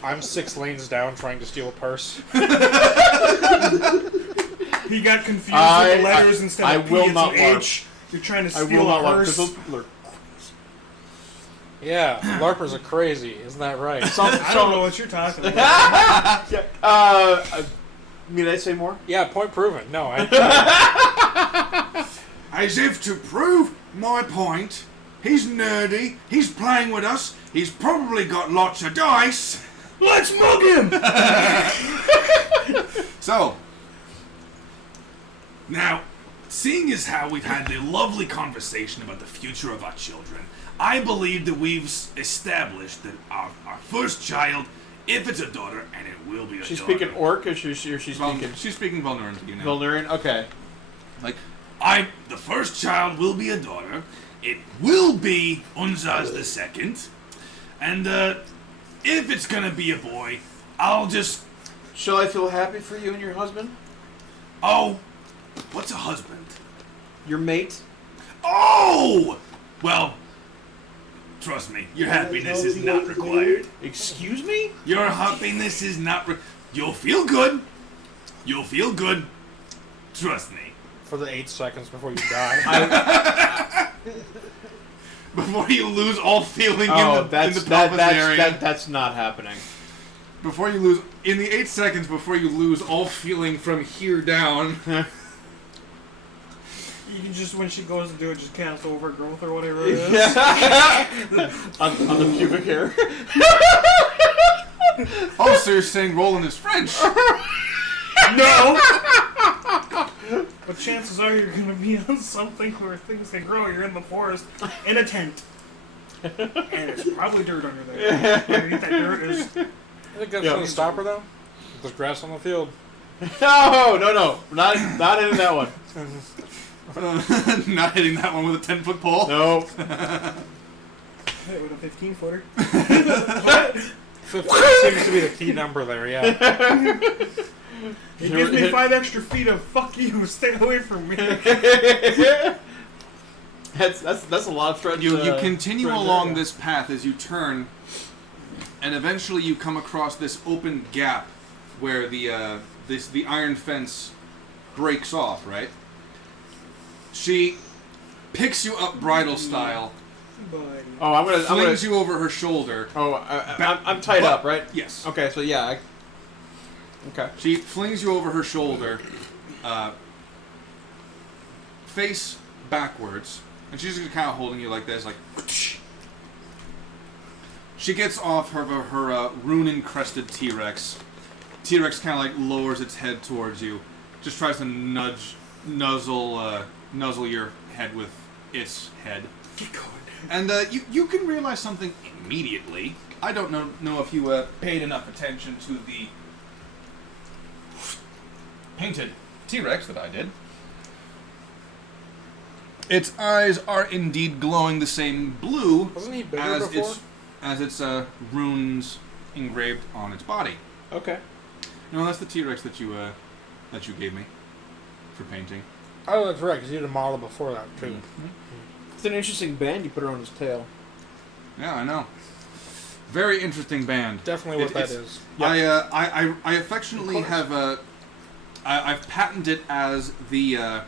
I'm 6 lanes down trying to steal a purse. He got confused with the letters instead of I P, will it's not an LARP. H. You're trying to I steal will a not LARP because purse. those people are. Yeah, LARPers are crazy, isn't that right? I don't know what you're talking about. Mean I say more? Yeah, point proven. No, As if to prove my point, he's nerdy, he's playing with us, he's probably got lots of dice. Let's mug him! So, Now, seeing as how we've had a lovely conversation about the future of our children, I believe that we've established that our first child, if it's a daughter, and it will be a She's daughter. speaking Orc, or she's speaking... She's speaking Valnurin to you now. Valnurin? Okay. Like, the first child will be a daughter. It will be Unzaz the second. And, if it's gonna be a boy, I'll just... Shall I feel happy for you and your husband? Oh, what's a husband? Your mate? Oh! Well, trust me, your happiness is not required. Excuse me? Your happiness is not You'll feel good. You'll feel good. Trust me. For the 8 seconds before you die. Before you lose all feeling Oh, in the pelvis area. That's not happening. Before you lose... In the 8 seconds before you lose all feeling from here down... You can just, when she goes to do it, just cast overgrowth or whatever it is. on the pubic hair. Oh, so you're saying Roland is French? No! But chances are you're going to be on something where things can grow. You're in the forest, in a tent. And it's probably dirt under there. Underneath that dirt is... I think that's going to stop her, though. There's grass on the field. No. Not into that one. Not hitting that one with a 10-foot pole? No. Hey, with a 15-footer. 15 seems to be the key number there, yeah. It gives me 5 extra feet of fuck you, stay away from me. That's a lot of threats. You continue along this path as you turn, and eventually you come across this open gap where the iron fence breaks off, right? She picks you up bridal style, Oh, I'm gonna flings you over her shoulder. Oh, I'm tied up, right? Yes. Okay, so yeah. Okay. She flings you over her shoulder, face backwards, and she's just kind of holding you like this, like. She gets off her rune-encrusted T-Rex. T-Rex kind of like lowers its head towards you, just tries to nuzzle your head with its head. Keep going. And you can realize something immediately. I don't know if you paid enough attention to the painted T-Rex that I did. Its eyes are indeed glowing the same blue Wasn't he bigger as before? its runes engraved on its body. Okay. No, that's the T-Rex that you gave me for painting. Oh, that's right, because you had a model before that, too. It's an interesting band you put around his tail. Yeah, I know. Very interesting band. Definitely what that is. I affectionately have I've patented it as the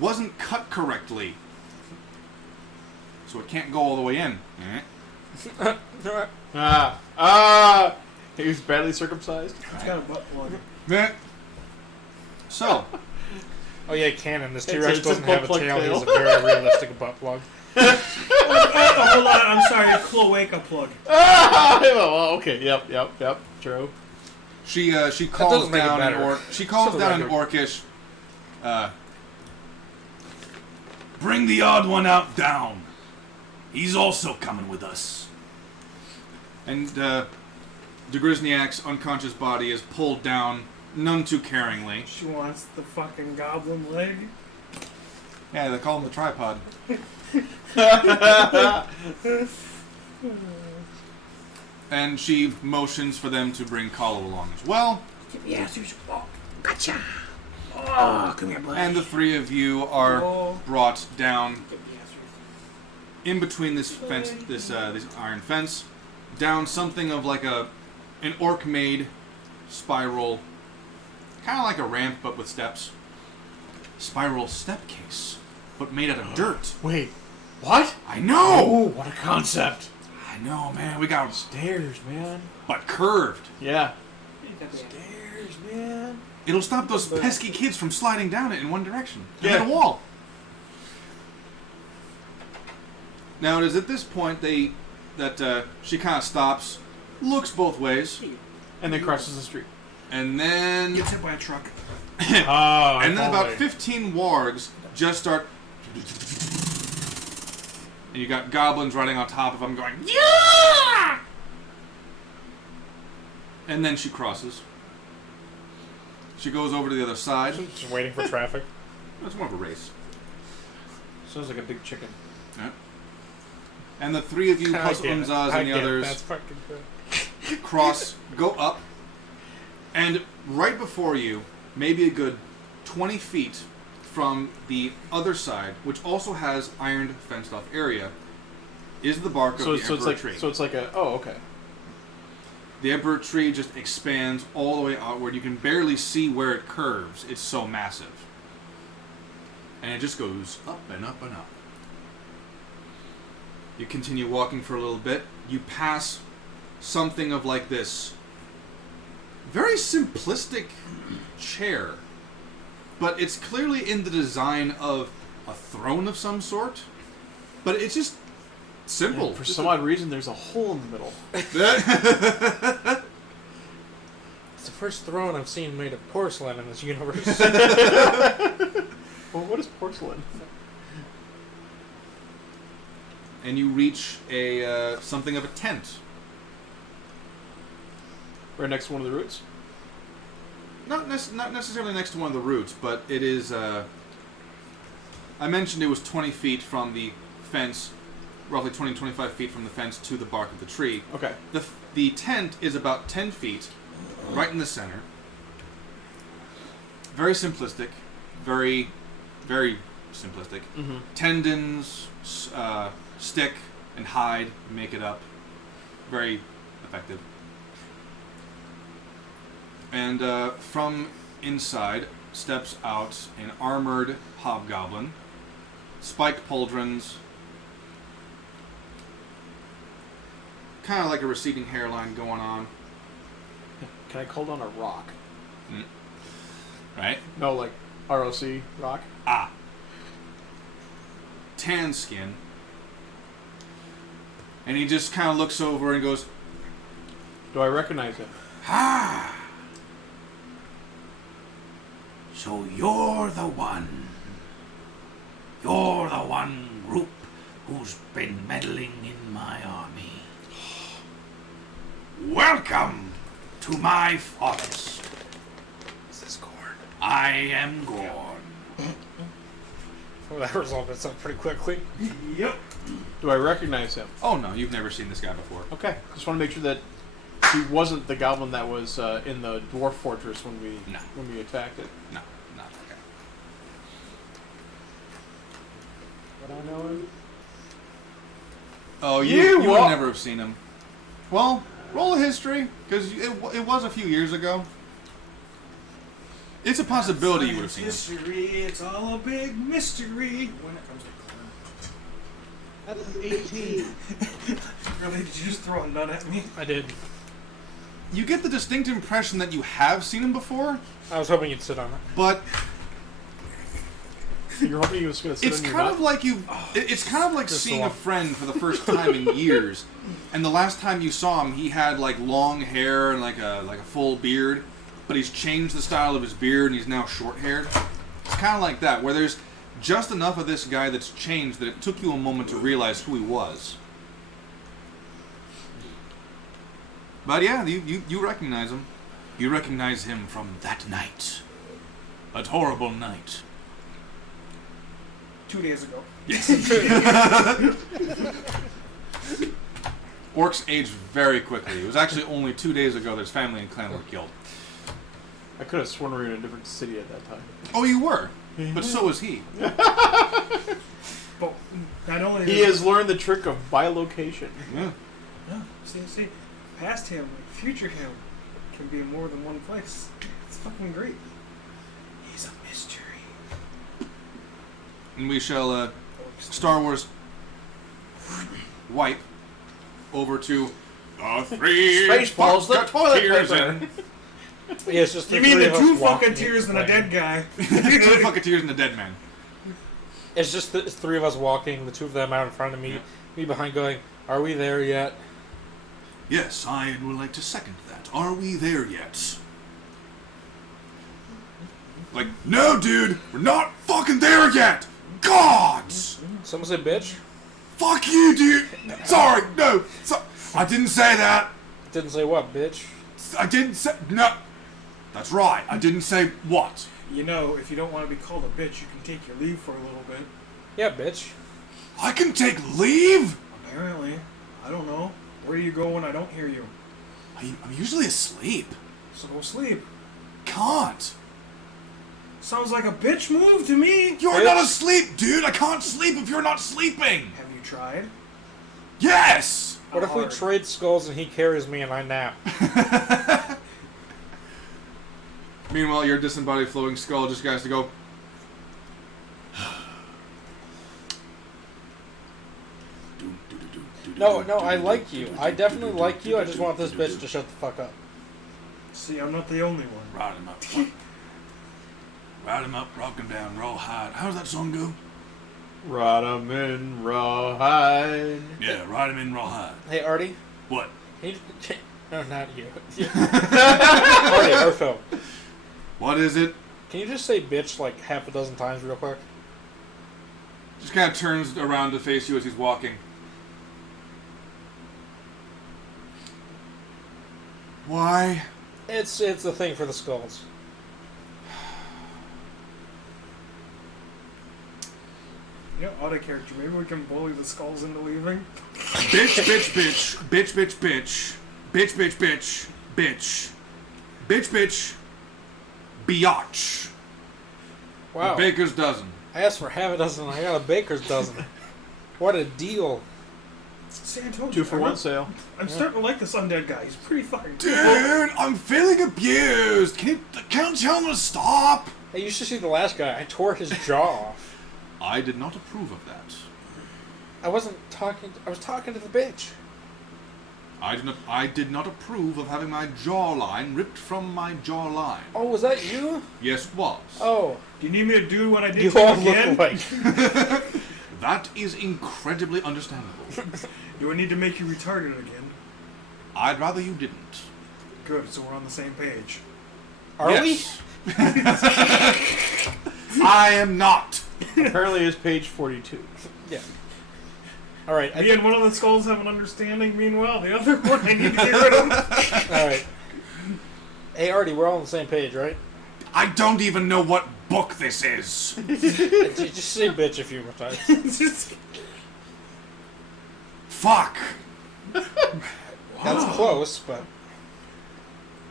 wasn't cut correctly, so it can't go all the way in. He was badly circumcised. It's got a butt plug. So, Oh, yeah, canon. This It's T-Rex a doesn't have a butt plug tail. He has a tail. very realistic butt plug. Hold on, I'm sorry, a cloaca plug. Well, okay. Yep. True. she doesn't calls make it down better. she calls Still down in record. Orcish. Bring the odd one out down. He's also coming with us. And De Grisniak's unconscious body is pulled down, none too caringly. She wants the fucking goblin leg. Yeah, they call him the tripod. And she motions for them to bring Kala along as well. Yes, oh, gotcha. Oh, come here, buddy. And the three of you are brought down in between this fence, this iron fence, down something of like an orc-made spiral, kind of like a ramp but with steps. Spiral step case, but made out of dirt. Wait. What? I know. Oh, what a concept. I know, man. We got Stairs, man. but curved. Yeah. Stairs, man. It'll stop those pesky kids from sliding down it in one direction. Yeah. Hit a wall. Now it is at this point that she kind of stops, looks both ways, And then crosses the street. And then... Gets hit by a truck. and then about 15 wargs just start... And you got goblins riding on top of them going, yeah! And then she crosses. She goes over to the other side. Just waiting for traffic. It's more of a race. Sounds like a big chicken. Yeah. And the three of you, plus Umzaz and the others, That's fucking good. cross, go up, and right before you, maybe a good 20 feet from the other side, which also has ironed fenced-off area, is the bark of the Emperor Tree. So it's like a... Oh, okay. The Emperor Tree just expands all the way outward. You can barely see where it curves. It's so massive. And it just goes up and up and up. You continue walking for a little bit. You pass something of like this very simplistic chair. But it's clearly in the design of a throne of some sort. But it's just simple. For some odd reason, there's a hole in the middle. It's the first throne I've seen made of porcelain in this universe. Well, what is porcelain? And you reach a something of a tent. Right next to one of the roots? Not necessarily next to one of the roots, but it is... I mentioned it was 20 feet from the fence, roughly 20-25 feet from the fence to the bark of the tree. Okay. The tent is about 10 feet, right in the center. Very simplistic. Very, very simplistic. Mm-hmm. Tendons, stick, and hide make it up. Very effective. And from inside steps out an armored hobgoblin, spiked pauldrons, kind of like a receding hairline going on. Can I call down a rock? Right? No, like ROC rock? Ah. Tan skin. And he just kind of looks over and goes, Do I recognize him? Ah! So you're the one. You're the one group who's been meddling in my army. Welcome to my forest. Is this Gorn? I am Gorn. Well, that resolved itself pretty quickly. Yep. Do I recognize him? oh no, you've never seen this guy before. Okay. Just want to make sure that he wasn't the goblin that was in the dwarf fortress when we attacked it. No, not that guy. Would I know him? Oh, you would never have seen him. Well, roll a history, because it was a few years ago. It's a possibility you would have seen him. Mystery, it's all a big mystery when it comes to Gorn. That's an 18. Really? Did you just throw a nut at me? I did. You get the distinct impression that you have seen him before, I was hoping you'd sit on it. but You're hoping he was going to sit it's on your kind nut? of like you. It's kind of like Just seeing the a one. friend for the first time in years, and the last time you saw him, he had like long hair and like a full beard, but he's changed the style of his beard and he's now short-haired. It's kind of like that, where there's just enough of this guy that's changed that it took you a moment to realize who he was. But yeah, you recognize him. You recognize him from that night. That horrible night. 2 days ago. Orcs age very quickly. It was actually only 2 days ago that his family and clan were killed. I could have sworn we were in a different city at that time. Oh, you were, but so was he. But not only He has learned the trick of bilocation. Yeah. Yeah. See, past him, future him, can be in more than one place. It's fucking great. He's a mystery. And we shall Star Wars wipe over to three Spaceballs, the toilet tears paper. in. Yeah, it's just You the mean three the of two us walking fucking tears and a like- dead guy? Two fucking tears and a dead man. It's just the three of us walking, the two of them out in front of me, Yeah. me behind going, are we there yet? Yes, I would like to second that. Are we there yet? Like, no, dude, we're not fucking there yet. Gods. Someone say bitch? Fuck you, dude. Sorry, no. I didn't say that. Didn't say what, bitch? I didn't say no. That's right. I didn't say what. You know, if you don't want to be called a bitch, you can take your leave for a little bit. Yeah, bitch. I can take leave. Apparently. I don't know. Where do you go when I don't hear you? I'm usually asleep. So go sleep. Can't. Sounds like a bitch move to me. You're not asleep, dude. I can't sleep if you're not sleeping. Have you tried? Yes. What if we Hard. trade skulls and he carries me and I nap? Meanwhile, your disembodied floating skull just has to go. No, I like you. I definitely like you. I just want this bitch to shut the fuck up. See, I'm not the only one. Ride him up. Ride him up, rock him down, roll hide. How does that song go? Ride 'em in rawhide. Yeah, ride him in rawhide. Hey, Artie. What? No, not you. Artie, or Phil. What is it? Can you just say bitch like half a dozen times real quick? Just kind of turns around to face you as he's walking. Why? It's a thing for the skulls. You know, auto character. Maybe we can bully the skulls into leaving. Bitch, bitch, bitch. Bitch, bitch, bitch. Bitch, bitch, bitch. Bitch. Bitch, bitch. Biatch. Wow. A baker's dozen. I asked for half a dozen. I got a baker's dozen. What a deal. See, I told 2 you. for 1 sale. I'm starting to like this undead guy. He's pretty fucking cool. Dude, I'm feeling abused. Can't you tell him to stop? Hey, you should see the last guy. I tore his jaw off. I did not approve of that. I wasn't talking. I was talking to the bitch. I did not approve of having my jawline ripped from my jawline. Oh, was that you? Yes, it was. Oh, Do you need me to do what I did you to you all again? look like. That is incredibly understandable. Do I need to make you retarded again? I'd rather you didn't. Good, so we're on the same page. Are Yes. I am not. Apparently it's page 42. we? Yeah. All right. Me and one of the skulls have an understanding. Meanwhile, the other one I need to get rid of. All right. Hey, Artie, we're all on the same page, right? I don't even know what book this is. Just say bitch a few more times. Fuck. That's close, but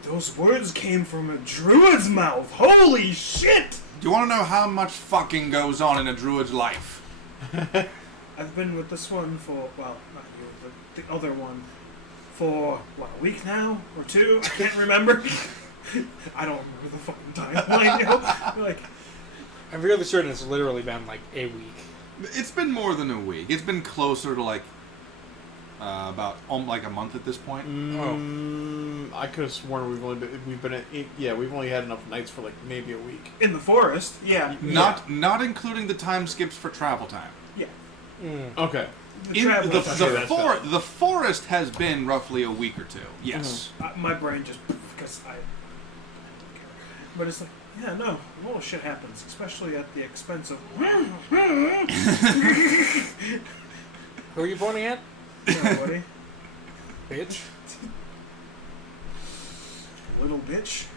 Those words came from a druid's mouth. Holy shit! Do you want to know how much fucking goes on in a druid's life? I've been with this one for, well, not you, but the other one, for, what, a week now? Or 2? I can't remember. I don't remember the fucking timeline, you know? Like, I'm really certain it's literally been like a week. It's been more than a week. It's been closer to like about like a month at this point. I could have sworn we've only had enough nights for like maybe a week. in the forest, yeah. Not including the time skips for travel time. Yeah. Okay. The travel time. The forest has been roughly a week or 2. Yes. My brain just, because I don't care. But it's like, yeah, no, a lot of shit happens, especially at the expense of. Who are you pointing at? Buddy. Bitch. Little bitch.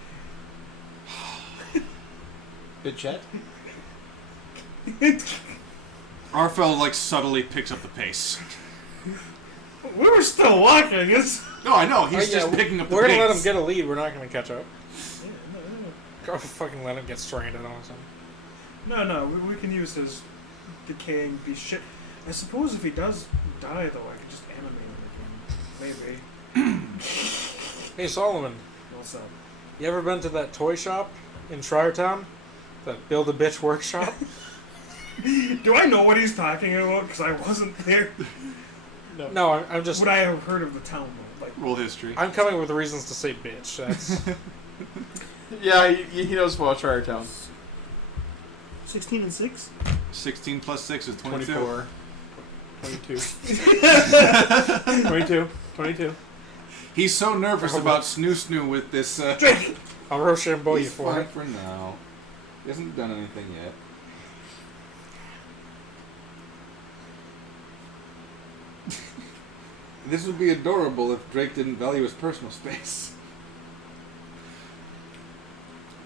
Bitchette? Arfel like subtly picks up the pace. We were still walking. It's. No, I know. He's Yeah, just picking up the We're pace. gonna let him get a lead. We're not gonna catch up. Go fucking let him get stranded on something. No, we can use his decaying beast shit. I suppose if he does die, though, I could just animate him again. Maybe. Hey Solomon, What's up? you ever been to that toy shop in Town? That Build a Bitch workshop? Do I know what he's talking about? Because I wasn't there. No, I'm just. Would I have heard of the town, though? Like, Roll history. I'm coming with reasons to say bitch. That's. Yeah, he knows about Chartertown. 16 and 6? 16 plus 6 is 22. 24. 22. 22. He's so nervous about Snoo with this. I'll Rochambeau you He's for fine it. for now. He hasn't done anything yet. This would be adorable if Drake didn't value his personal space.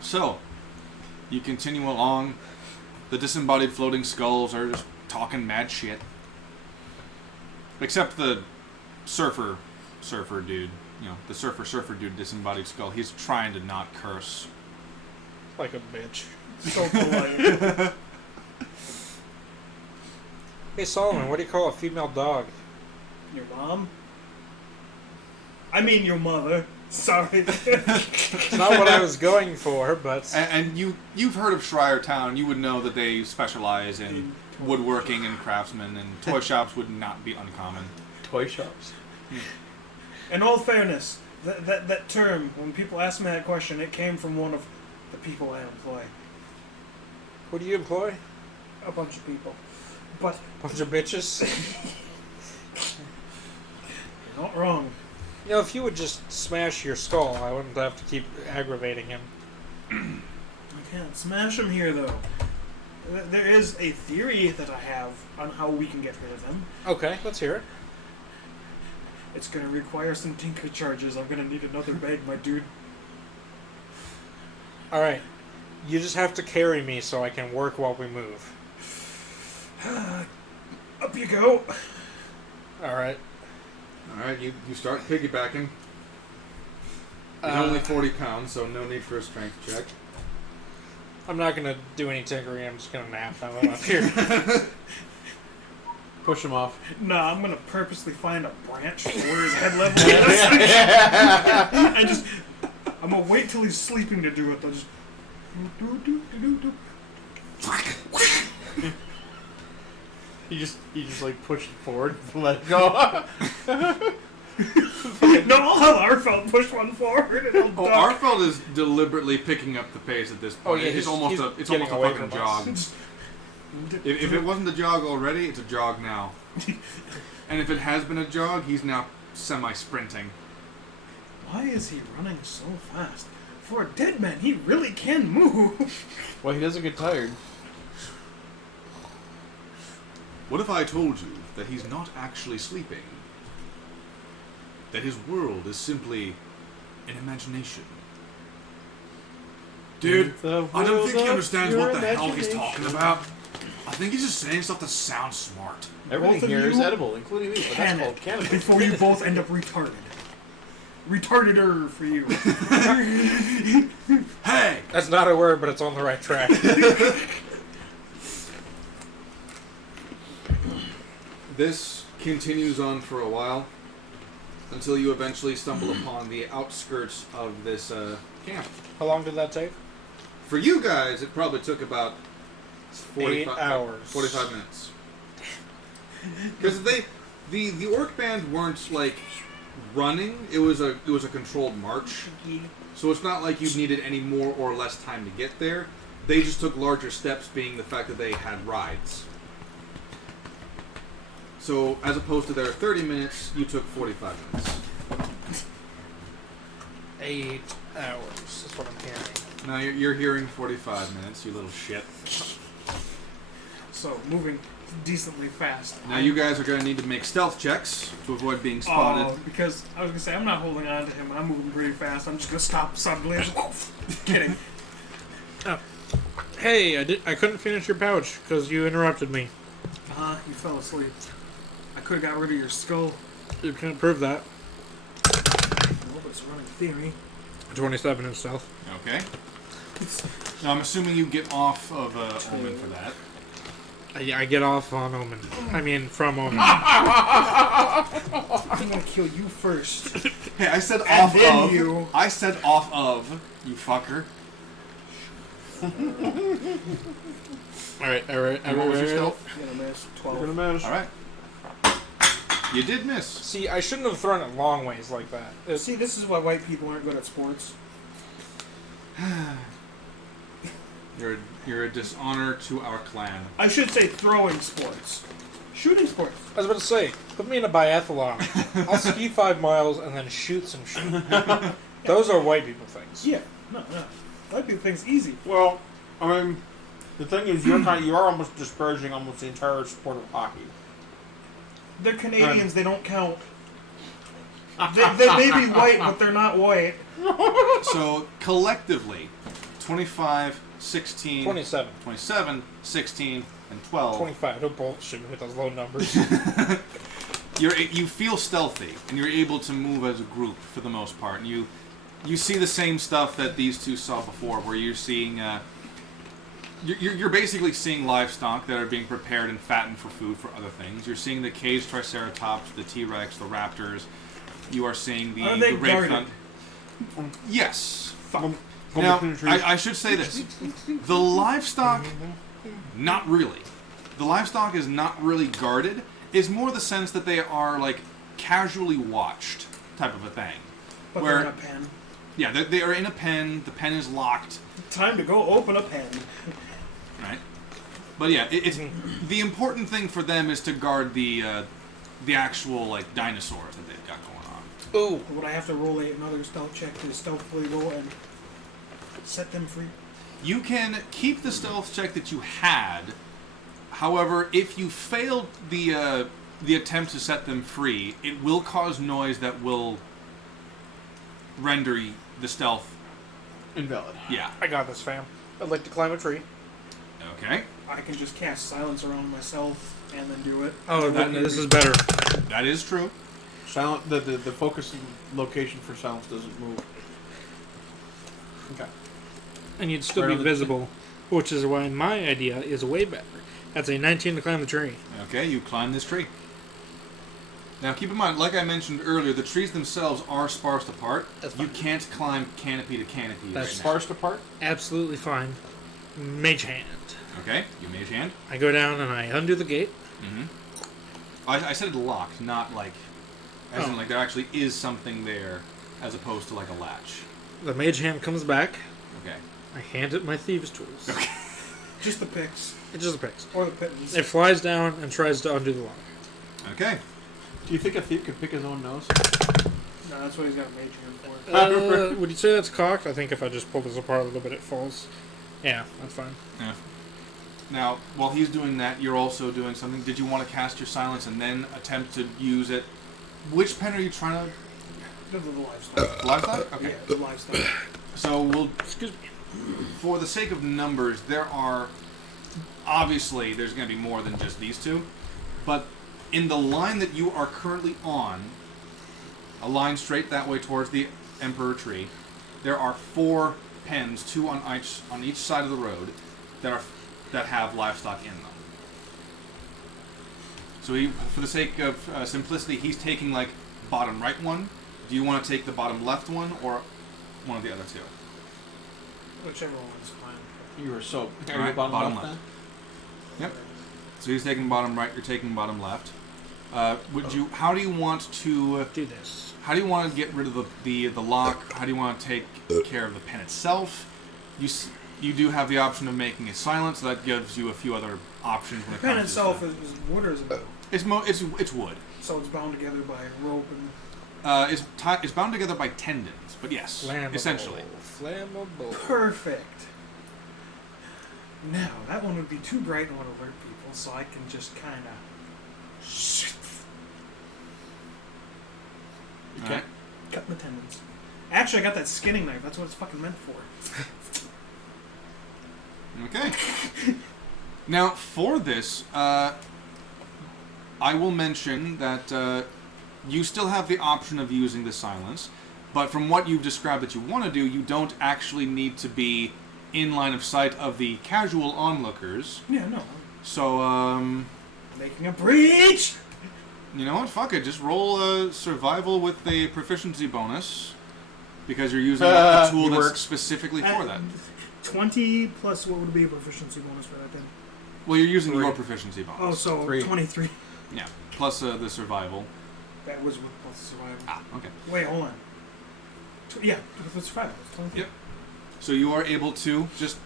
So, you continue along. The disembodied floating skulls are just talking mad shit. Except the surfer dude. You know, the surfer dude, disembodied skull. He's trying to not curse. Like a bitch. So polite. Hey Solomon, what do you call a female dog? Your mom? I mean your mother. Sorry. It's not what I was going for, but... And you've heard of Schreier Town. You would know that they specialize in woodworking and craftsmen, and toy shops would not be uncommon. Toy shops. In all fairness, that term, when people ask me that question, it came from one of the people I employ. Who do you employ? A bunch of people. But Bunch of bitches? you're not wrong. You know, if you would just smash your skull, I wouldn't have to keep aggravating him. I can't smash him here, though. There is a theory that I have on how we can get rid of him. Okay, let's hear it. It's going to require some tinker charges. I'm going to need another bag, my dude. Alright. You just have to carry me so I can work while we move. Up you go. Alright. Alright, you start piggybacking. He's only 40 pounds, so no need for a strength check. I'm not going to do any tinkering. I'm just going to nap now that I'm up here. Push him off. No, I'm going to purposely find a branch where his head level is. I'm going to wait till he's sleeping to do it. I'll just... You just like push it forward and let it go. No, I'll have Arfeld push one forward and he'll Oh, duck. Arfeld is deliberately picking up the pace at this point. Oh, yeah, it's almost a getting away fucking from jog. us. If it wasn't a jog already, it's a jog now. And if it has been a jog, he's now semi-sprinting. Why is he running so fast? For a dead man, he really can move. Well, he doesn't get tired. What if I told you that he's not actually sleeping? That his world is simply an imagination? Dude, I don't think he understands what the hell he's talking about. I think he's just saying stuff that sounds smart. Everything Both of here is you edible, including me, but that's called cannabis. Before you both end up retarded. Retardeder for you. Hey! That's not a word, but it's on the right track. This continues on for a while until you eventually stumble upon the outskirts of this camp. How long did that take? For you guys, it probably took about 8 hours. 45 minutes. Because the orc band weren't like running; it was a controlled march. So it's not like you needed any more or less time to get there. They just took larger steps, being the fact that they had rides. So as opposed to their 30 minutes, you took 45 minutes. 8 hours is what I'm hearing. Now you're hearing 45 minutes, you little shit. So, moving decently fast. Now you guys are going to need to make stealth checks to avoid being spotted. Oh, because I was going to say, I'm not holding on to him and I'm moving pretty fast. I'm just going to stop suddenly. Kidding. Hey, I couldn't finish your pouch because you interrupted me. You fell asleep. I could have got rid of your skull. You can't prove that. No, but it's a running theory. 27 in stealth. Okay. Now I'm assuming you get off of Omen for that. I get off on Omen. I mean, from Omen. I'm going to kill you first. Hey, I said And off then of. you. I said off of. You fucker. Alright. And what was your stealth? You're going to miss 12. Gonna manage. All right. You did miss. See, I shouldn't have thrown it long ways like that. See, this is why white people aren't good at sports. You're a dishonor to our clan. I should say throwing sports. Shooting sports. I was about to say, put me in a biathlon. I'll ski 5 miles and then shoot some shit. Those are white people things. Yeah. No. White people think's easy. Well, I mean, the thing is, you are almost disparaging almost the entire sport of hockey. They're Canadians. They don't count. They may be white, but they're not white. So collectively, 25, 16, 27. 27, 16, and 12. 25. Don't bullshit me with those low numbers. You feel stealthy, and you're able to move as a group for the most part. And you see the same stuff that these two saw before, where you're seeing... You're basically seeing livestock that are being prepared and fattened for food for other things. You're seeing the caged Triceratops, the T-Rex, the Raptors. You are seeing the... Are they the Red guarded? Yes. Fuck. Now, I should say this. The livestock, not really. The livestock is not really guarded. It's more the sense that they are, like, casually watched type of a thing. But Where- they're in a pen. Yeah, they are in a pen. The pen is locked. Time to go open a pen. Right. But yeah, it's the important thing for them is to guard the actual, like, dinosaurs that they've got going on. Ooh. Would I have to roll another stealth check to stealthily go and set them free? You can keep the stealth check that you had. However, if you failed the attempt to set them free, it will cause noise that will render the stealth Invalid. Yeah. I got this, fam. I'd like to climb a tree. Okay. I can just cast silence around myself and then do it. Oh, this is better. That is true. Silent. The focus location for silence doesn't move. Okay. And you'd still Right be on the- visible, which is why my idea is way better. That's a 19 to climb the tree. Okay, you climb this tree. Now, keep in mind, like I mentioned earlier, the trees themselves are sparsed apart. That's You fine. can't climb canopy to canopy. That's right now. Sparsed apart. Absolutely fine. Mage hand. Okay, you mage hand. I go down and I undo the gate. Mm-hmm. I said it locked, not like... As in, like, there actually is something there, as opposed to, like, a latch. The mage hand comes back. Okay. I hand it my thieves' tools. Okay. Just the picks. It just picks. Or the pittance. It flies down and tries to undo the lock. Okay. Do you think a thief could pick his own nose? No, that's what he's got a mage hand for. Would you say that's cocked? I think if I just pull this apart a little bit, it falls. Yeah, that's fine. Yeah. Now, while he's doing that, you're also doing something. Did you want to cast your silence and then attempt to use it? Which pen are you trying to... The livestock. Livestock? Okay. Yeah, the livestock. So we'll... Excuse me. For the sake of numbers, there are... Obviously, there's going to be more than just these two. But in the line that you are currently on, a line straight that way towards the Emperor Tree, there are 4 pens, 2 on each side of the road, that have livestock in them. So for the sake of simplicity, he's taking, like, bottom right one. Do you want to take the bottom left one, or one of the other two? Whichever one's fine. You were so. Are Alright, you bottom left. Then? Yep. So he's taking bottom right, you're taking bottom left. How do you want to Do this. How do you want to get rid of the lock? How do you want to take care of the pen itself? You do have the option of making it silent, so that gives you a few other options when The it pen comes itself to is wood or is it metal? it's wood. So it's bound together by rope and... It's bound together by tendons, but yes, Flammable. essentially. Flammable. Perfect. Now, that one would be too bright and would alert people, so I can just kind of... Okay. Cut my tendons. Actually, I got that skinning knife. That's what it's fucking meant for. Okay. Now, for this, I will mention that you still have the option of using the silence, but from what you've described that you want to do, you don't actually need to be in line of sight of the casual onlookers. Yeah, no. So, Making a breach! you know what? Fuck it. Just roll a survival with a proficiency bonus, because you're using a tool that's works. specifically for that. 20 plus what would be a proficiency bonus for that then? Well, you're using 3. your proficiency bonus. Oh, so 3. 23. Yeah. Plus the survival. That was with plus survival. Ah, okay. Wait, hold on. Yeah, with survival. It's 23. Yep. So you are able to just...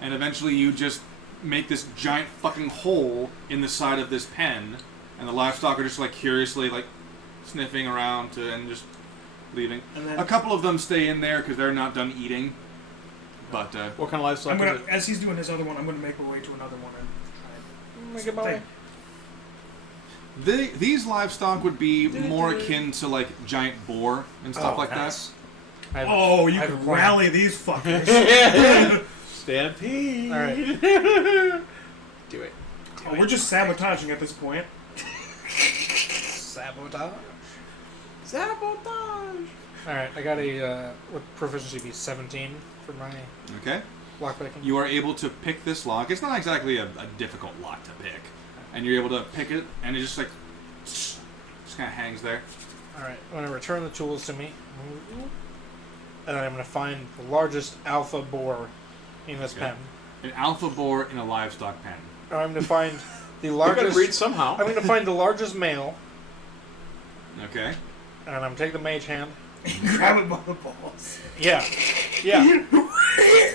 And eventually you just make this giant fucking hole in the side of this pen, and the livestock are just, like, curiously, like, sniffing around and just leaving. And then A couple of them stay in there because they're not done eating. But What kind of livestock I'm gonna, is it? as he's doing his other one, I'm gonna make my way to another one and try Make it my way. these livestock would be more akin to like giant boar and stuff like nice. that. I have- Oh, you I have can a plan. rally these fuckers. Stampede. All right. Do it. Oh, we're just sabotaging at this point. Sabotage. Sabotage. All right, I got a what proficiency be 17 for my Okay. lockpicking. You are able to pick this lock. It's not exactly a difficult lock to pick. And you're able to pick it, and it just like just kind of hangs there. All right, I'm gonna return the tools to me, and then I'm gonna find the largest alpha boar in this Okay. pen. An alpha boar in a livestock pen. I'm gonna find the You're gonna largest. read somehow. I'm gonna find the largest male, Okay. and I'm gonna take the mage hand. Grab it by the balls. Yeah, yeah.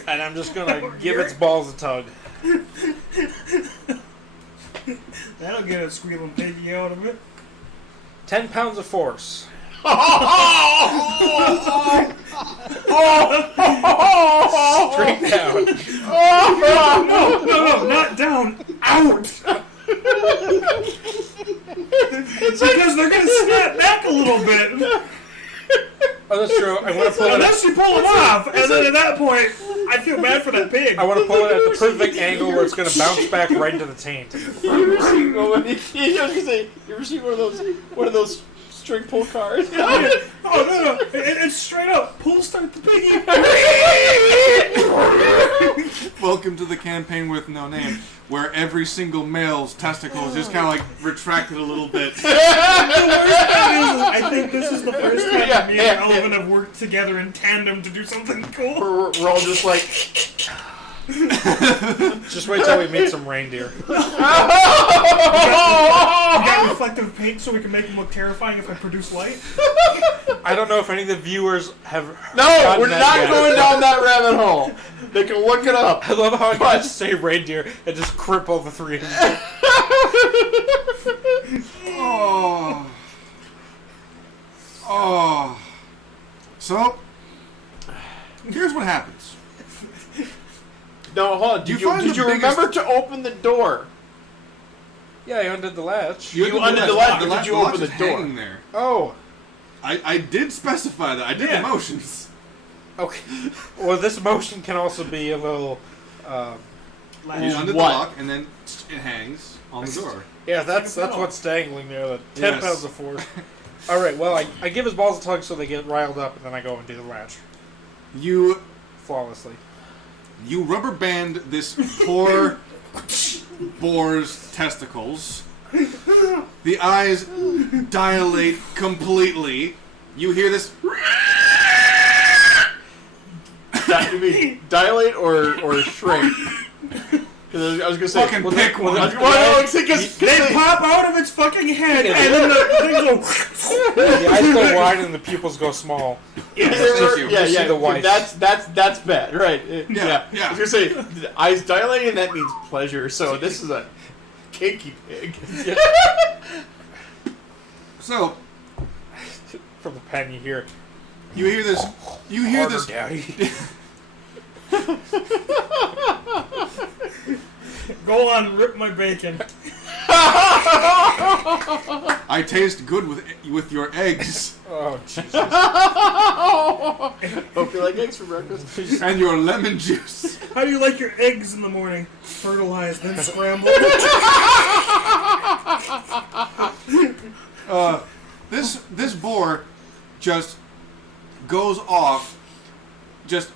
And I'm just gonna give its balls a tug. That'll get a squealing piggy out of it. 10 pounds of force. Straight down. No, not down. Out. It's because they're gonna snap back a little bit. Oh, that's true. I want to pull it. Unless you pull them off, and then at that point, I feel bad for that pig. I want to pull it at the perfect angle where it's going to bounce back right into the taint. You ever seen you ever seen one of those string pull cars? Oh no! It's straight up. Pull start the piggy. Welcome to the campaign with no name, where every single male's testicles just kind of like retracted a little bit. I think this is the first time Yeah, me yeah, and Elvin have worked together in tandem to do something cool. We're all just like. Just wait till we meet some reindeer. We got reflective paint so we can make them look terrifying if I produce light. I don't know if any of the viewers have. No, gotten we're that not yet. going down that rabbit hole. They can look it up. I love how I can just say reindeer and just cripple the three of them. Oh. Oh. So, here's what happens. No, hold on. You find Did the you biggest- remember to open the door? Yeah, I undid the latch. You undid the latch, but did you open the door? Hanging there. Oh, I did specify that. I did the motions. okay. Well, this motion can also be a little. You undid the What? lock, and then it hangs on the door. Yeah, that's what's dangling there. The 10 Yes. pounds of force. All right. Well, I give his balls a tug so they get riled up, and then I go and do the latch You flawlessly. rubber band this poor boar's testicles. The eyes dilate completely. You hear this. You mean dilate or shrink? Because I was gonna say. Fucking pick one. They pop out of its fucking head, and then the things go. The eyes go wide and the pupils go small. Yeah, see the whites. That's bad, right? Yeah. I was gonna say the eyes dilating. That means pleasure. So this is a kinky pig. So From the pen, you hear. you hear this. You hear "Harder, this. Daddy." Go on, rip my bacon. I taste good with your eggs Oh, Jesus. Hope you like eggs for breakfast. and your lemon juice. How do you like your eggs in the morning? Fertilized, then scrambled. This boar just goes off, just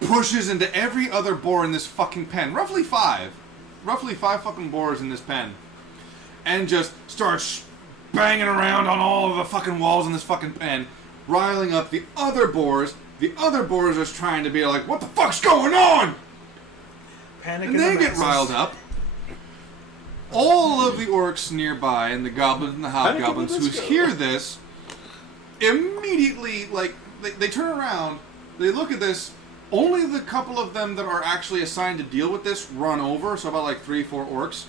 pushes into every other boar in this fucking pen. Roughly five fucking boars in this pen. And just starts banging around on all of the fucking walls in this fucking pen, riling up the other boars. The other boars are trying to be like, what the fuck's going on? Panic And in they the get masses. riled up. All of the orcs nearby and the goblins and the hobgoblins who hear this immediately, like, they turn around, they look at this. Only the couple of them that are actually assigned to deal with this run over, so about like 3-4 orcs.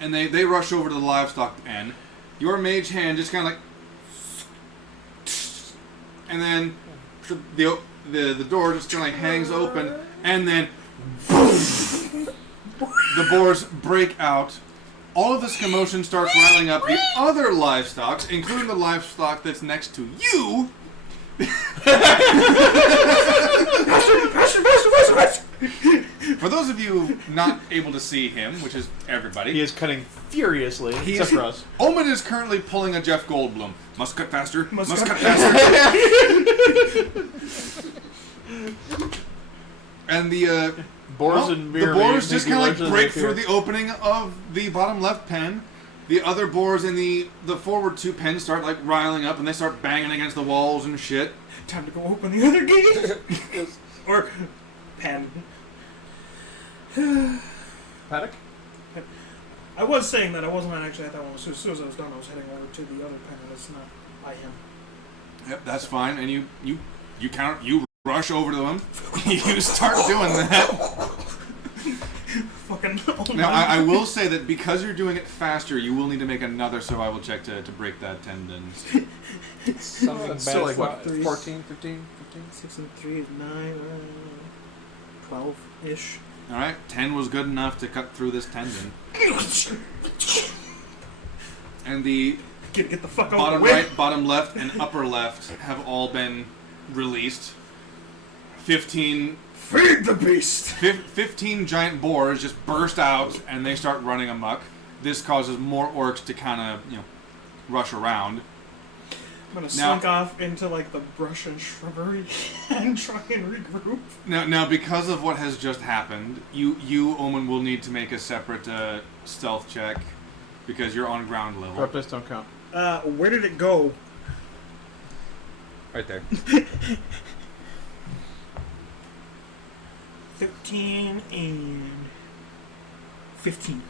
And they rush over to the livestock pen. your mage hand just kind of like, and then the door just kind of like hangs open, and then the boars break out. All of this commotion starts riling up the other livestock, including the livestock that's next to you. For those of you not able to see him, which is everybody, He is cutting furiously, except for us. Omen is currently pulling a Jeff Goldblum. Must cut faster. Must Must cut cut faster. And the Boars the boars just kind of like break through the opening of the bottom left pen. The other boars in the forward two pens start like riling up, and they start banging against the walls and shit. Time to go open the other gate. Or pen. Paddock? I was saying that I wasn't actually at that one. As soon as I was done, I was heading over to the other pen, and it's not by him. Yep, that's fine. And you rush over to them. You start doing that. Fucking. Now, I will say that because you're doing it faster, you will need to make another survival check to break that tendon. Something bad. Still like, what, Threes. 14, 15? 6 and 3 is 9, 12-ish. Alright, 10 was good enough to cut through this tendon. And the Get the fuck out of bottom the way. right, bottom left, and upper left have all been released. 15 Feed the beast. 15 giant boars just burst out and they start running amok. This causes more orcs to kind of, rush around. I'm gonna slink off into like the brush and shrubbery and try and regroup. Now, because of what has just happened, you Omen will need to make a separate stealth check because you're on ground level. Purpose don't count. Where did it go? Right there. 13 and 15.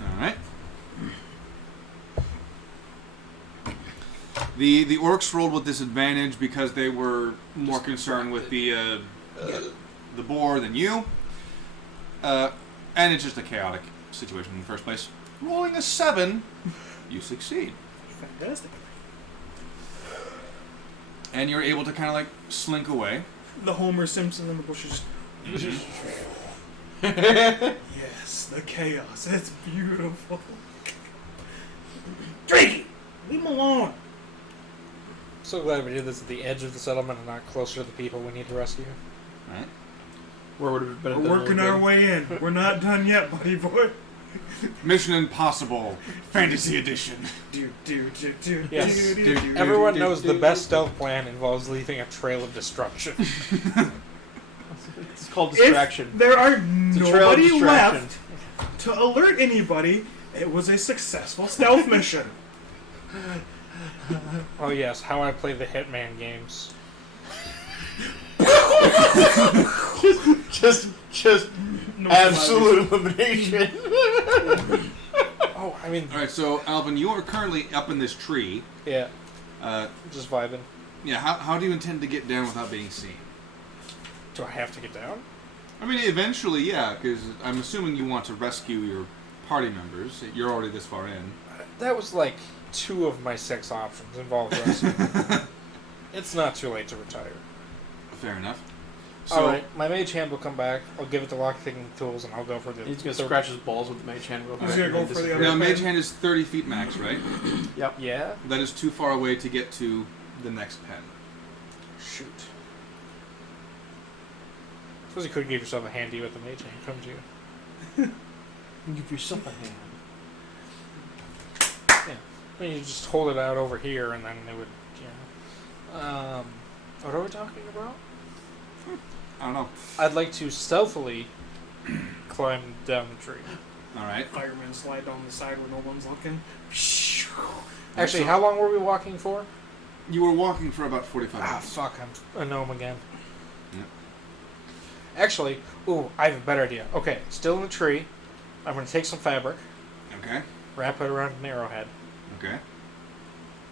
All right. The orcs rolled with disadvantage because they were more concerned with the boar than you. And it's just a chaotic situation in the first place. Rolling a 7, you succeed. Fantastic. And you're able to kind of like slink away. The Homer Simpson in the bushes. Yes, the chaos. It's beautiful. Drake! Leave him alone! So glad we did this at the edge of the settlement and not closer to the people we need to rescue. Right? Where would it have been? We're working our way in. We're not done yet, buddy boy. Mission Impossible Fantasy Edition. Yes. Everyone knows the best stealth plan involves leaving a trail of destruction. It's called distraction. If there are It's a trail of nobody distraction. left to alert anybody, it was a successful stealth mission. Oh yes, how I play the Hitman games. just No absolute elimination. Oh, I mean, Alright, so Alvin, you are currently up in this tree. yeah, Uh, just vibing. yeah, how do you intend to get down without being seen? Do I have to get down? I mean, eventually, yeah, because I'm assuming you want to rescue your party members. You're already this far in. That was like 2 of my 6 options involved rescue. It's not too late to retire. Fair enough. So, Alright, my mage hand will come back. I'll give it the lockpicking tools and I'll go for the... He's gonna scratch his balls with the mage hand real quick. He's gonna go and for the disappear. other- now, Mage Hand is 30 feet max, right? Yep. Yeah? That is too far away to get to the next pen. Shoot. Suppose you could give yourself a handy with the mage hand, couldn't you? Give yourself a hand. I mean, you just hold it out over here and then it would, what are we talking about? I don't know. I'd like to stealthily climb down the tree. Alright. Firemen slide down the side where no one's looking. Actually, how long were we walking for? You were walking for about 45 Ah, minutes. fuck, I'm a gnome again. Yep. Actually, I have a better idea. Okay, still in the tree. I'm going to take some fabric, Okay. wrap it around an arrowhead. Okay.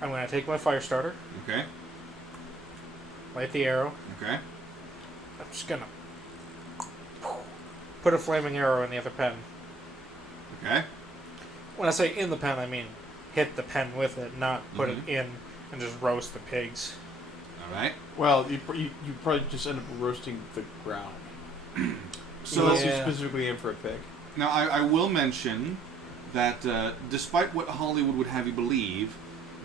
I'm going to take my fire starter, Okay. light the arrow. Okay. I'm just going to put a flaming arrow in the other pen. Okay. When I say in the pen, I mean hit the pen with it, not put Mhm. it in and just roast the pigs. All right. Well, you probably just end up roasting the ground. So Unless you specifically aim for a pig. now I will mention that despite what Hollywood would have you believe,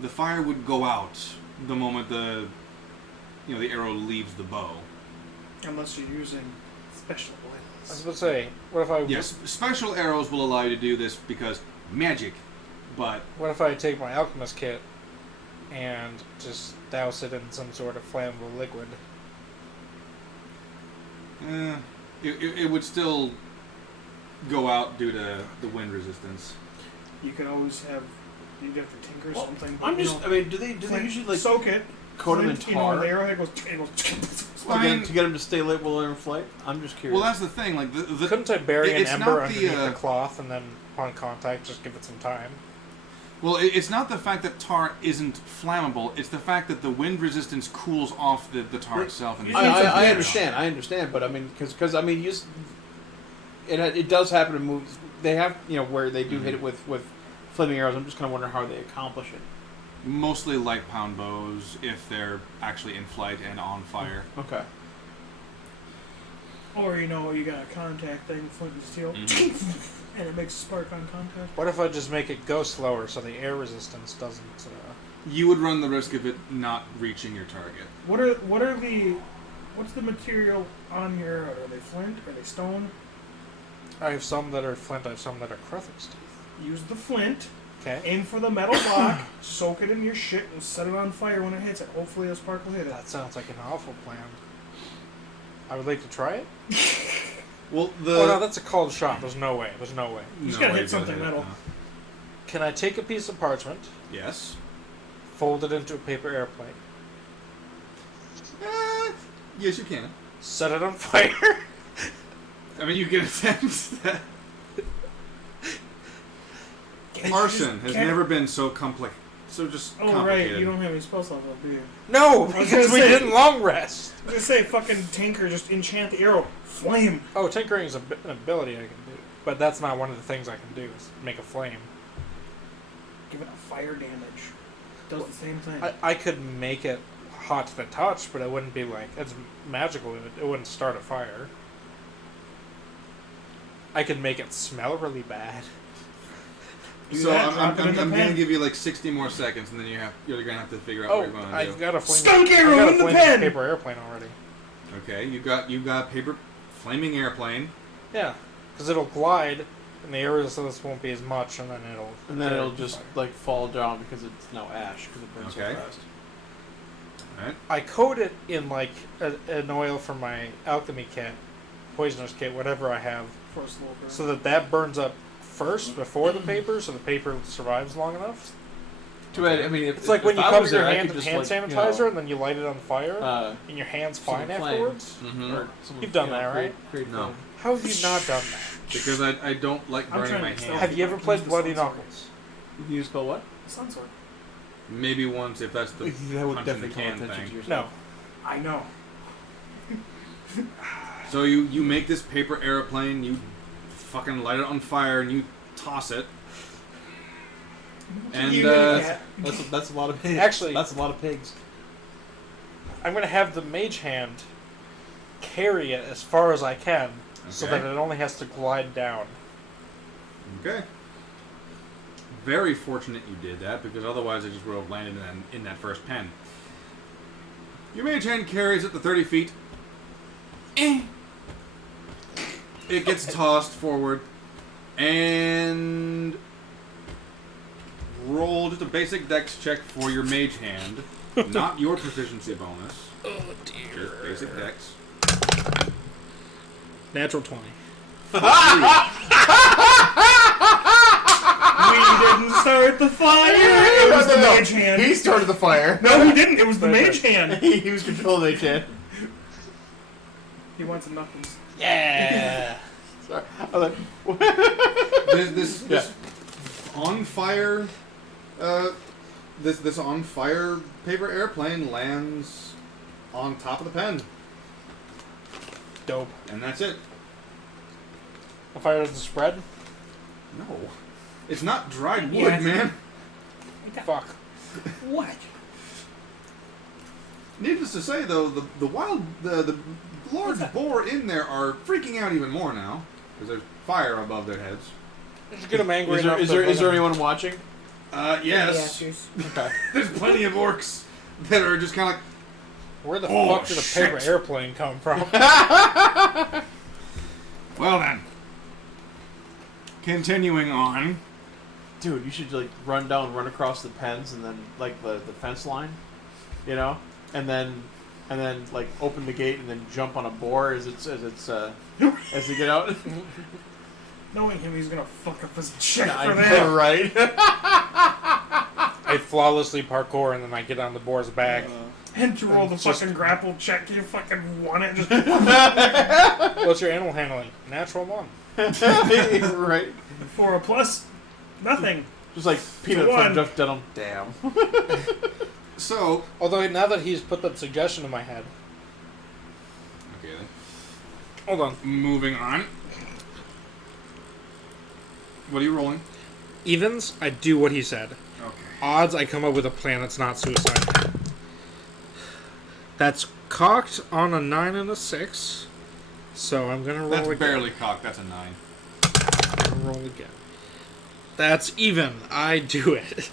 the fire would go out the moment the arrow leaves the bow. Unless you're using special I was oils. about to say, what if I Yes, special arrows will allow you to do this because magic, but what if I take my alchemist kit and just douse it in some sort of flammable liquid? it would still go out due to the wind resistance. You can always have you get the tinker or Well, something. I'm you just. know, I mean, do they usually like soak it, coat them in flint, you know, tar? the arrowhead goes. Well, I mean- to get them to stay lit while they're in flight? I'm just curious. Well, that's the thing. Like the Couldn't I bury an it's ember not the, underneath the cloth and then, upon contact, just give it some time? Well, it's not the fact that tar isn't flammable. It's the fact that the wind resistance cools off the tar itself. And I understand, but I mean, because I mean, it does happen in movies. They have where they do hit it with flaming arrows. I'm just kind of wondering how they accomplish it. mostly light pound bows if they're actually in flight and on fire. Okay. Or you got a contact thing, flint and steel, and it makes a spark on contact. What if I just make it go slower so the air resistance doesn't... You would run the risk of it not reaching your target. What's the material on your arrow? Are they flint? Are they stone? I have some that are flint, I have some that are Krethix teeth. Use the flint. Okay. Aim for the metal block, soak it in your shit, and set it on fire when it hits it. Hopefully a spark will hit it. That sounds like an awful plan. I would like to try it. Well, Oh no, that's a cold shot. There's no way. You just gotta hit something metal. Can I take a piece of parchment, Yes. fold it into a paper airplane, Yes, you can. set it on fire? I mean, you can attempt that. Arson has never been so complex. So just Oh, right. complicated. You don't have any spell slot, do you? No, was because gonna we say- didn't long rest. I was gonna say, fucking Tinker, just enchant the arrow. Flame. Oh, tinkering is an ability I can do, but that's not one of the things I can do. Is make a flame. Give it a fire damage. Does the same thing. I could make it hot to the touch, but it wouldn't be like it's magical. It wouldn't start a fire. I could make it smell really bad. So I'm drop it in the going to pen. give you like 60 more seconds, and then you're going to have to figure out what you're going to do. I've got a flame. Skunk arrow I've got a in the flaming pen! paper airplane already. Okay, you got paper flaming airplane. Yeah, because it'll glide, and the air resistance won't be as much, and then it'll just fire. like fall down because it's now ash because it burns Okay. so fast. All right. I coat it in like an oil from my alchemy kit, poisoner's kit, whatever I have, For a slow burn. so that burns up first before the paper, so the paper survives long enough. Too bad. I mean, if, It's like when if you I cover was your there, I hand could in just, hand like, sanitizer and then you light it on fire, and your hand's fine some flame. afterwards. Mm-hmm. Or some, You've done that, right? create No. flame. How have you not done that? Because I don't like I'm burning trying my to hand. stop. Have you ever played Use the Bloody sun sword. Knuckles? You spell what? Sun sword. Maybe once if that's the That would punch in the definitely call can attention thing. to yourself. No. I know. So you make this paper airplane, you fucking light it on fire, and you toss it. And You idiot. That's a lot of pigs. Actually- that's a lot of pigs. I'm going to have the mage hand carry it as far as I can, so Okay. that it only has to glide down. Okay. Very fortunate you did that, because otherwise I just would have landed in that first pen. Your mage hand carries it to 30 feet. It gets tossed forward, and roll just a basic dex check for your mage hand, not your proficiency bonus. Oh dear. Just basic dex. Natural 20. We didn't start the fire. It was the mage hand. He started the fire. No, he didn't. It was the mage hand. he was controlling the hand. He wants some knuckles. Yeah. Sorry. I was like, This on fire, this on fire paper airplane lands on top of the pen, Dope. and that's it. The fire doesn't spread? No, it's not dried wood, Yes. man. Fuck. What? Needless to say, though, the large boar in there are freaking out even more now because there's fire above their heads. Just get them angry. Is there anyone watching? Yes. Okay. There's plenty of orcs that are just kind of like, Where the Oh, fuck did a shit. paper airplane come from? well then. Continuing on. Dude, you should like run across the pens and then like the fence line, you know, and then like open the gate and then jump on a boar as they get out. Knowing him, he's gonna fuck up his check I for know, that. right? I flawlessly parkour and then I get on the boar's back. And you roll the Just- fucking grapple check, you fucking want it. Just What's your animal handling? Natural 1. Right. for a plus, nothing. Just like peanut One. from Jeff Dunham. Damn. So. Although now that he's put that suggestion in my head. Okay then. Hold on. Moving on. What are you rolling? Evens, I do what he said. Okay. Odds, I come up with a plan that's not suicide. That's cocked on a 9 and a 6. So I'm gonna roll That's again. barely cocked. That's a 9. I'm gonna roll again. That's even. I do it.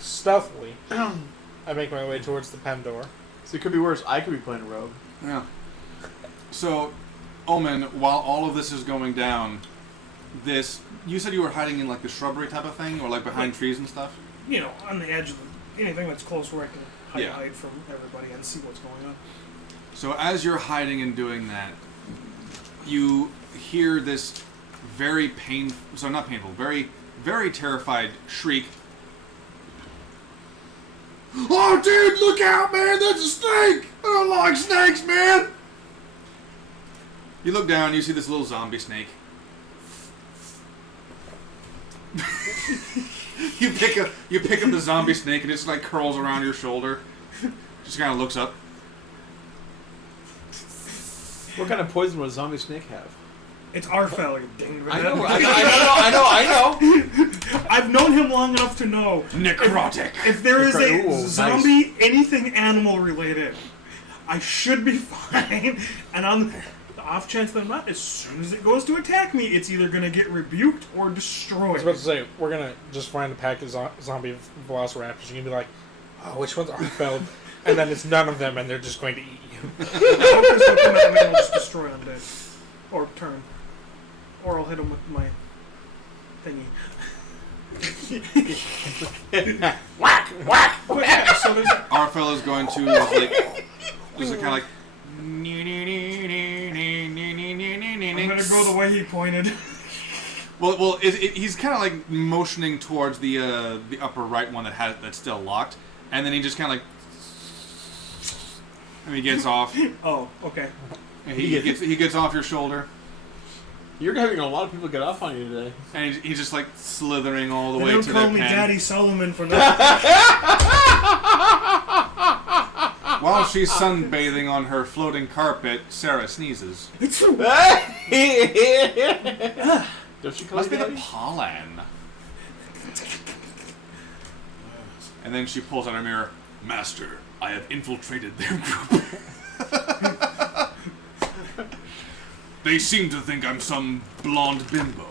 Stealthily, I make my way towards the pen door. So it could be worse. I could be playing a rogue. Yeah. So, Omen, while all of this is going down, you said you were hiding in like the shrubbery type of thing, or like behind trees and stuff? You know, on the edge of anything that's close where I can Yeah. hide from everybody and see what's going on. So as you're hiding and doing that, you hear this very very, very terrified shriek. Oh, dude, look out, man! There's a snake! I don't like snakes, man! You look down, you see this little zombie snake. you pick up the zombie snake and it just like curls around your shoulder. Just kind of looks up. What kind of poison would a zombie snake have? It's Arfel, you dingbat. I know. I've known him long enough to know. Necrotic. If there is a Ooh, zombie, anything animal related, I should be fine. And on the off chance that I'm not, as soon as it goes to attack me, it's either going to get rebuked or I destroyed. was about to say, we're gonna just find a pack of zombie velociraptors. You're gonna be like, oh, which one's Arfeld? And then it's none of them, and they're just going to eat you. Focus will come at me and I'll just destroy undead. Or turn. Or I'll hit him with my thingy. Whack! Whack! But yeah, so there's a, Our fellow's going to like, just kind of like. I'm gonna go the way he pointed. Well, he's kind of like motioning towards the upper right one that's still locked, and then he just kind of like, and he gets off. Oh, okay. He gets off your shoulder, You're having a lot of people get off on you today. and he's just like slithering all the They way don't to call their me pen. Daddy Solomon for nothing. While she's sunbathing on her floating carpet, Sarah sneezes. Don't she call Must you be the daddy? pollen. And then she pulls out her mirror. Master, I have infiltrated their group. They seem to think I'm some blonde bimbo.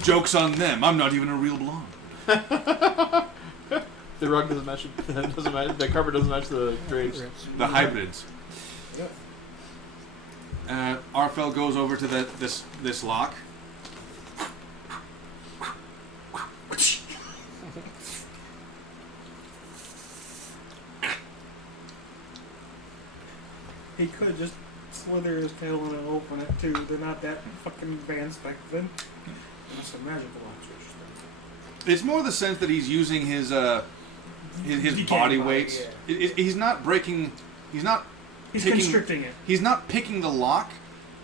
Joke's on them. I'm not even a real blonde. The rug doesn't match. The carpet doesn't match the drapes. The hybrids. Arfel goes over to this lock. He could just slither his tail and open it too. They're not that fucking advanced back then. That's a magical switch. It's more the sense that he's using his He body can't weight. yeah. He's not breaking. He's not. He's picking- constricting it. He's not picking the lock.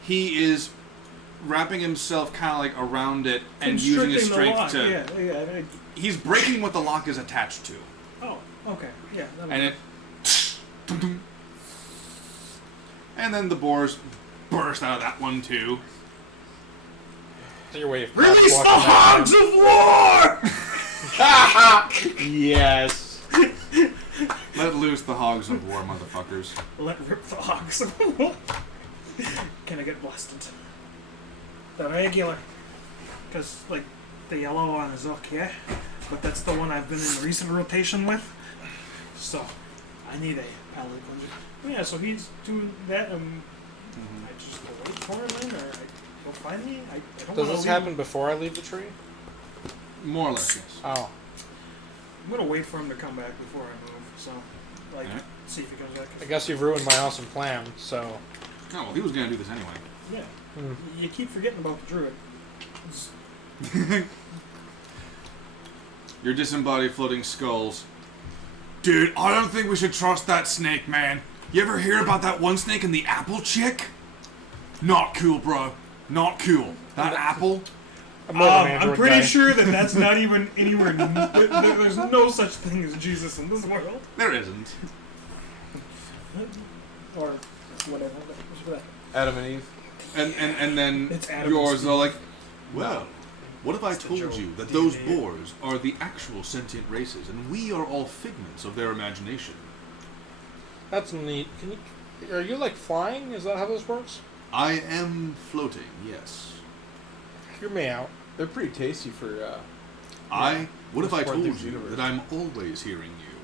He is wrapping himself kind of like around it and using his Constricting the strength lock. to. Yeah. He's breaking what the lock is attached to, Oh, okay. Yeah. and it. And then the boars burst out of that one too. Your way of Release the cock-blocking hogs of war! Yes. Let loose the hogs of war, motherfuckers. Let rip the hogs. Can I get blasted? The regular. Because, like, the yellow one is okay. But that's the one I've been in recent rotation with. So, I need a paladin plunger. Yeah, so he's doing that. I just go wait for him then, or he'll find me. I don't Does wanna this leave- happen before I leave the tree? More or less, yes. Oh. I'm gonna wait for him to come back before I move. So, like, Alright. see if he comes back. I guess you've ruined my awesome plan, so... Oh, well, he was going to do this anyway. Yeah. Hmm. You keep forgetting about the druid. It's- Your disembodied floating skulls. Dude, I don't think we should trust that snake, man. You ever hear about that one snake and the apple chick? Not cool, bro. Not cool. That apple? I'm more of an I'm android pretty guy. sure that that's not even anywhere. There's no such thing as Jesus in this world, There isn't. or whatever. Adam and Eve. And then It's Adam yours and are like, Well, what if I told you that those boars are the actual sentient races, and we are all figments of their imagination? That's neat. Can you... Are you, like, flying? Is that how this works? I am floating, yes. Hear me out. They're pretty tasty for. What if I Part of told this you universe. that I'm always hearing you?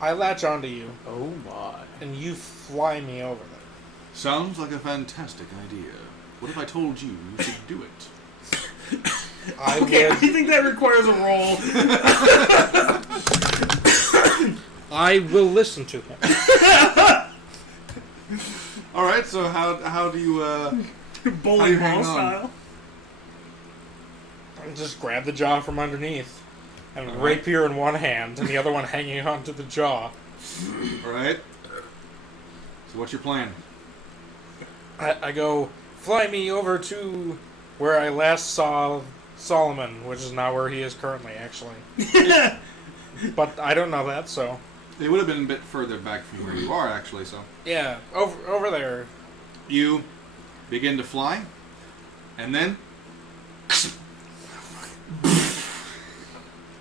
I latch onto you, Oh my. and you fly me over there. Sounds like a fantastic idea. What if I told you you should do it? I Okay, I would... think that requires a roll. I will listen to him. all right. So how do you Bowling hang ball on? style. And just grab the jaw from underneath, and Alright. rapier in one hand, and the other one hanging onto the jaw. all right? So what's your plan? I go, fly me over to where I last saw Solomon, which is not where he is currently, actually. But I don't know that, so... It would have been a bit further back from where you are, actually. So Yeah, over there. you begin to fly, and then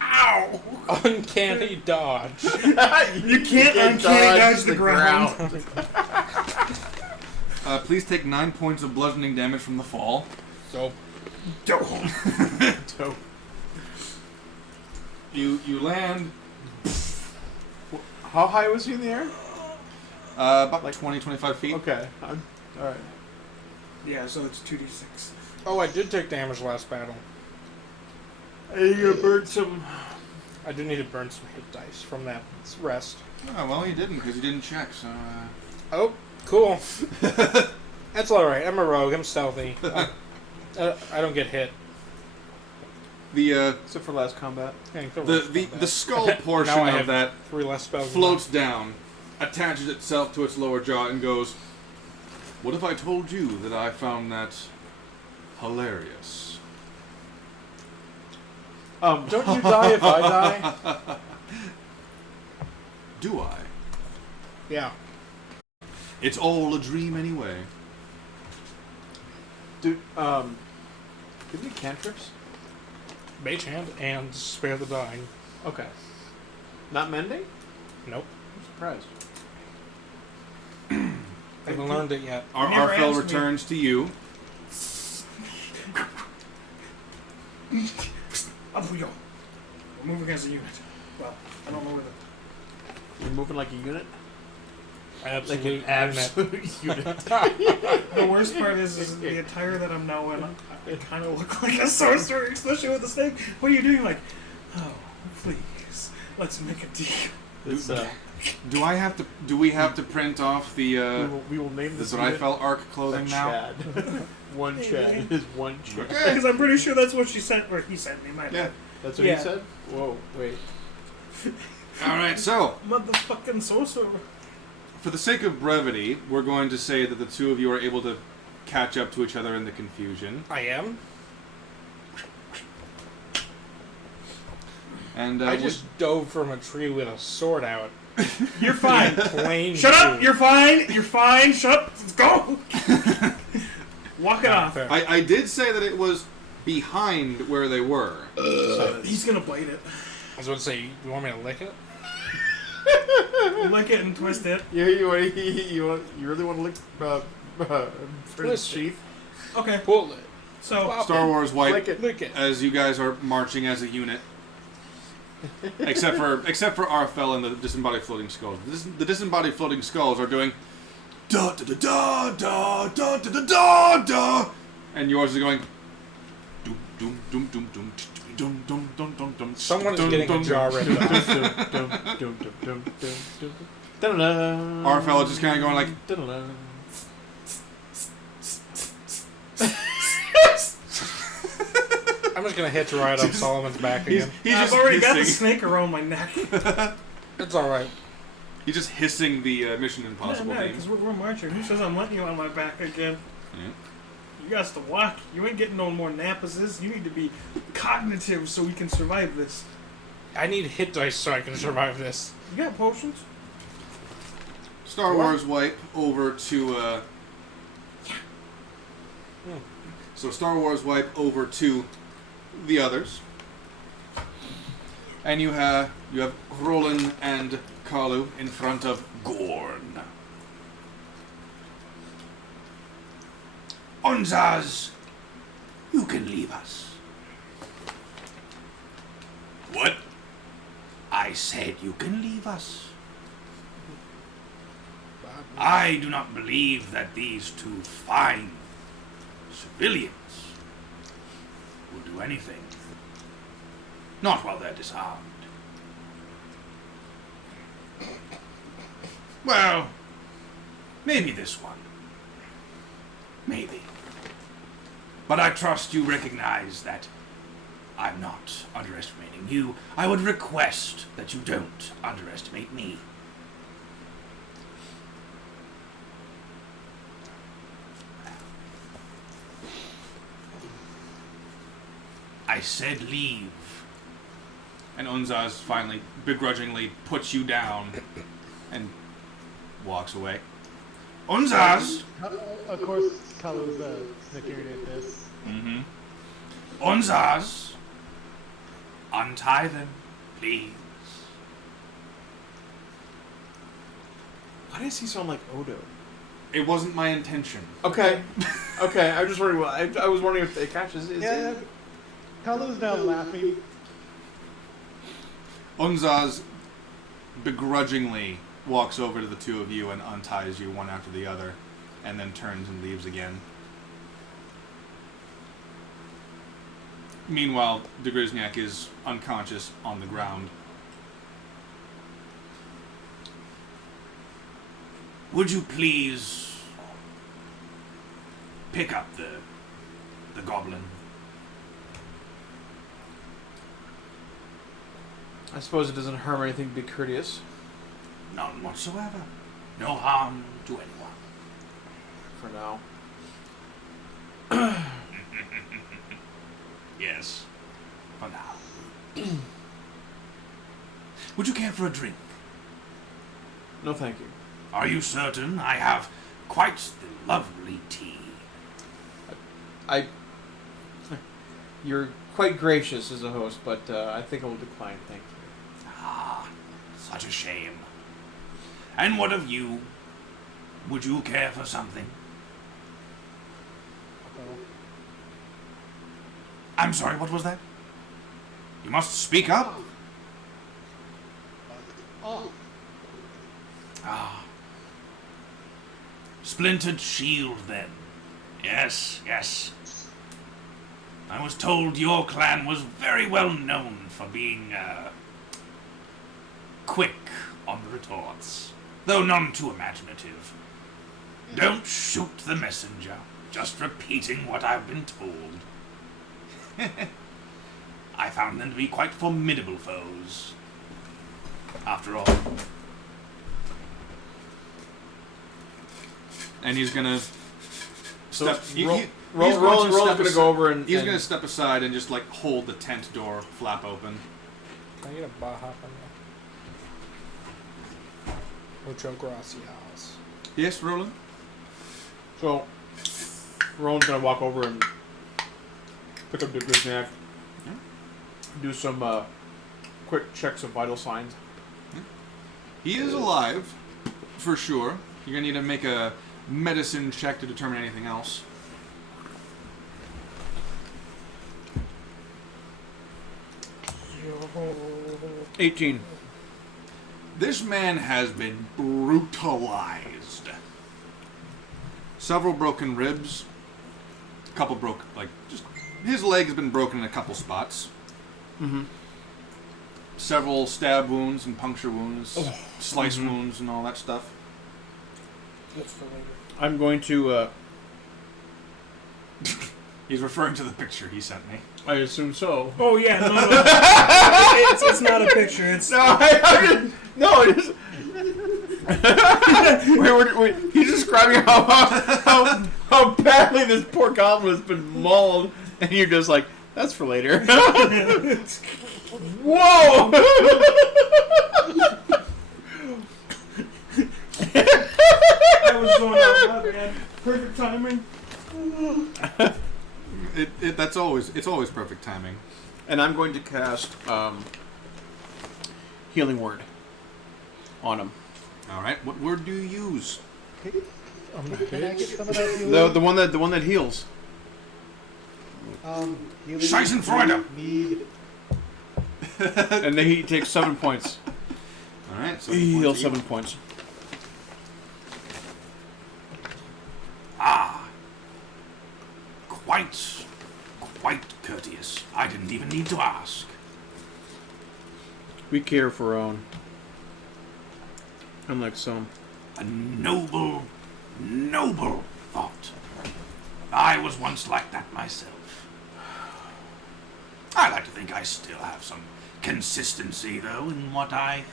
Ow! Uncanny dodge. You can't uncanny dodge the ground. please take 9 points of bludgeoning damage from the fall. So, Dope. Dope. You land How high was he in the air? about 20-25 feet. Okay. All right. Yeah, so it's 2d6. oh, I did take damage last battle. You gonna burn some? I do need to burn some hit dice from that rest. Oh, well, you didn't because you didn't check. So Oh, cool. That's alright. I'm a rogue. I'm stealthy. I don't get hit. the Except for last combat. the skull portion Now I of have that 3 less spells. floats down, attaches itself to its lower jaw, and goes, "What if I told you that I found that hilarious?" Don't you die if I die? Do I? Yeah. It's all a dream anyway. Dude, give me cantrips. Mage hand and spare the dying. Okay. Not mending? Nope. I'm surprised. I haven't learned it yet. Never Arfel asked me. returns to you. Up we go. We're moving as a unit. Well, I don't know where You're moving like a unit? Like Absolute an absolute unit. the worst part is the attire that I'm now in. I kind of look like a sorcerer, especially with the snake. What are you doing? Like, oh, please, let's make a deal. It's, Do we have to print off the we will name the this unit Dreifel arc a clothing now? Chad. One Chad. It is one Chad. Because I'm pretty sure that's what she sent, or he sent me. My Yeah. That's what Yeah. he said? Whoa, wait. All right. So, motherfucking sorcerer. for the sake of brevity, we're going to say that the two of you are able to catch up to each other in the confusion. I am. And I just dove from a tree with a sword out. You're fine. Plain Shut up. food. You're fine. You're fine. Shut up. Let's go. Walk it off. Fair. I did say that it was behind where they were. He's gonna bite it. I was going to say, you want me to lick it? Lick it and twist it. You really want to lick for his sheath? Okay. Pull it. So Star Wars Wipe, Lick it. Lick it. as you guys are marching as a unit. except for Arfel and the disembodied floating skulls. The disembodied floating skulls are doing da da da da da da da da da, and yours is going doom doom doom doom doom doom doom doom doom doom. Someone is getting a jaw ripped off. Arfel is just kind of going like. I'm just going to hitch right up Solomon's back again. He's I've just already got the hissing. snake around my neck. It's alright. He's just hissing the Mission Impossible theme. because we're marching. Who says I'm letting you on my back again? Yeah. You got to walk. You ain't getting no more napases. You need to be cognitive so we can survive this. I need hit dice so I can survive this. You got potions? Star Wars Wipe over to. So Star Wars Wipe over to the others, and you have Roland and Kalu in front of Gorn. Onzaz, you can leave us. What? I said you can leave us. I do not believe that these two fine civilians will do anything. Not while they're disarmed. Well, maybe this one. Maybe. But I trust you recognize that I'm not underestimating you. I would request that you don't underestimate me. I said leave. And Unzaz finally begrudgingly puts you down and walks away. Onzaz! Of course, Kalu's snickering at this. Mm-hmm. Onzaz! Untie them, please. Why does he sound like Odo? It wasn't my intention. Okay. Okay, I was just wondering. I was wondering if it catches. Yeah, Kalu's now laughing. Unzaz begrudgingly walks over to the two of you and unties you one after the other, and then turns and leaves again. Meanwhile, the Grisniak is unconscious on the ground. Would you please pick up the goblin? I suppose it doesn't harm anything to be courteous. None whatsoever. No harm to anyone. For now. Yes. For now. Would you care for a drink? No, thank you. Are you certain? I have quite the lovely tea. You're quite gracious as a host, but I think I will decline. Thank you. Ah, such a shame. And what of you? Would you care for something? I'm sorry, what was that? You must speak up. Ah. Splintered shield, then. Yes, yes. I was told your clan was very well known for being, quick on the retorts, though none too imaginative. Don't shoot the messenger, just repeating what I've been told. I found them to be quite formidable foes. After all. And he's gonna So step. Roland's gonna go over and He's gonna step aside and just like hold the tent door flap open. Can I get a Baja from Mucho gracias. Yes, Roland? So, Roland's gonna walk over and pick up the Grisnak. Do some quick checks of vital signs. He is alive, for sure. You're going to need to make a medicine check to determine anything else. Yo. 18. This man has been brutalized. Several broken ribs. A couple broke, just his leg has been broken in a couple spots. Mm-hmm. Several stab wounds and puncture wounds, slice wounds and all that stuff. That's for later. I'm going to, He's referring to the picture he sent me. I assume so. Oh yeah, no. It's not a picture. It's No, it is. He's describing how badly this poor goblin has been mauled, and you're just like, that's for later. Whoa! I was going out loud, man. Perfect timing. It's always perfect timing. And I'm going to cast Healing Word on him. All right, what word do you use? Can I get some of that healing? The one that heals. Healing Scheißenfreude. Need. And then he takes 7 points. All right, so He heals 7 points. Ah. Quite courteous. I didn't even need to ask. We care for our own. Unlike some. A noble thought. I was once like that myself. I like to think I still have some consistency, though, in what I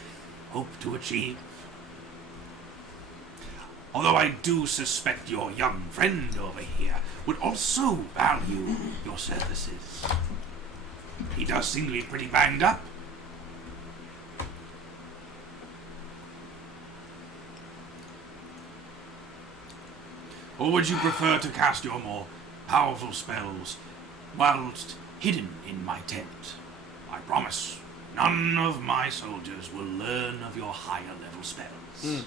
hope to achieve. Although I do suspect your young friend over here would also value your services. He does seem to be pretty banged up. Or would you prefer to cast your more powerful spells whilst hidden in my tent? I promise, none of my soldiers will learn of your higher level spells.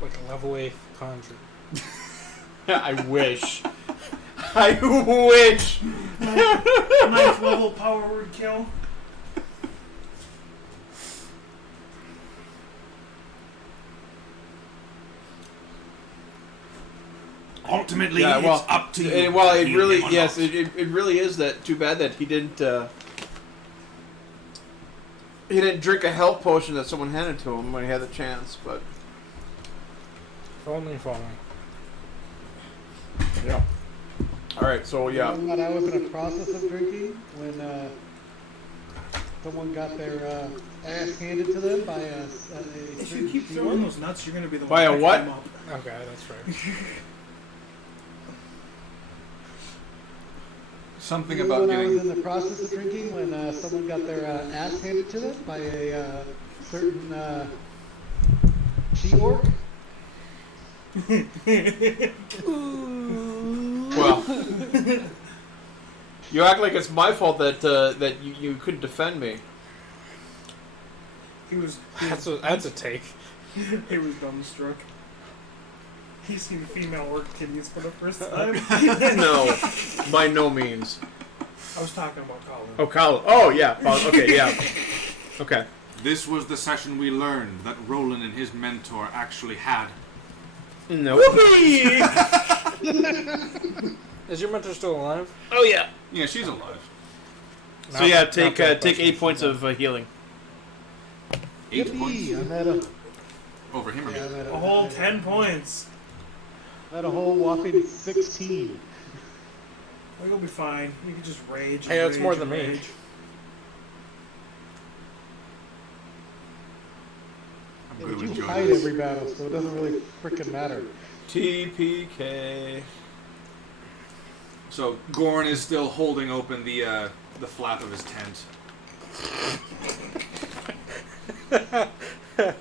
Like a level 8 conjure. I wish. I wish. 9th level power word kill. Ultimately, Yeah, well, it's up to you. It really, Heal him or yes, not. it really is that. Too bad that he didn't drink a health potion that someone handed to him when he had the chance. But If only. yeah. All right, so You yeah, know what I was in a process of drinking when someone got their ass handed to them by a If you keep throwing those nuts, you're gonna be the By one a picking what? them up. Okay, that's right. Something You know about when I was getting. in the process of drinking when someone got their ass handed to them by a certain she-orc? well, you act like it's my fault that you couldn't defend me. He was That's a take. he was dumbstruck. He seen female orc titties for the first time. No, by no means. I was talking about Colin. Oh, Kyle. Oh, yeah. Okay, yeah. Okay. This was the session we learned that Roland and his mentor actually had. No. Is your mentor still alive? Oh yeah. Yeah, she's alive. So yeah, take 8 points of healing. 8 Yippee! points I'm at a, over him or me. yeah, I'm at A whole 10 points. I'm at a whole whopping 16. Well, you'll be fine. You can just rage. Hey, and that's rage more and than me. rage. I'm Yeah, going but to you enjoy fight this. every battle, so it doesn't really freaking matter. TPK. So Gorn is still holding open the flap of his tent.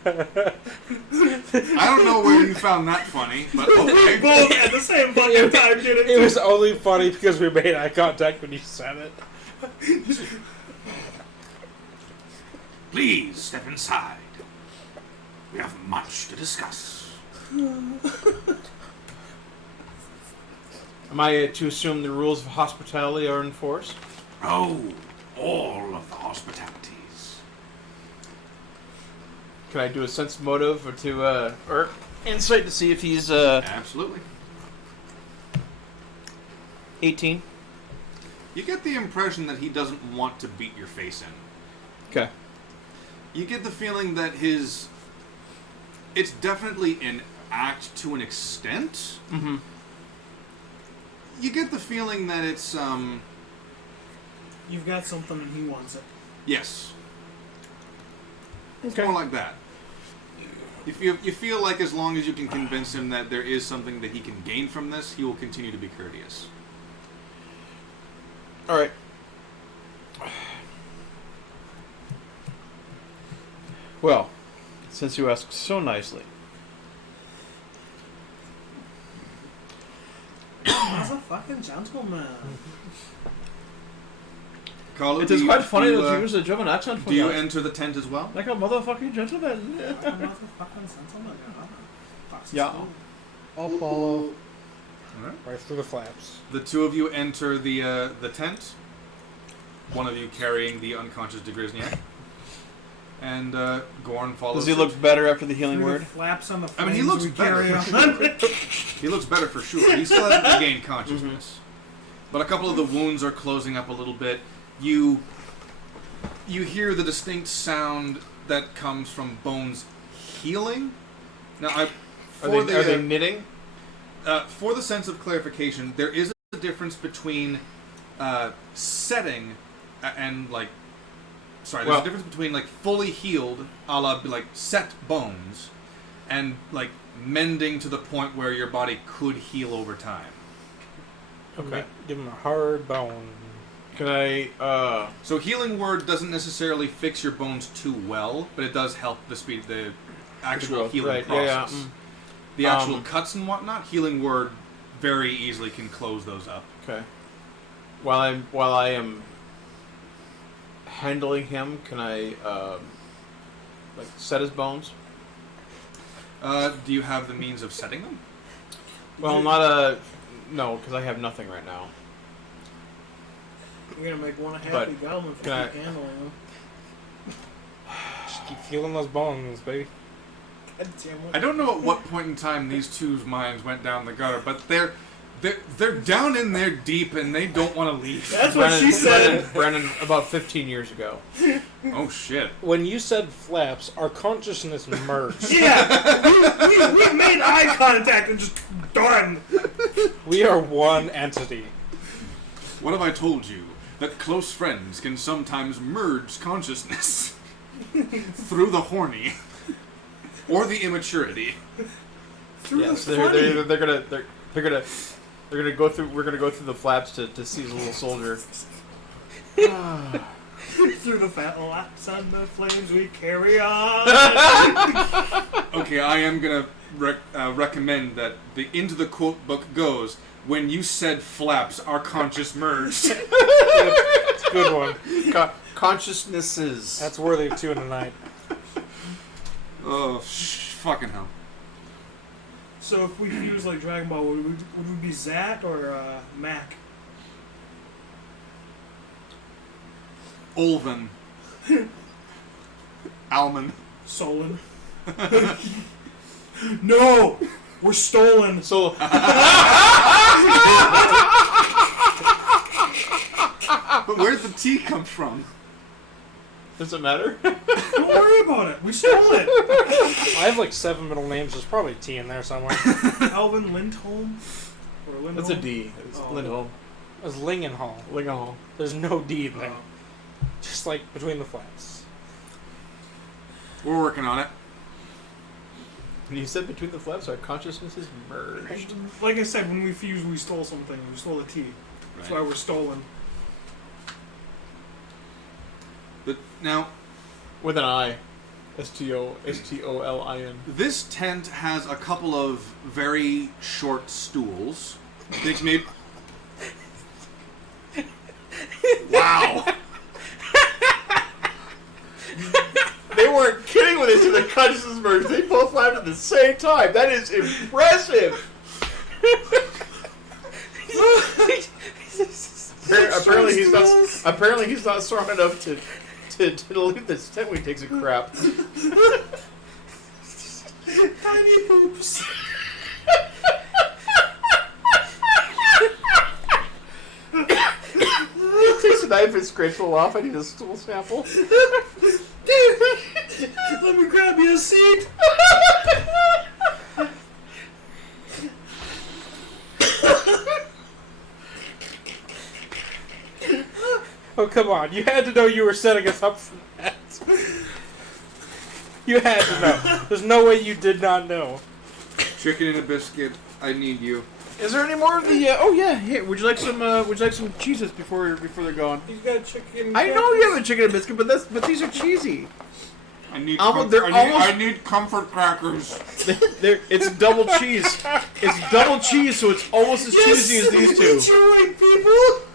I don't know where you found that funny, but okay. Both at the same fucking time did it. It was only funny because we made eye contact when you said it. Please step inside. We have much to discuss. Am I to assume the rules of hospitality are enforced? Oh, all of the hospitalities. Can I do a sense motive or insight to see if he's Absolutely. 18? You get the impression that he doesn't want to beat your face in. Okay. You get the feeling that it's definitely an act to an extent. Mm-hmm. You get the feeling that it's You've got something and he wants it. yes. It's Okay. more like that. You feel like as long as you can convince him that there is something that he can gain from this, he will continue to be courteous. All right. Well, since you asked so nicely, He's a fucking gentleman. Carlo, it is quite funny do you, that you use a German accent for do you that. enter the tent as well? Like a motherfucking gentleman. Yeah. I'll follow. Right through the flaps. The two of you enter the tent. One of you carrying the unconscious de Grisniak. And Gorn follows. Does he suit. look better after the healing word? Flaps on the I mean, he flames looks we better. carry on. He looks better for sure. He still hasn't regained consciousness. But a couple of the wounds are closing up a little bit. You hear the distinct sound that comes from bones healing. Now, Are they knitting? for the sense of clarification, there is a difference between setting and like. Sorry, there's a difference between like fully healed, a la like set bones, and like mending to the point where your body could heal over time. Okay. Give him a hard bone. Can I? So healing word doesn't necessarily fix your bones too well, but it does help the speed, the actual growth, healing right, process. yeah. The actual cuts and whatnot, healing word very easily can close those up. Okay. While I am handling him, can I like set his bones? Do you have the means of setting them? Well, no, because I have nothing right now. You're gonna make one a happy But goblin for can I- keep handling him. Just keep feeling those bones, baby. God damn it. I don't know at what point in time these two's minds went down the gutter, but they're down in there deep and they don't want to leave. That's what she said. Brandon, about 15 years ago. Oh shit! When you said flaps, our consciousness merged. Yeah, we made eye contact and just done. We are one entity. What have I told you? That close friends can sometimes merge consciousness through the horny or the immaturity. Yes, they're gonna go through. We're gonna go through the flaps to see the little soldier. Through the fat laps on the flames we carry on. Okay, I am gonna recommend that the into the quote book goes. When you said flaps, our conscious merged. It's a good one. Consciousnesses. That's worthy of 2 in a night. Oh, fucking hell. So if we fuse like Dragon Ball, would we be Zat or Mac? Olven. Alman. Solon. No! We're stolen! So But where did the T come from? does it matter? Don't worry about it. We stole it. I have like 7 middle names. There's probably T in there somewhere. Alvin Lindholm? Or Lindholm? That's a D. It's Oh. Lindholm. It was Lingenhall. Lingenhall. There's no D in there. Oh. Just like between the flaps. We're working on it. And you said between the flaps, our consciousnesses merged. Like I said, when we fused, we stole something. We stole a T. That's why we're stolen. But now, With an I. Stolin. This tent has a couple of very short stools. Think maybe. Wow. They weren't kidding when they said the consciousness merge. They both laughed at the same time. That is impressive. Apparently he's not strong enough to leave this tent when he takes a crap. Tiny poops. He takes a knife and scrapes it off. I need a stool sample. Let me grab you a seat. Oh, come on. You had to know you were setting us up for that. You had to know. There's no way you did not know. Chicken and a biscuit. I need you. Is there any more of the? Oh yeah, here. Would you like some cheeses before they're gone? He's got chicken. I know you have a chicken and biscuit, but these are cheesy. I need. I need comfort crackers. It's double cheese. It's double cheese, so it's almost as cheesy as these two. You're right, people.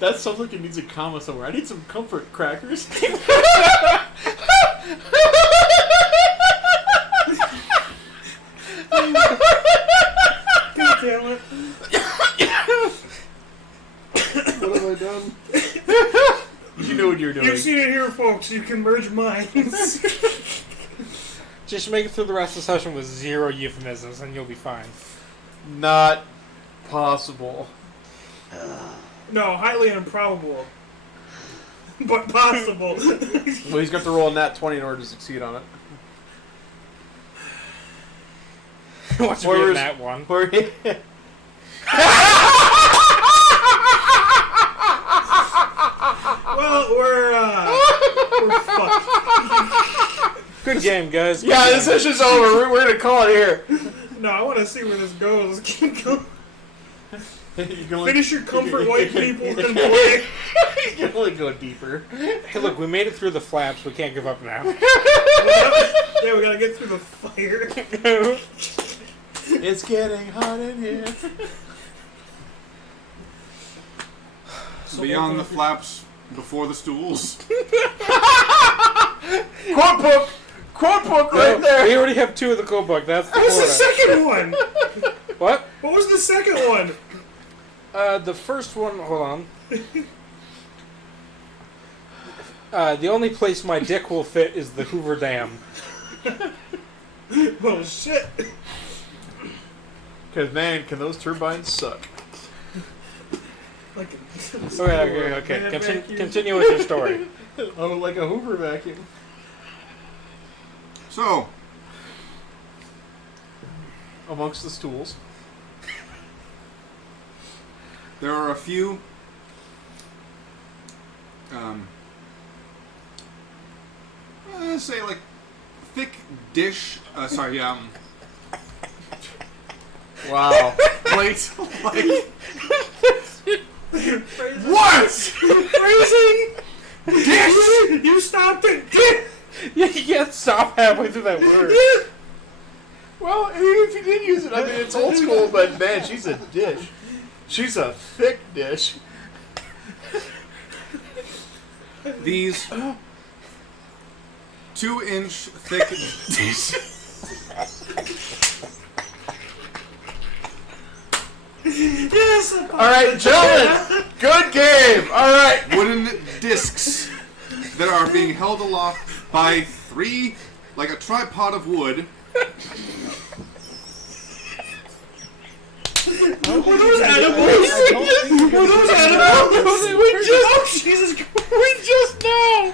That sounds like it needs a comma somewhere. I need some comfort crackers. God damn it. What have I done? You know what you're doing. You've seen it here, folks. You can merge minds. Just make it through the rest of the session with 0 euphemisms and you'll be fine. Not possible. No, highly improbable. But possible. Well, he's got to roll a nat 20 in order to succeed on it. What's in that one? Well, we're fucked. Good game, guys. Good Yeah, game. this session's over. We're gonna call it here. No, I want to see where this goes. Keep going. You can Finish your comfort, white people, and play. You can only go deeper. Hey, look, we made it through the flaps. We can't give up now. Yeah, we gotta get through the fire. It's getting hot in here. Beyond the flaps, before the stools. Quote book right there. We already have 2 of the code book. That's the What was the quota. second one? What? What was the second one? The first one, hold on. The only place my dick will fit is the Hoover Dam. Oh shit. Because man, can those turbines suck? Okay. Continue with your story. Oh, like a Hoover vacuum. So, Amongst the stools. there are a few say like thick dish Wow. plate like What? Phrasing? Dish? You stopped it. You can't stop halfway through that word. Well, even if you did use it, I mean, it's old school, but man, she's a dish. She's a thick dish. these 2-inch thick dishes. Yes. All right, gentlemen, good game. All right. Wooden discs that are being held aloft by 3, like a tripod of wood. Were those animals? Were those animals? We just now.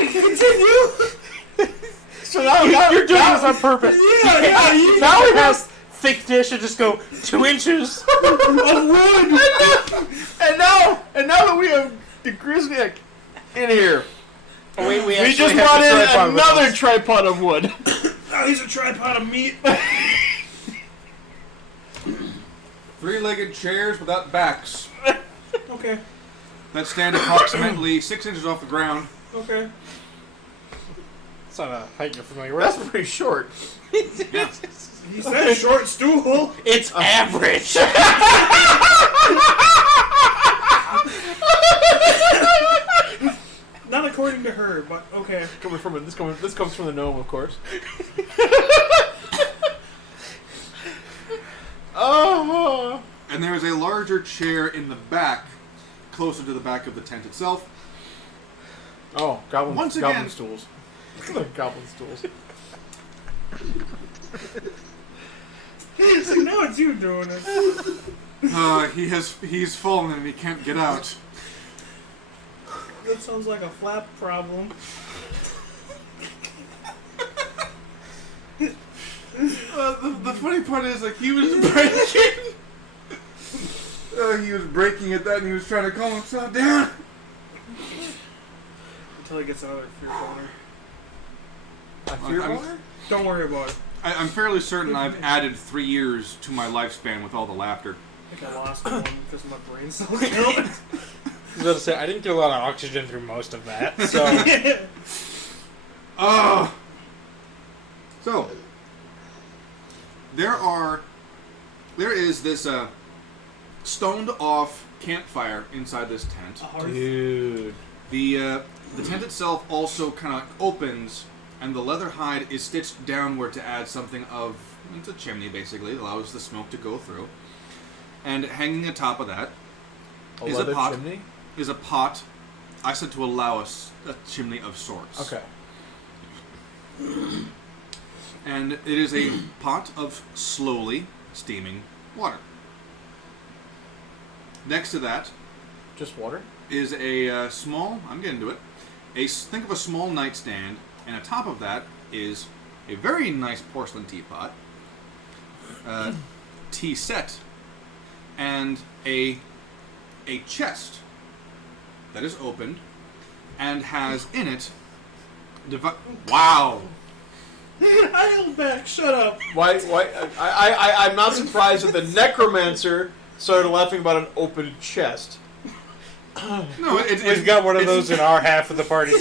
Continue. So now You're doing this on purpose. Yeah. Now it has thick dish and just go 2 inches. Of wood. And now that we have the Grizzly in here, Oh, wait, we we actually just have brought the in tripod with another us. tripod of wood. Oh, he's a tripod of meat. 3-legged chairs without backs Okay. that stand approximately 6 inches off the ground. Okay. It's not a height you're familiar with. That's pretty short. Yeah. He said short stool. It's average. Not according to her, but okay. This comes from the gnome, of course. Oh. And there is a larger chair in the back, closer to the back of the tent itself. Oh, goblin. Once goblin again- stools. Goblin stools. So now it's you doing it. He's fallen and he can't get out. That sounds like a flap problem. The funny part is, like, he was breaking. He was breaking at that, and he was trying to calm himself down. Until he gets another fear boner. A fear I'm- boner? Don't worry about it. I'm fairly certain I've added 3 years to my lifespan with all the laughter. I think I lost one because my brain's still going. I was about to say, I didn't get a lot of oxygen through most of that, so... So, there is this stoned off campfire inside this tent. Dude. The tent itself also kind of opens, and the leather hide is stitched downward to add something of... It's a chimney, basically. It allows the smoke to go through. And hanging atop of that is a leather pot. chimney? Is a pot. I said to allow a chimney of sorts. Okay. And it is a pot of slowly steaming water. Next to that Just water? is a small, I'm getting to it, think of a small nightstand, and atop of that is a very nice porcelain teapot, tea set, and a chest that is opened and has in it wow. I held back. Shut up. Why? I'm not surprised that the necromancer started laughing about an open chest. No, We've got one of those in our half of the party, too.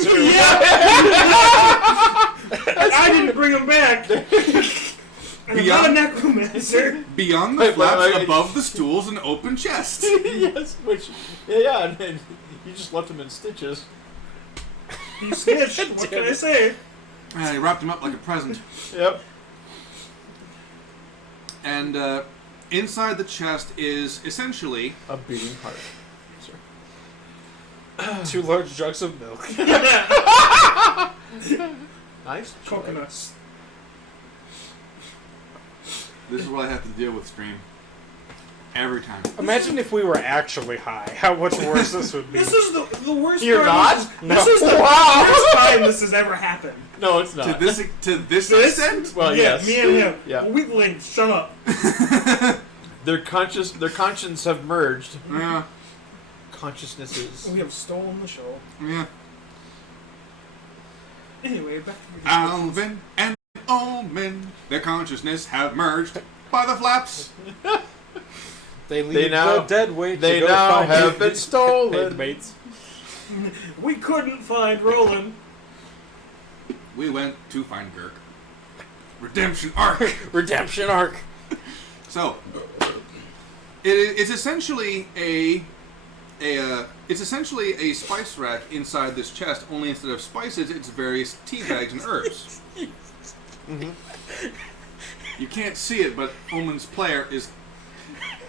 I didn't bring him back. I'm not a necromancer. Beyond the flaps, above the stools, an open chest. Yes, which yeah, and you just left him in stitches. He snitched. What can I say? And he wrapped him up like a present. Yep. And inside the chest is essentially A beating heart. 2 large jugs of milk. Nice. Coconuts. this is what I have to deal with, stream. Every time. Imagine if we were actually high. How much worse this would be. This is the worst You're part. not? This is the worst time this has ever happened. No, it's To not. this extent? Well, yeah, yes. me and him. Yeah. Weak links. Shut up. Their conscience have merged. Yeah. Consciousnesses. We have stolen the show. Yeah. Anyway, back to the Alvin and Omen, their consciousness have merged by the flaps. They leave They now- the dead weight. They to go now find have the been stolen. mates. We couldn't find Roland. We went to find Girk. Redemption arc. Redemption arc. So, it's essentially it's essentially a spice rack inside this chest. Only instead of spices, it's various tea bags and herbs. Mm-hmm. You can't see it, but Omen's player is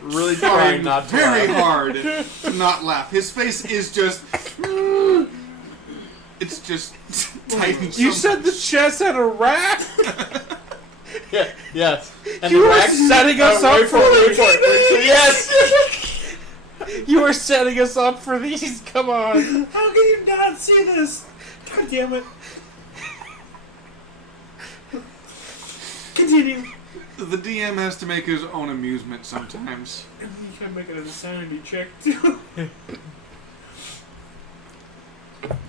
Really trying trying not to very laugh. hard to not laugh. His face is just. It's just tightened. You said the chest had a rack? Yeah, yes. And You the were rack- setting us up wait for it, these. wait it. Yes! You were setting us up for these. Come on. How can you not see this? God damn it. Continue. The DM has to make his own amusement sometimes. You can make it a sanity check too.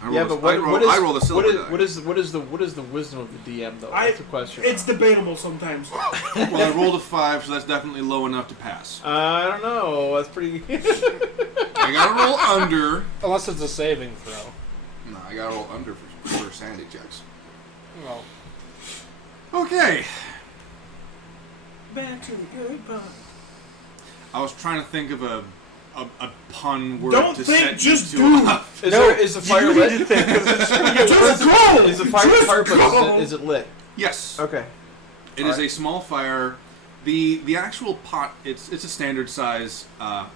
All Yeah, but what I roll the silver die. what is the wisdom of the DM though? That's the question. It's debatable sometimes. Well, I rolled a 5, so that's definitely low enough to pass. I don't know. That's pretty. I gotta roll under. Unless it's a saving throw. No, I gotta roll under for sanity checks. Well, Okay. Back to the good part. I was trying to think of a pun word Don't to think, set just you do. up. Is the fire lit? Just go. Is the fire Just but go. is it lit? Yes. Okay. It is a small fire. The actual pot, it's a standard size. I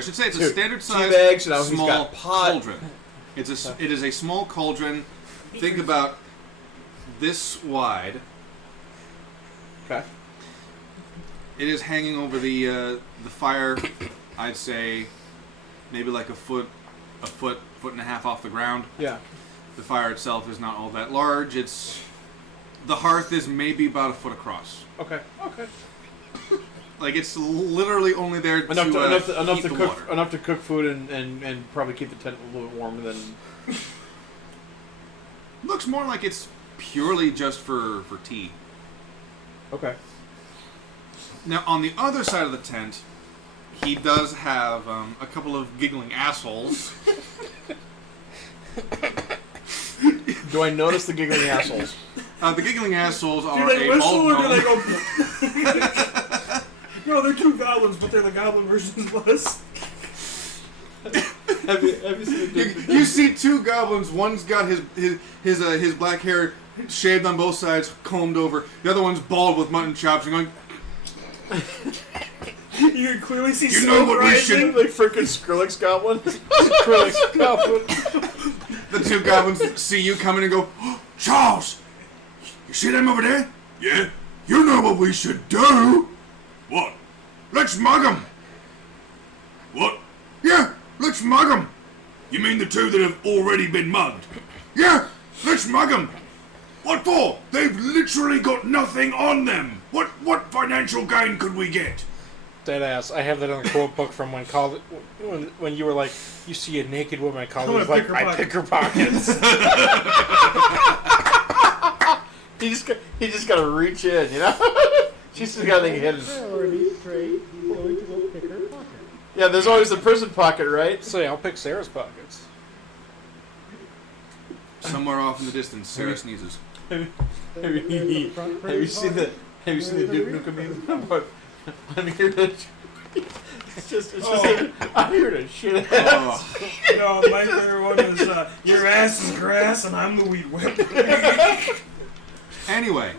should say it's a standard size bags, now he's small got pot. cauldron. It is a small cauldron. Think about this wide. Okay. It is hanging over the fire. I'd say maybe like a foot and a half off the ground. Yeah. The fire itself is not all that large. The hearth is maybe about a foot across. Okay. Okay. Like it's literally only there Enough heat to the cook water. enough to cook food and probably keep the tent a little bit warmer than. Looks more like it's purely just for tea. Okay. Now on the other side of the tent, he does have a couple of giggling assholes. Do I notice the giggling assholes? The giggling assholes Do are they a whistle bald or do they gnome. go? No, they're two goblins, but they're the goblin versions of us. Have you seen the You see two goblins. One's got his black hair shaved on both sides, combed over. The other one's bald with mutton chops and going. You can clearly see You know smoke what we rising. should- like freaking Skrillex goblin? Skrillex goblin. The two goblins see you coming and go, "Oh, Charles, you see them over there? Yeah. You know what we should do? What? Let's mug them. What? Yeah, let's mug them. You mean the two that have already been mugged? Yeah, let's mug them. What for? They've literally got nothing on them. What financial gain could we get? deadass. I have that in the quote book from when you were like, you see a naked woman, I'm college gonna like, pick her I pocket." pick her pockets. He just gotta reach in, you know? She's just got anything hidden. Priority straight. He's going to go pick her pocket. Yeah, there's always the prison pocket, right? So yeah, I'll pick Sarah's pockets. Somewhere off in the distance, Sarah sneezes. Have you seen the Duke Nukem meme? I'm here to. It's just I'm here to shit ass. Oh. No, my favorite one is your ass is grass and I'm the weed whip. Anyway,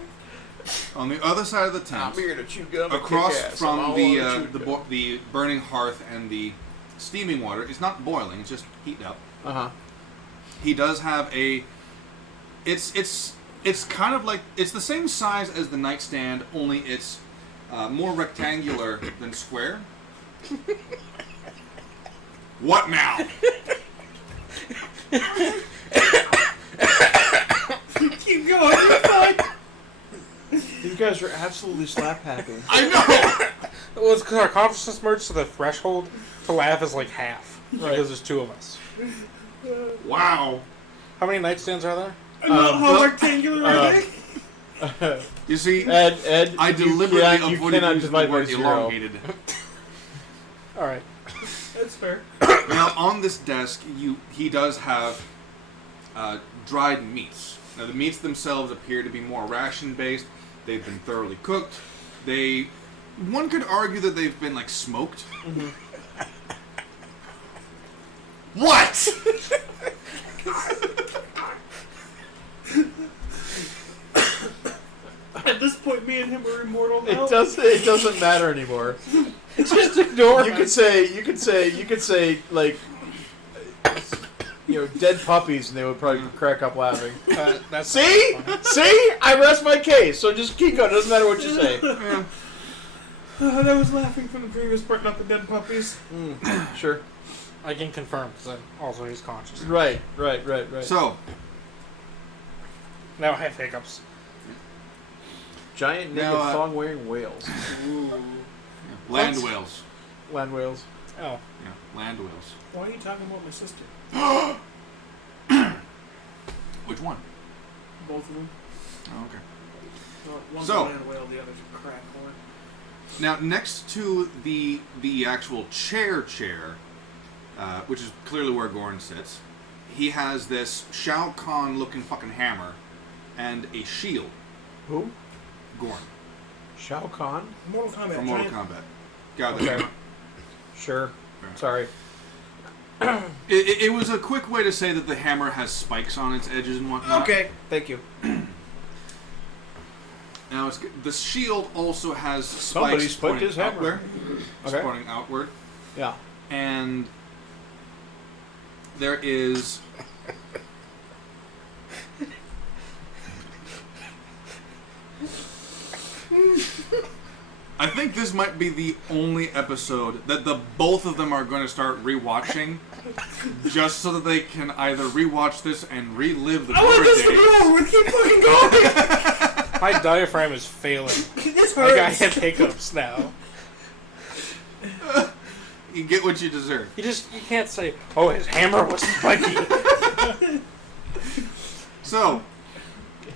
on the other side of the tent, I'm here to chew gum and across kick ass. I'm from all the on chew the burning hearth and the steaming water, it's not boiling; it's just heating up. Uh-huh. He does have a. It's kind of like it's the same size as the nightstand, only it's more rectangular than square. What now? Keep going, you're fine. These guys are absolutely slap happy. I know. Well, it's because our consciousness merged, so the threshold to laugh is like half. Right. Because there's two of us. Wow. How many nightstands are there? How rectangular are they? You see, Ed, I deliberately you avoided cannot using the divide by word zero. elongated. Alright. That's fair. Now, on this desk, he does have dried meats. Now, the meats themselves appear to be more ration-based. They've been thoroughly cooked. One could argue that they've been, like, smoked. Mm-hmm. What? At this point, me and him are immortal now. It doesn't matter anymore. Just ignore You could say like dead puppies and they would probably crack up laughing. That's See? I rest my case. So just keep going. It doesn't matter what you say. I was laughing from the previous part, not the dead puppies. Sure. I can confirm, because also he's conscious. Right. So, Now I have hiccups. Giant naked Now, thong wearing whales. land What? whales. Land whales. Oh. Yeah, land whales. Why are you talking about my sister? Which one? Both of them. Oh, okay. One's So- a land whale, the other's a crack horn. Now, next to the actual chair, which is clearly where Gorn sits, he has this Shao Kahn looking fucking hammer and a shield. Who? Gorn Shao Kahn? Mortal Kombat. from Mortal giant- Kombat. Got the Okay. hammer. Sure. Fair. Sorry. It was a quick way to say that the hammer has spikes on its edges and whatnot. Okay. Thank you. Now, the shield also has Somebody spikes spiked pointing his hammer. outward. It's Okay. pointing outward. Yeah. And there is... I think this might be the only episode that the both of them are going to start rewatching, just so that they can either rewatch this and relive the I want this to days. go! We keep fucking going! My diaphragm is failing. This Like I hurts! have hiccups now. You get what you deserve. You can't say, oh, his hammer was spiky. So,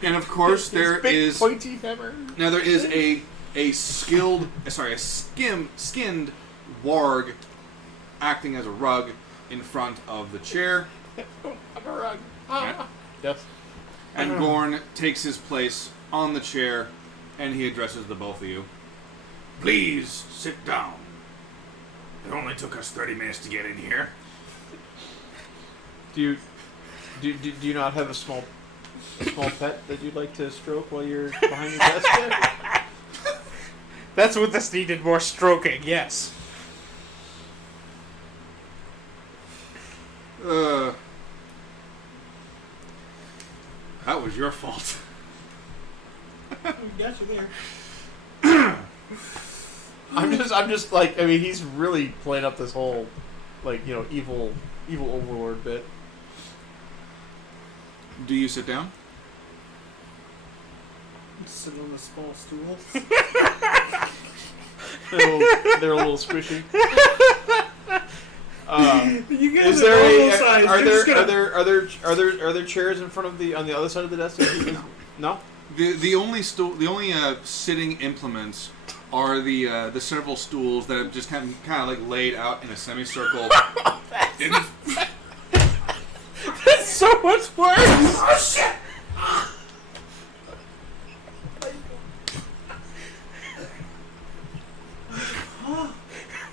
and of course there Big is pointy hammer. now there is a skinned warg acting as a rug in front of the chair. I'm a rug. Right. Yes. And Gorn takes his place on the chair, and he addresses the both of you. Please sit down. It only took us 30 minutes to get in here. Do you not have a small pet that you'd like to stroke while you're behind your desk there? That's what this needed, more stroking, yes. That was your fault. Got you there. I'm just like, I mean, he's really playing up this whole, like, evil overlord bit. Do you sit down? Sit on the small stool. They're a little squishy. You guys Is are there normal a, size. are You're there just gonna- are there chairs in front of on the other side of the desk? No. The only sitting implements are the several stools that have just kind of like laid out in a semicircle. That's so much worse! Oh shit!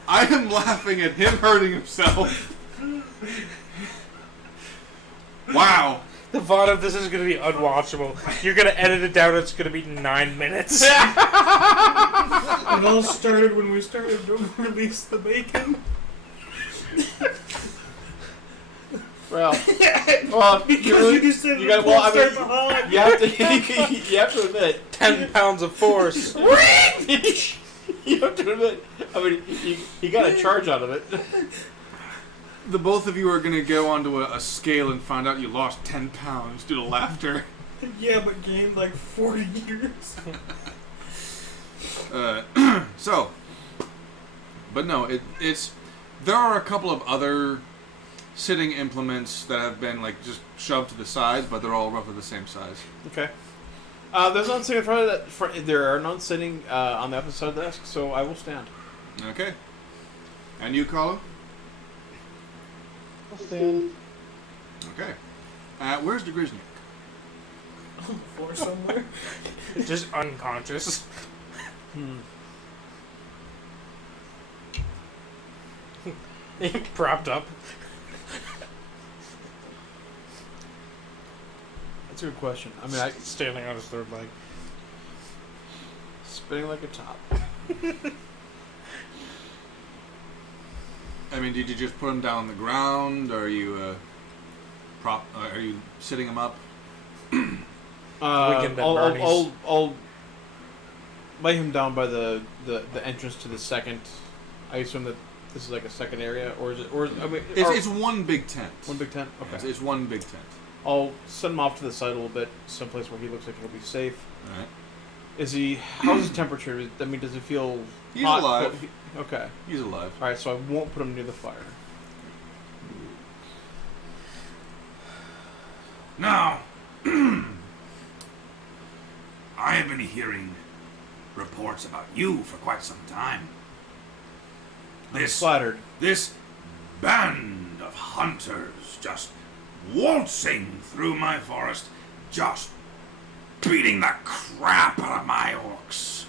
I am laughing at him hurting himself. Wow. The VOD of this is going to be unwatchable. You're going to edit it down, it's going to be 9 minutes. It all started when we started to release the bacon. Well, Because you just said you got. Well, I start mean, the hog. you have to admit. 10 pounds of force. You have to admit. I mean, you got a charge out of it. The both of you are going to go onto a scale and find out you lost 10 pounds due to laughter. Yeah, but gained like 40 years. But no, it's there are a couple of other sitting implements that have been like just shoved to the sides, but they're all roughly the same size. Okay. There's none sitting in front of that. There are none sitting on the opposite side of the desk, so I will stand. Okay. And you, Carlo? I'll stand. Okay. Where's the Grisnik? On the floor somewhere. Just unconscious. Propped up. That's a good question. I mean, Standing on his third leg. spinning like a top. I mean, did you just put him down on the ground? Or are you are you sitting him up? I'll lay him down by the entrance to the second. I assume that this is like a second area, or is it? Or I mean, It's one big tent. one big tent. Okay. It's one big tent. I'll send him off to the side a little bit, someplace where he looks like he'll be safe. All right. Is he? How's his temperature? I mean, does it feel? He's hot? alive. Okay. He's alive. All right. So I won't put him near the fire. Now, I've been hearing reports about you for quite some time. Flattered. This band of hunters just waltzing through my forest, just beating the crap out of my orcs.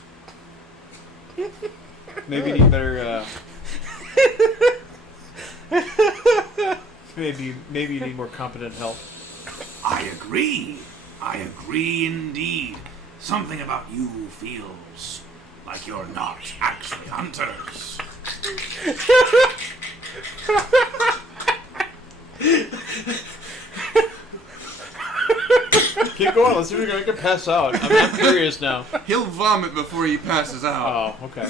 Maybe you need better. Maybe you need more competent help. I agree. I agree indeed. Something about you feels like you're not actually hunters. Keep going. Let's see if we can make her pass out. I'm curious now. He'll vomit before he passes out. Oh, okay.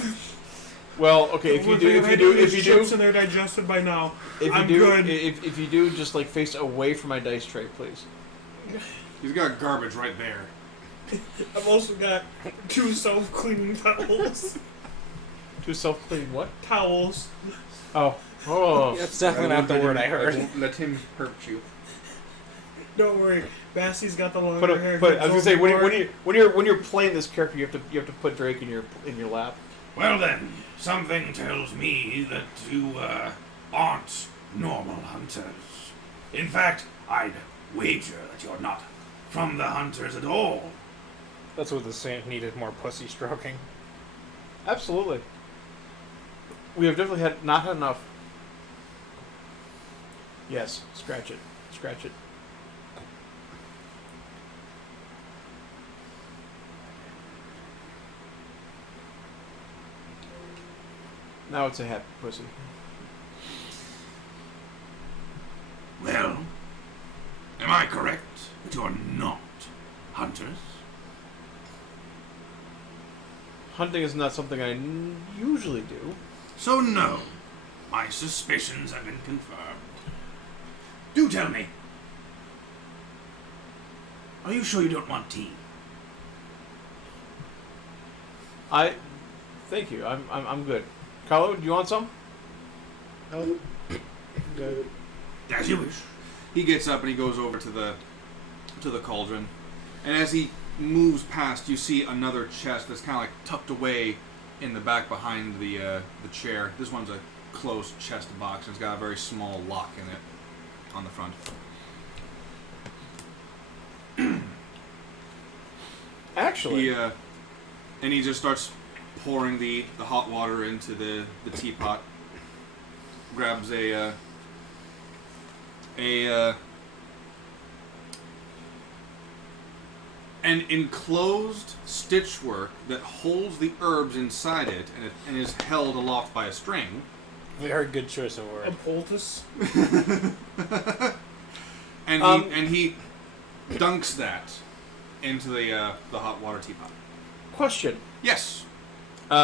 Well, okay. If you do, chips and they're digested by now. I'm good. If you do, just like face away from my dice tray, please. He's got garbage right there. I've also got 2 self-cleaning towels. 2 self-cleaning what? Towels. Oh. That's definitely not the word I heard. won't let him hurt you. Don't worry, Bassie's got the longer Put hair. I was gonna say when you're playing this character, you have to put Drake in your lap. Well then, something tells me that you aren't normal hunters. In fact, I'd wager that you're not from the hunters at all. That's what the saint needed, more pussy stroking. Absolutely. We have definitely not had enough. Yes, scratch it. Scratch it. Now it's a happy pussy. Well, am I correct that you're not hunters? Hunting is not something I usually do. So no, my suspicions have been confirmed. Do tell me, are you sure you don't want tea? Thank you. I'm good. Carlo, do you want some? Oh, good. As you wish. He gets up and he goes over to the cauldron, and as he moves past, you see another chest that's kind of like tucked away in the back behind the chair. This one's a closed chest box, and it's got a very small lock in it on the front. Actually, And he just starts pouring the hot water into the teapot. Grabs an enclosed stitchwork that holds the herbs inside it, and is held aloft by a string. Very good choice of A word. poultice. And he dunks that into the hot water teapot. question. Yes.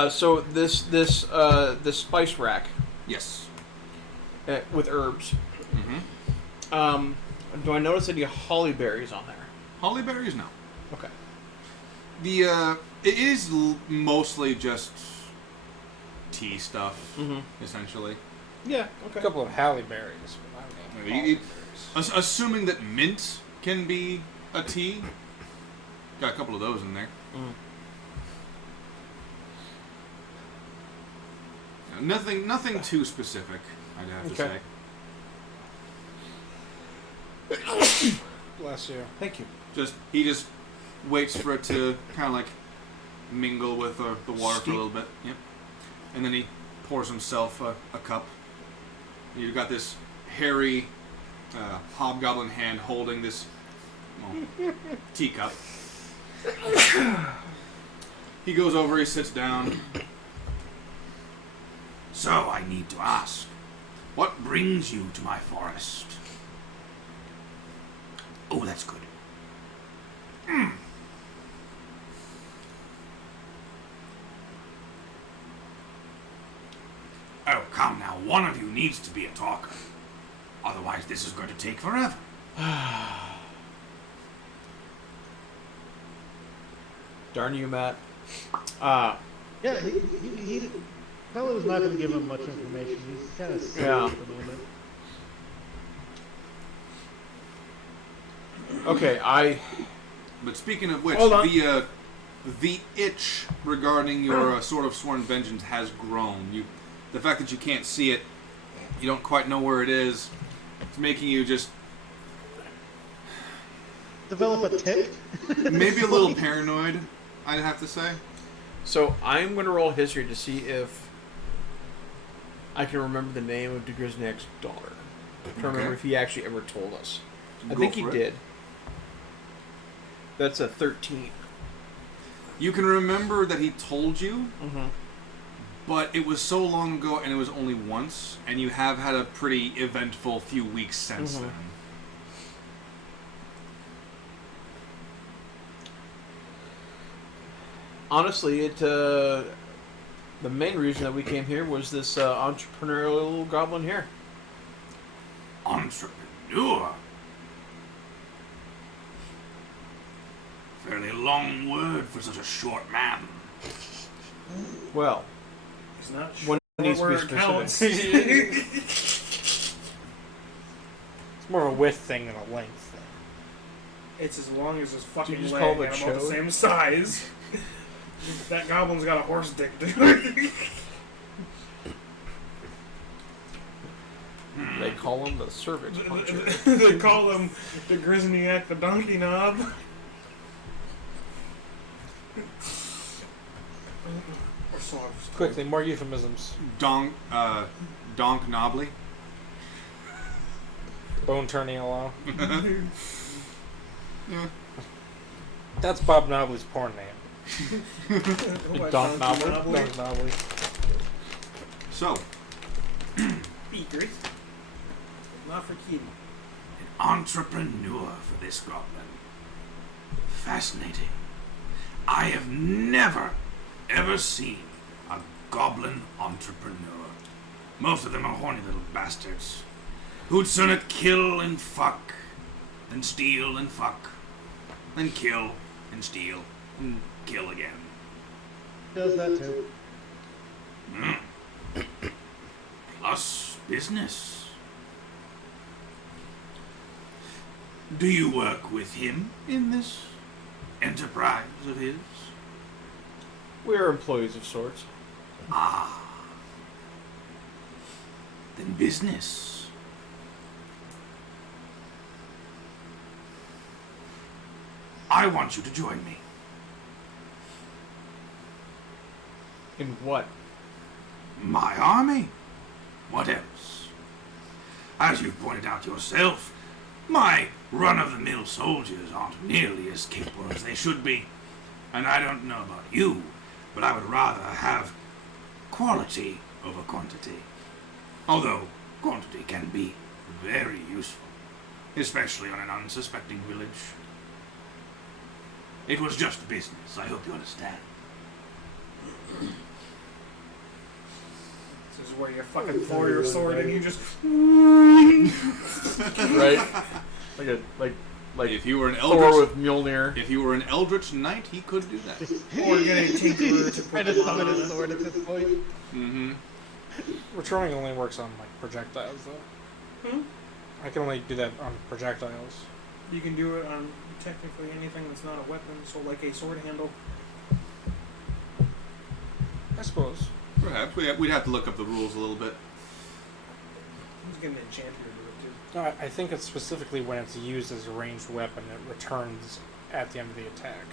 So this spice rack Yes. with herbs. Mm-hmm. Do I notice any holly berries on there? Holly berries, no. Okay. It is mostly just tea stuff, essentially. Yeah. A Okay. couple of halle berries. but I don't know, You- berries. Assuming that mint can be a tea, got a couple of those in there. Nothing too specific, I'd have to say. Bless you. Thank you. He just waits for it to kind of like mingle with the water for a little bit. Yep. And then he pours himself a cup. You've got this hairy hobgoblin hand holding this teacup. He goes over, he sits down. So I need to ask, what brings you to my forest? Oh, that's good. Oh, come now. One of you needs to be a talker. Otherwise, this is going to take forever. Darn you, Matt. Yeah, he Pella was not going to give him much information. He's kind of scared Yeah. at the moment. Okay, But speaking of which, Hold on. the itch regarding your Sword of Sworn Vengeance has grown. The fact that you can't see it, you don't quite know where it is, it's making you just Develop a tick. maybe a little paranoid, I'd have to say. So I'm going to roll history to see if I can remember the name of Degrisniak's daughter. To remember if he actually ever told us. I think he did. That's a 13. You can remember that he told you, but it was so long ago and it was only once, and you have had a pretty eventful few weeks since then. Honestly, the main reason that we came here was this entrepreneurial goblin here. Entrepreneur? Fairly long word for such a short man. Well, It's not one needs to be word counts. specific. It's more of a width thing than a length thing. It's as long as his fucking just leg call and it about the chode? same size. That goblin's got a horse dick, dude. They call him the cervix puncher. They call him the Grisniak the donkey knob. Or so I was told. Quickly, more euphemisms. Donk Knobbly. Bone turning allow. That's Bob Knobley's porn name. What, Donk donkey knobbler? knobbler? Donk Knobley. So, Beakers. Not for kidding. Entrepreneur for this goblin. Fascinating. I have never, ever seen a goblin entrepreneur. Most of them are horny little bastards who'd sooner kill and fuck than steal and fuck, then kill and steal and kill again. Does that too. Plus business. Do you work with him in this enterprise of his? We are employees of sorts. Ah. Then business. I want you to join me. In what? My army? What else? As you've pointed out yourself, my run-of-the-mill soldiers aren't nearly as capable as they should be. And I don't know about you, but I would rather have quality over quantity. Although quantity can be very useful, especially on an unsuspecting village. It was just business, I hope you understand. This is where you fucking throw your sword and you just. Right? Like if you were an Thor eldritch, with Mjolnir. if you were an eldritch knight, he could do that. Or get a tinkerer to Trying put to it summon on. his sword at this point. Mm-hmm. Returning only works on like projectiles though. I can only do that on projectiles. You can do it on technically anything that's not a weapon, so like a sword handle. I suppose. Perhaps we'd have to look up the rules a little bit. Who's getting an enchanter to do it too? No, I think it's specifically when it's used as a ranged weapon, it returns at the end of the attack.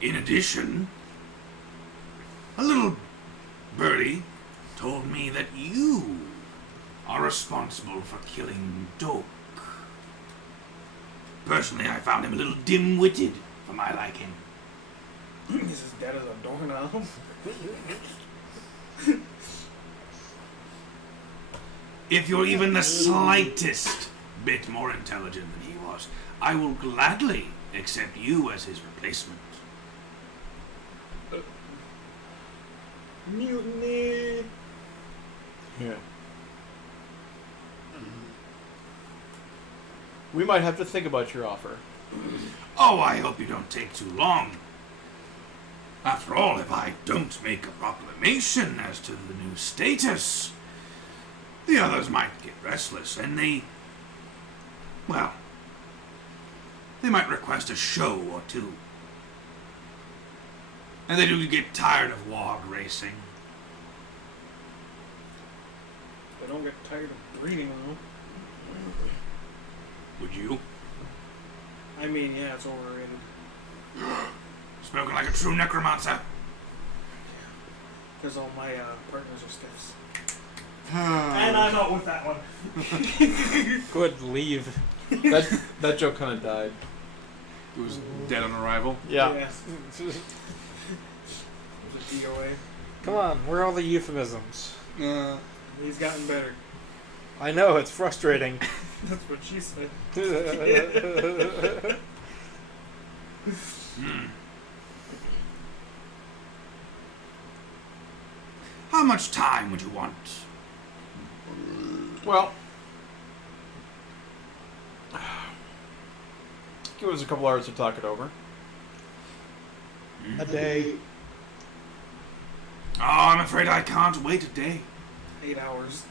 In addition, a little birdie told me that you are responsible for killing Doak. Personally, I found him a little dim-witted for my liking. He's as dead as a doorknob. If you're even the slightest bit more intelligent than he was, I will gladly accept you as his replacement. Mutiny. Yeah. We might have to think about your offer. Oh, I hope you don't take too long. After all, if I don't make a proclamation as to the new status, the others might get restless, and they might request a show or two. And they do get tired of warg racing. They don't get tired of breeding though. Would you? I mean, yeah, it's overrated. Spoken like a true necromancer. Because all my partners are stiffs. And I'm out with that one. Good, leave. That joke kind of died. It was dead on arrival. Yeah. Yes. It was a DOA. Come on, where are all the euphemisms? He's gotten better. I know, it's frustrating. That's what she said. How much time would you want? Well, give us a couple hours to talk it over. A day. Oh, I'm afraid I can't wait a day. 8 hours.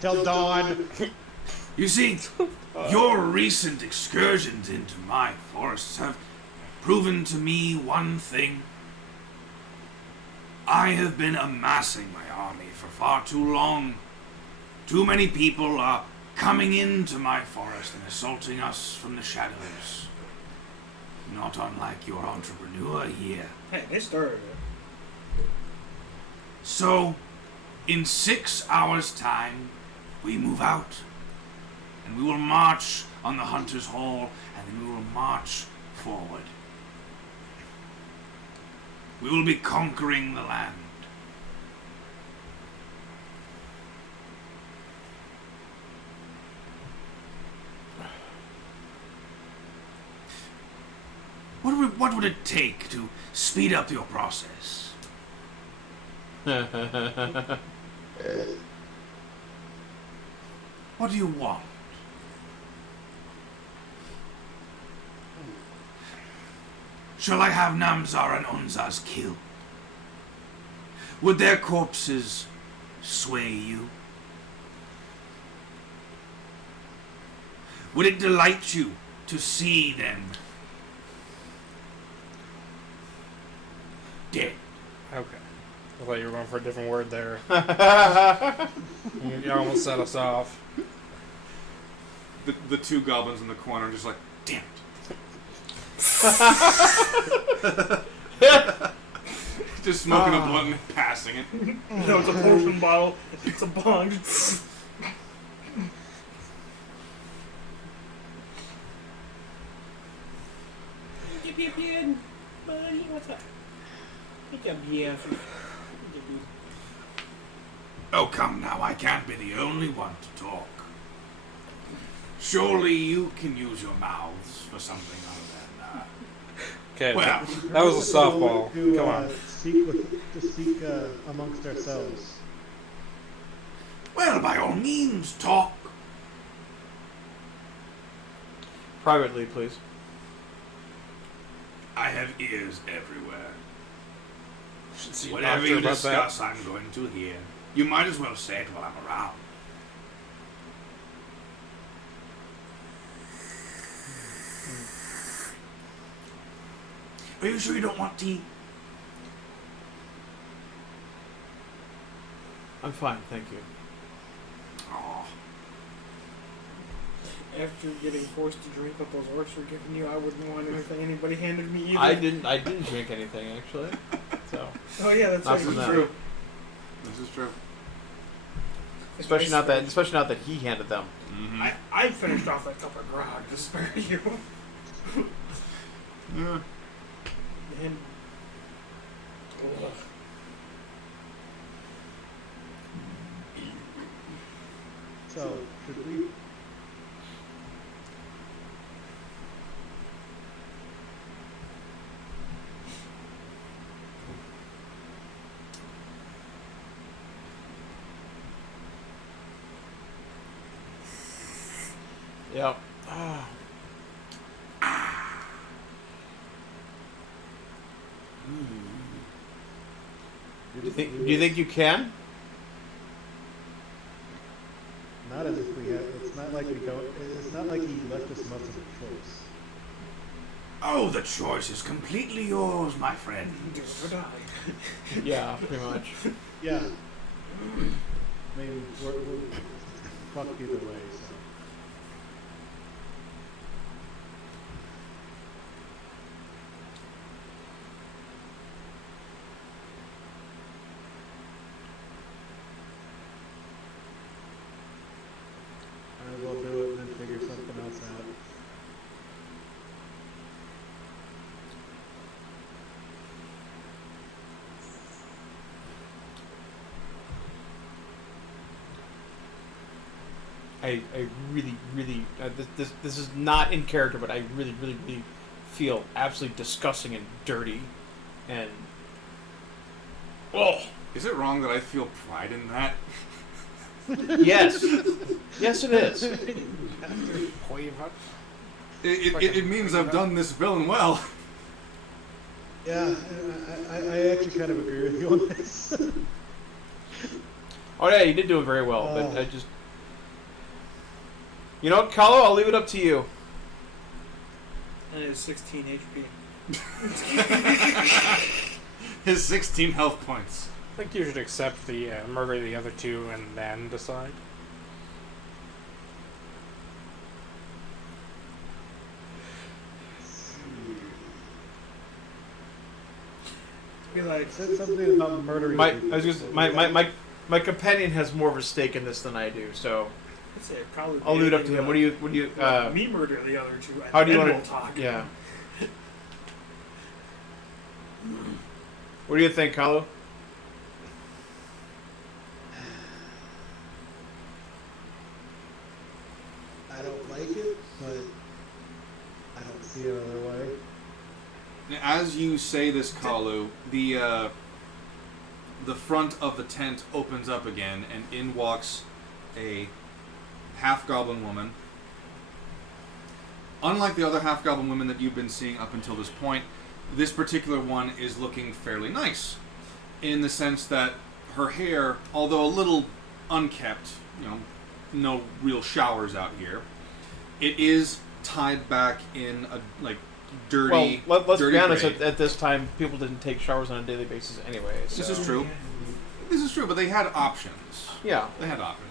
Till dawn. You see, your recent excursions into my forests have proven to me one thing. I have been amassing my army for far too long. Too many people are coming into my forest and assaulting us from the shadows. Not unlike your entrepreneur here. Hey, they started it. So, in 6 hours' time, we move out. And we will march on the Hunter's Hall, and then we will march forward. We will be conquering the land. What would it take to speed up your process? What do you want? Shall I have Namzar and Unzaz killed? Would their corpses sway you? Would it delight you to see them dead? Okay. I thought you were going for a different word there. You almost set us off. The two goblins in the corner are just like, Damn it. just smoking a blunt and passing it. No, it's a potion bottle. It's a bong. Give me a pen, buddy. What's up? Pick up, yeah. Oh, come now, I can't be the only one to talk. Surely you can use your mouths for something other than, Okay, well, that was a softball. To, Come on. Speak amongst ourselves. well, by all means, talk. Privately, please. I have ears everywhere. Should see a Whatever doctor you about that. discuss, I'm going to hear. You might as well say it while I'm around. Are you sure you don't want tea? I'm fine, thank you. Oh, After getting forced to drink what those orcs were giving you, I wouldn't want anything anybody handed me either. I didn't drink anything actually. So Oh yeah, that's Not right. from you that. drew. This is true. especially not that he handed them. Mm-hmm. I finished off that cup of grog to spare you. Yeah. And, ugh. So, should we... Yep. Do you think you can? Not as if we have... It's not like we don't... It's not like he left us much of a choice. Oh, the choice is completely yours, my friend. Do or die. Yeah, pretty much. Yeah. I mean, we're fucked either way, so. Might as well do it and then figure something else out. I really, really, this is not in character, but I really, really, really feel absolutely disgusting and dirty, and oh, Is it wrong that I feel pride in that? yes, yes, it is. It means I've done this villain well. Yeah, I actually kind of agree with you on this. Oh yeah, you did do it very well, but I just, you know what, Kahlo, I'll leave it up to you. And it is 16 HP. His 16 health points. I think you should accept the murder of the other two and then decide. Be like, Said something about murdering people. My companion has more of a stake in this than I do, so let's say probably. I'll leave it up to him. What do you? Me murder the other two. And How do you then want we'll talk. Yeah. What do you think, Kahlo? I don't like it, but I don't see another way. As you say this, Kalu, the front of the tent opens up again, and in walks a half-goblin woman. Unlike the other half-goblin women that you've been seeing up until this point, this particular one is looking fairly nice, in the sense that her hair, although a little unkept, no real showers out here, it is tied back in a dirty. Well, let's dirty be honest. braid. At this time, people didn't take showers on a daily basis anyway. So. This is true. This is true, but they had options. Yeah. They had options.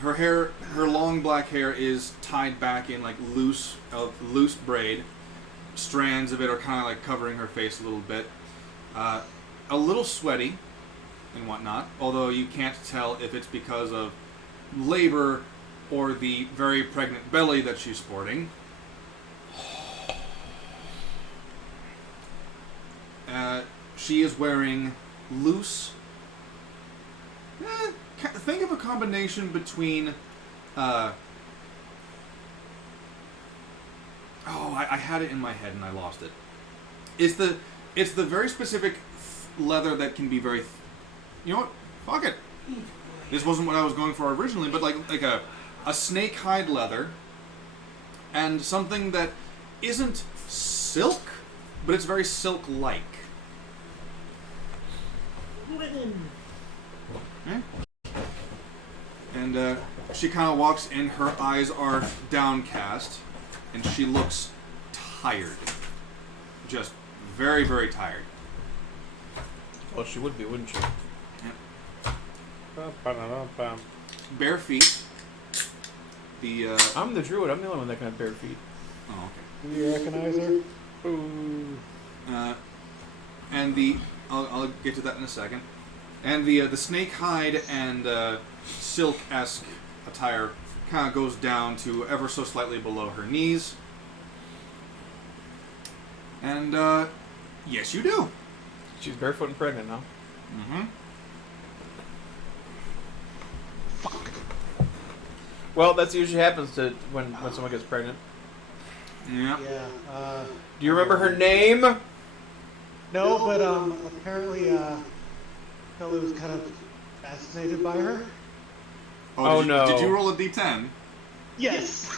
Her hair, her long black hair, is tied back in loose braid. Strands of it are kind of covering her face a little bit. A little sweaty and whatnot, although you can't tell if it's because of labor or the very pregnant belly that she's sporting. She is wearing loose... think of a combination between... I had it in my head and I lost it. It's the very specific leather that can be very... you know what? Fuck it. This wasn't what I was going for originally, but like a snake hide leather and something that isn't silk, but it's very silk-like. Okay. And she kind of walks in, her eyes are downcast, and she looks tired. Just very, very tired. Well, she would be, wouldn't she? Bare feet. I'm the druid. I'm the only one that can have bare feet. Oh, okay. Do you recognize her? Ooh. And I'll get to that in a second. And the snake hide and silk-esque attire kind of goes down to ever so slightly below her knees. And yes, you do. She's barefoot and pregnant now. Mm-hmm. Well, that's usually happens to when someone gets pregnant. Yeah. Yeah. Do you remember her name? No, but apparently, Kelly was kind of fascinated by her. Oh, no. Did you roll a d10? Yes.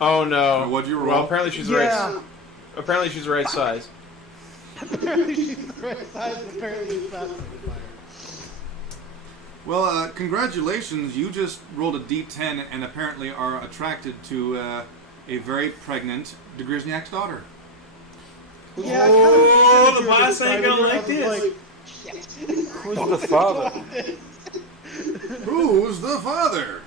Oh no. What'd you roll? Well, apparently she's the Yeah. right. Apparently she's the right size. Apparently she's the right size. Apparently he's fascinated by her. Well, congratulations. You just rolled a d10 and apparently are attracted to a very pregnant Degrizniak's daughter. Yeah, I Oh, kinda the boss ain't gonna like this. Who's the father? Who's the father?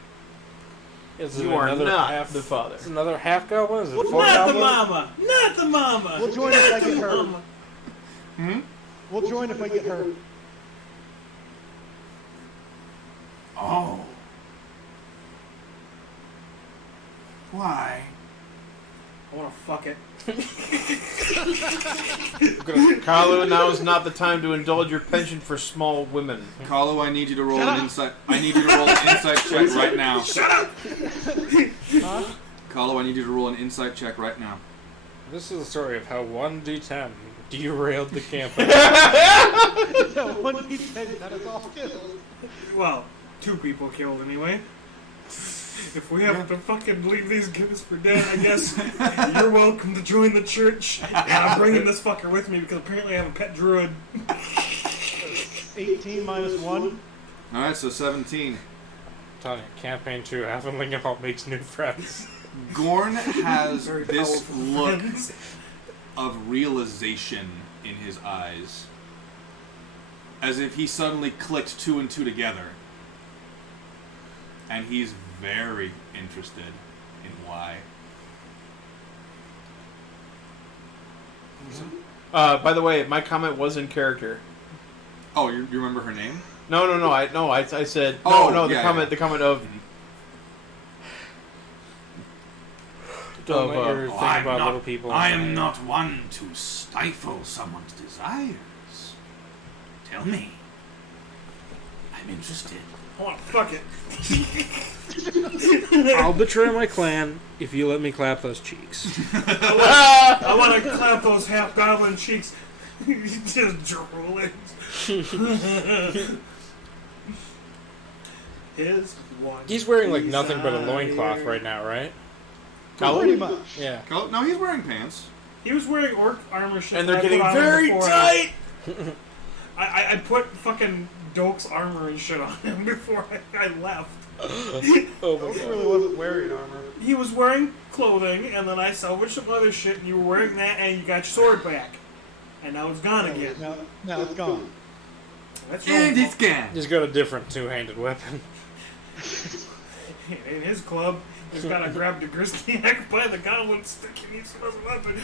Is it You are another not half the father. Is it another half goblin? Is it full Not the goblin? mama. Not the mama. We'll join if I get her. Mama. We'll join if I get her. Oh. Why? I wanna fuck it. Carlo, now is not the time to indulge your penchant for small women. Carlo, I need you to roll an insight. I need you to roll an insight check right now. Shut up! Carlo, I need you to roll an insight check right now. This is the story of how 1d10 derailed the campaign. No, 1d10 got us all killed. Well, 2 people killed anyway. If we have to fucking leave these guys for dead, I guess you're welcome to join the church. And I'm bringing this fucker with me because apparently I have a pet druid. 18 minus 1. Alright, so 17. Telling you, campaign 2, Half-Orc all makes new friends. Gorn has Very this powerful look friends. of realization in his eyes. As if he suddenly clicked 2 and 2 together. And he's very interested in why. By the way, my comment was in character. Oh, you remember her name? No. I said Oh, no. The yeah, comment. yeah. The comment of. Don't Of, let your thing I'm about not, little people. I am not one to stifle someone's desires. Tell me. I'm interested. I wanna fuck it. I'll betray my clan if you let me clap those cheeks. I wanna clap those half-goblin cheeks. Just drooling. His one. He's wearing like nothing but a desire. loincloth right now, right? Pretty much. Yeah. No, he's wearing pants. He was wearing orc armor shit. And they're that I getting put on him very before tight. I put fucking Doke's armor and shit on him before I left. Oh my He god. really wasn't wearing armor. He was wearing clothing, and then I salvaged some other shit, and you were wearing that, and you got your sword back. And now it's gone again. Now it's gone. That's your And own it's gone. He's got a different two-handed weapon. fault. In his club, he's got to grab the Grisniak by the goblin stick and use it as a weapon.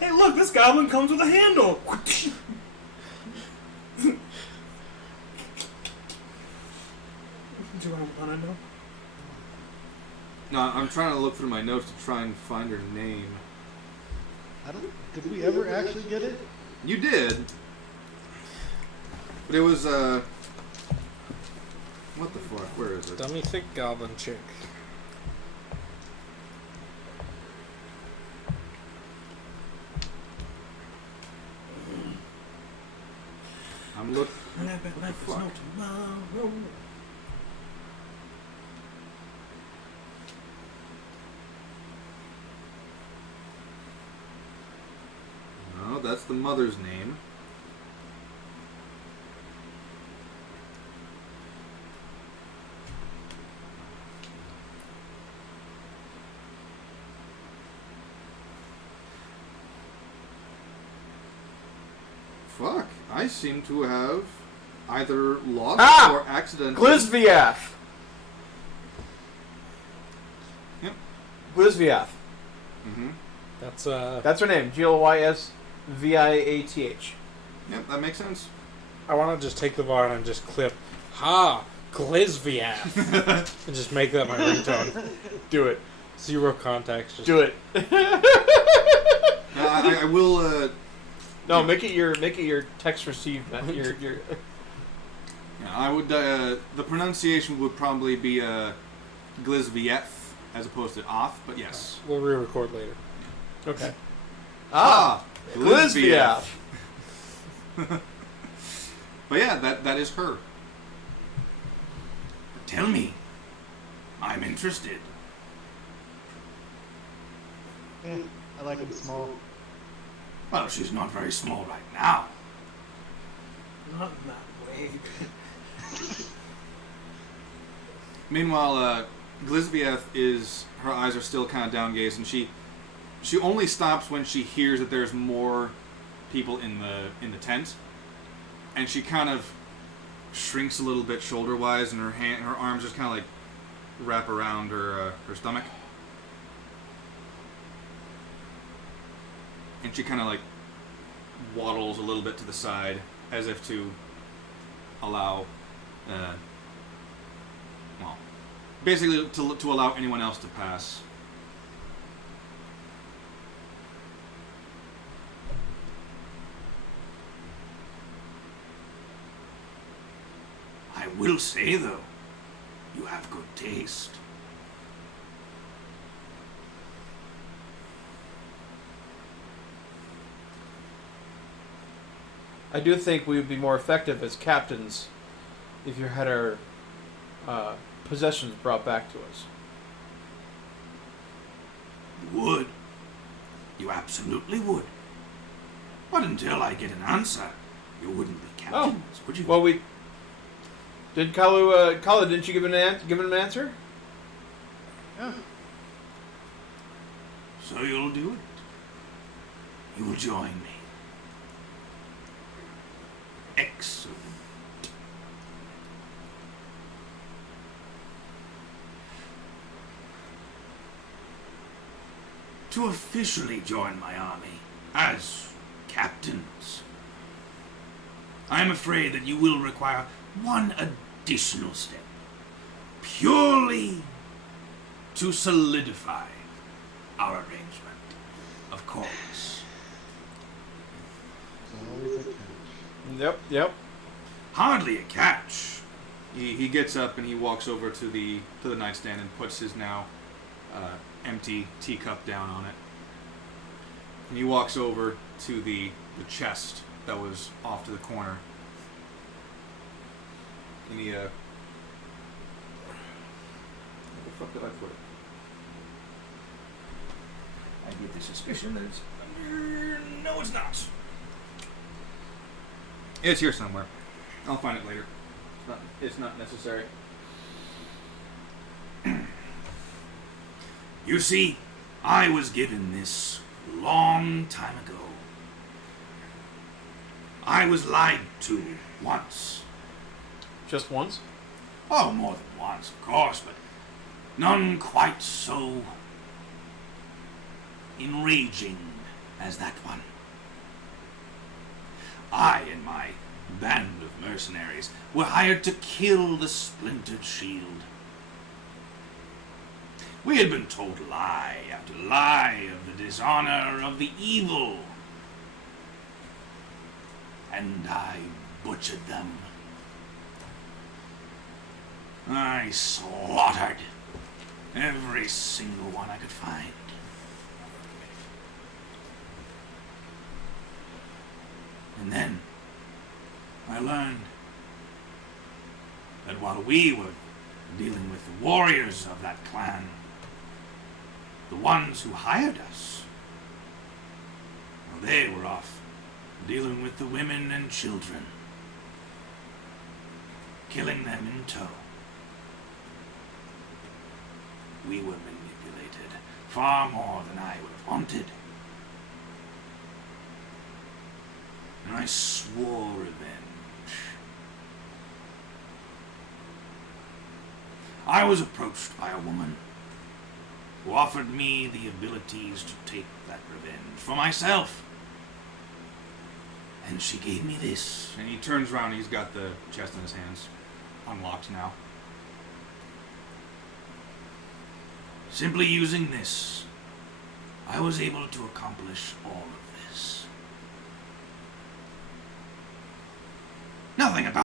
Hey, look, this goblin comes with a handle. Do I want to know? No, I'm trying to look through my notes to try and find her name. Did we ever actually get it? You did. But it was, what the fuck? Where is it? Dummy thick goblin chick. I'm looking. And I bet life is no tomorrow. No, that's the mother's name. Fuck. I seem to have either lost or accidentally. Glizviath. Yep. Glizviath. Mm-hmm. That's That's her name. Glysviath. Yep, that makes sense. I want to just take the VAR and just clip, ha, Glizviath, and just make that my ringtone. Do it. Zero context. Just Do it. I will. No, make it your text receive. Your Yeah, I would. The pronunciation would probably be Glizvieth as opposed to Oth, but yes. We'll re-record later. okay. Glizvieth. But yeah, that is her. Tell me. I'm interested. I like him small. Well, she's not very small right now. Not in that way. Meanwhile, Glizvieth is, her eyes are still kind of downgazed, and she only stops when she hears that there's more people in the tent, and she kind of shrinks a little bit shoulder wise, and her arms just kind of like wrap around her stomach, and she kind of like waddles a little bit to the side as if to allow, basically to allow anyone else to pass. I will say, though, you have good taste. I do think we would be more effective as captains if you had our possessions brought back to us. You would. You absolutely would. But until I get an answer, you wouldn't be captains, would you? Well, we did. Kalu, didn't you give him an answer? Yeah. So you'll do it. You will join me. Excellent. To officially join my army as captains, I am afraid that you will require one additional step, purely to solidify our arrangement. Of course. Always a catch. Yep. Hardly a catch. He gets up and he walks over to the nightstand and puts his now empty teacup down on it. And he walks over to the chest that was off to the corner. And he where the fuck did I put it? I get the suspicion that it's no, it's not. It's here somewhere. I'll find it later. It's not necessary. You see, I was given this long time ago. I was lied to once. Just once? Oh, more than once, of course, but none quite so enraging as that one. I and my band of mercenaries were hired to kill the splintered shield. We had been told lie after lie of the dishonor of the evil, and I butchered them. I slaughtered every single one I could find. And then I learned that while we were dealing with the warriors of that clan, the ones who hired us, well, they were off dealing with the women and children, killing them in tow. We were manipulated far more than I would have wanted. And I swore revenge. I was approached by a woman who offered me the abilities to take that revenge for myself. And she gave me this. And he turns around and he's got the chest in his hands. Unlocked now. Simply using this, I was able to accomplish all of this. Nothing about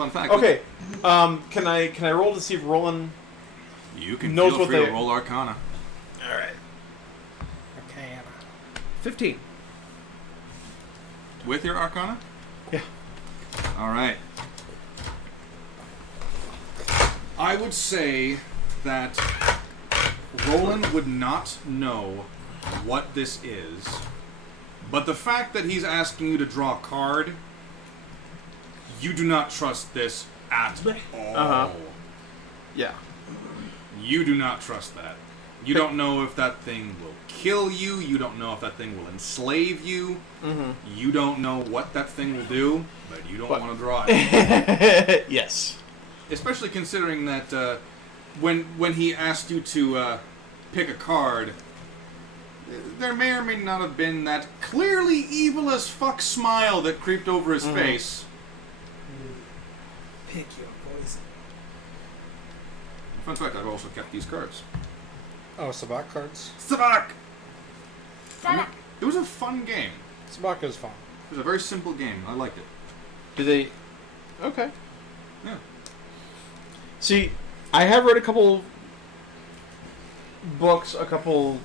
fun fact. Okay. Can I roll to see if Roland You can knows feel what free to they- roll Arcana. All right. Okay. 15. With your Arcana? Yeah. All right. I would say that Roland would not know what this is, but the fact that he's asking you to draw a card, you do not trust this at all. Uh-huh. Yeah. You do not trust that. You don't know if that thing will kill you. You don't know if that thing will enslave you. Mm-hmm. You don't know what that thing will do, but you don't want to draw it. Yes. Especially considering that when he asked you to pick a card, there may or may not have been that clearly evil as fuck smile that creeped over his face. Pick your poison. Fun fact, I've also kept these cards. Oh, Sabak cards. Sabak! It was a fun game. Sabak is fun. It was a very simple game. I liked it. Do they? Okay. Yeah. See, I have read a couple books, a couple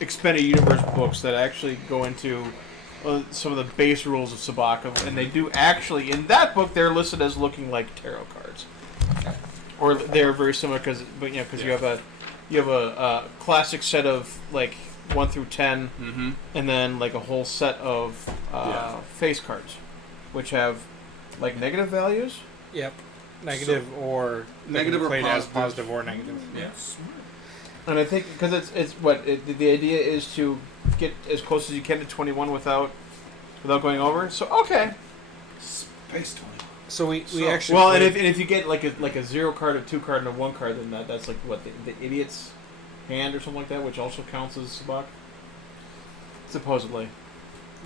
expanded universe books that actually go into some of the base rules of Sabak, and they do actually in that book they're listed as looking like tarot cards, or they're very similar because you have a classic set of like 1 through 10, and then like a whole set of face cards, which have like negative values. Yep. Negative or negative or played as positive. positive or negative. Yes. And I think because the idea is to get as close as you can to 21 without going over. So okay. Space 20. So we actually Well, played, and if you get like a 0 card, a 2 card, and a 1 card, then that's like what the idiot's hand or something like that, which also counts as Sabak. Supposedly.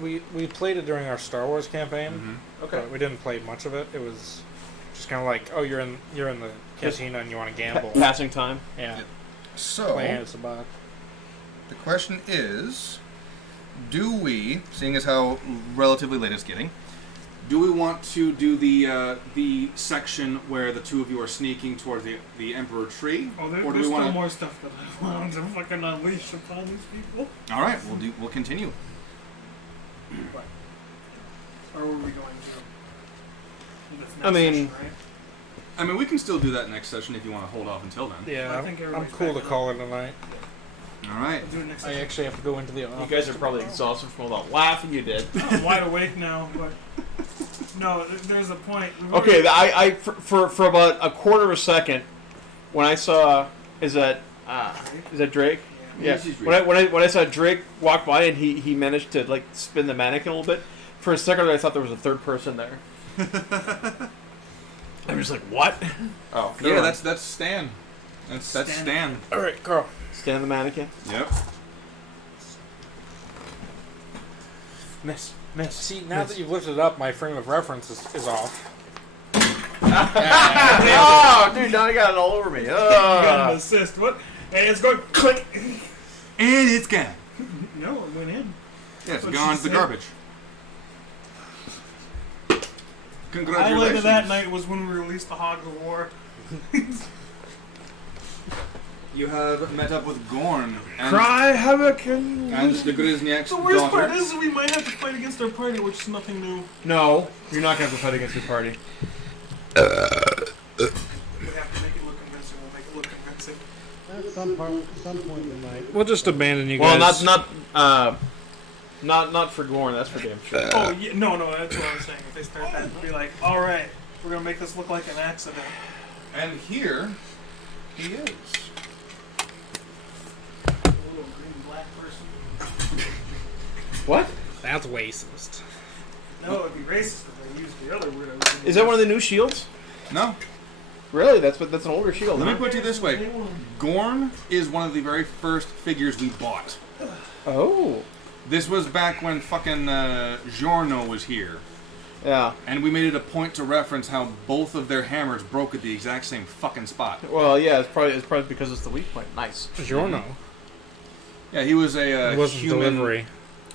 we played it during our Star Wars campaign. Okay. But we didn't play much of it. It was just kind of like, oh, you're in the cantina and you want to gamble. Passing time. Yeah. So, Playing as Sabak. the question is, do we, seeing as how relatively late it's getting, Do we want to do the section where the two of you are sneaking towards the Emperor Tree? Oh, or do there's we still want more stuff that I want to fucking unleash upon these people. All right, we'll continue. Or were we going to? This next I mean- session, right? I mean, we can still do that next session if you want to hold off until then. Yeah, I think I'm everybody's cool to backing call it a night. All right. We'll do it next I session. actually have to go into the You office. guys are probably exhausted from all that laughing you did. I'm wide awake now, but no, there's a point. We've Okay, already- for about a quarter of a second, when I saw is that Drake? Yeah. Yes, he's Drake. When I saw Drake walk by and he managed to like spin the mannequin a little bit, for a second I thought there was a third person there. I'm just like, what? Oh, Yeah, that's Stan. That's Stan. All right, Carl. stand the mannequin. Yep. Miss. See, now that you've lifted it up, my frame of reference is off. Oh, dude, now I got it all over me. You got an assist. What? And it's going click. And it's gone. No, it went in. Yeah, it's What gone she to the said. garbage. Highlight Congratulations. of that night was when we released the Hog of War. You have met up with Gorn and, Cry havoc and... and the Grizniak's The worst daughter. part is we might have to fight against our party, which is nothing new. No, you're not gonna have to fight against your party. We have to make it look convincing. We'll make it look convincing. At some point in the night. We'll just abandon you Well, guys. not for Gorn. That's for damn sure. Oh, yeah, no, that's what I'm saying. If they start that, be like, all right, we're gonna make this look like an accident. And here he is. A little green black person. What? That's racist. No, it'd be racist if they used the other word. Is that one of the new shields? No. Really? That's an older shield. Let me huh? put it this way. Gorn is one of the very first figures we bought. Oh. This was back when fucking Giorno was here. Yeah. And we made it a point to reference how both of their hammers broke at the exact same fucking spot. Well, yeah. It's probably because it's the weak point. Nice. Giorno. Yeah, he was a It wasn't human. delivery.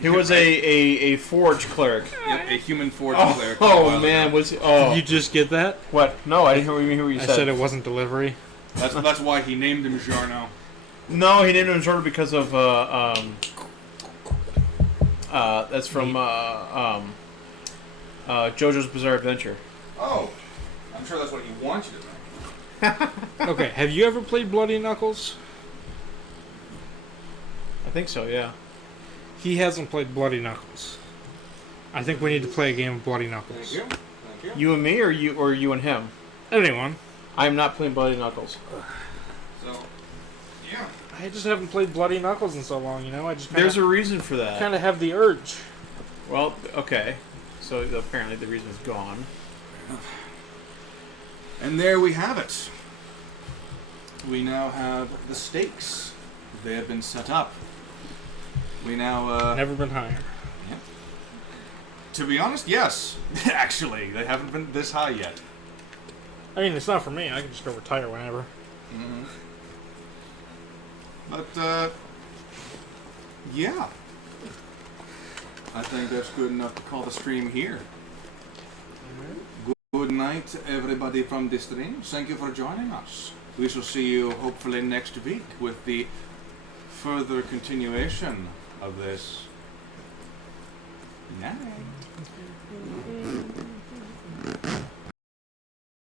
He was a forge cleric. Yep, a human forge Oh, cleric. oh man, was oh Did you just get that? what? No, I didn't hear what you I said. said it wasn't delivery. That's why he named him Jarno. No, he named him Jordan because of that's from JoJo's Bizarre Adventure. Oh, I'm sure that's what he wants you to think. Okay, have you ever played Bloody Knuckles? I think so, yeah. He hasn't played Bloody Knuckles. I think we need to play a game of Bloody Thank Knuckles. you. Thank you. You and me, or you and him? Anyone? I am not playing Bloody Knuckles. So, yeah. I just haven't played Bloody Knuckles in so long, you know? I just There's a reason for that. kind of have the urge. Well, okay. So apparently the reason is gone. And there we have it. We now have the stakes. They have been set up. We now, Never been higher. to be honest, yes. Actually, they haven't been this high yet. I mean, it's not for me. I can just go retire whenever. Mm-hmm. But, yeah. I think that's good enough to call the stream here. Good night, everybody from the stream. Thank you for joining us. We shall see you hopefully next week with the further continuation of this. Night.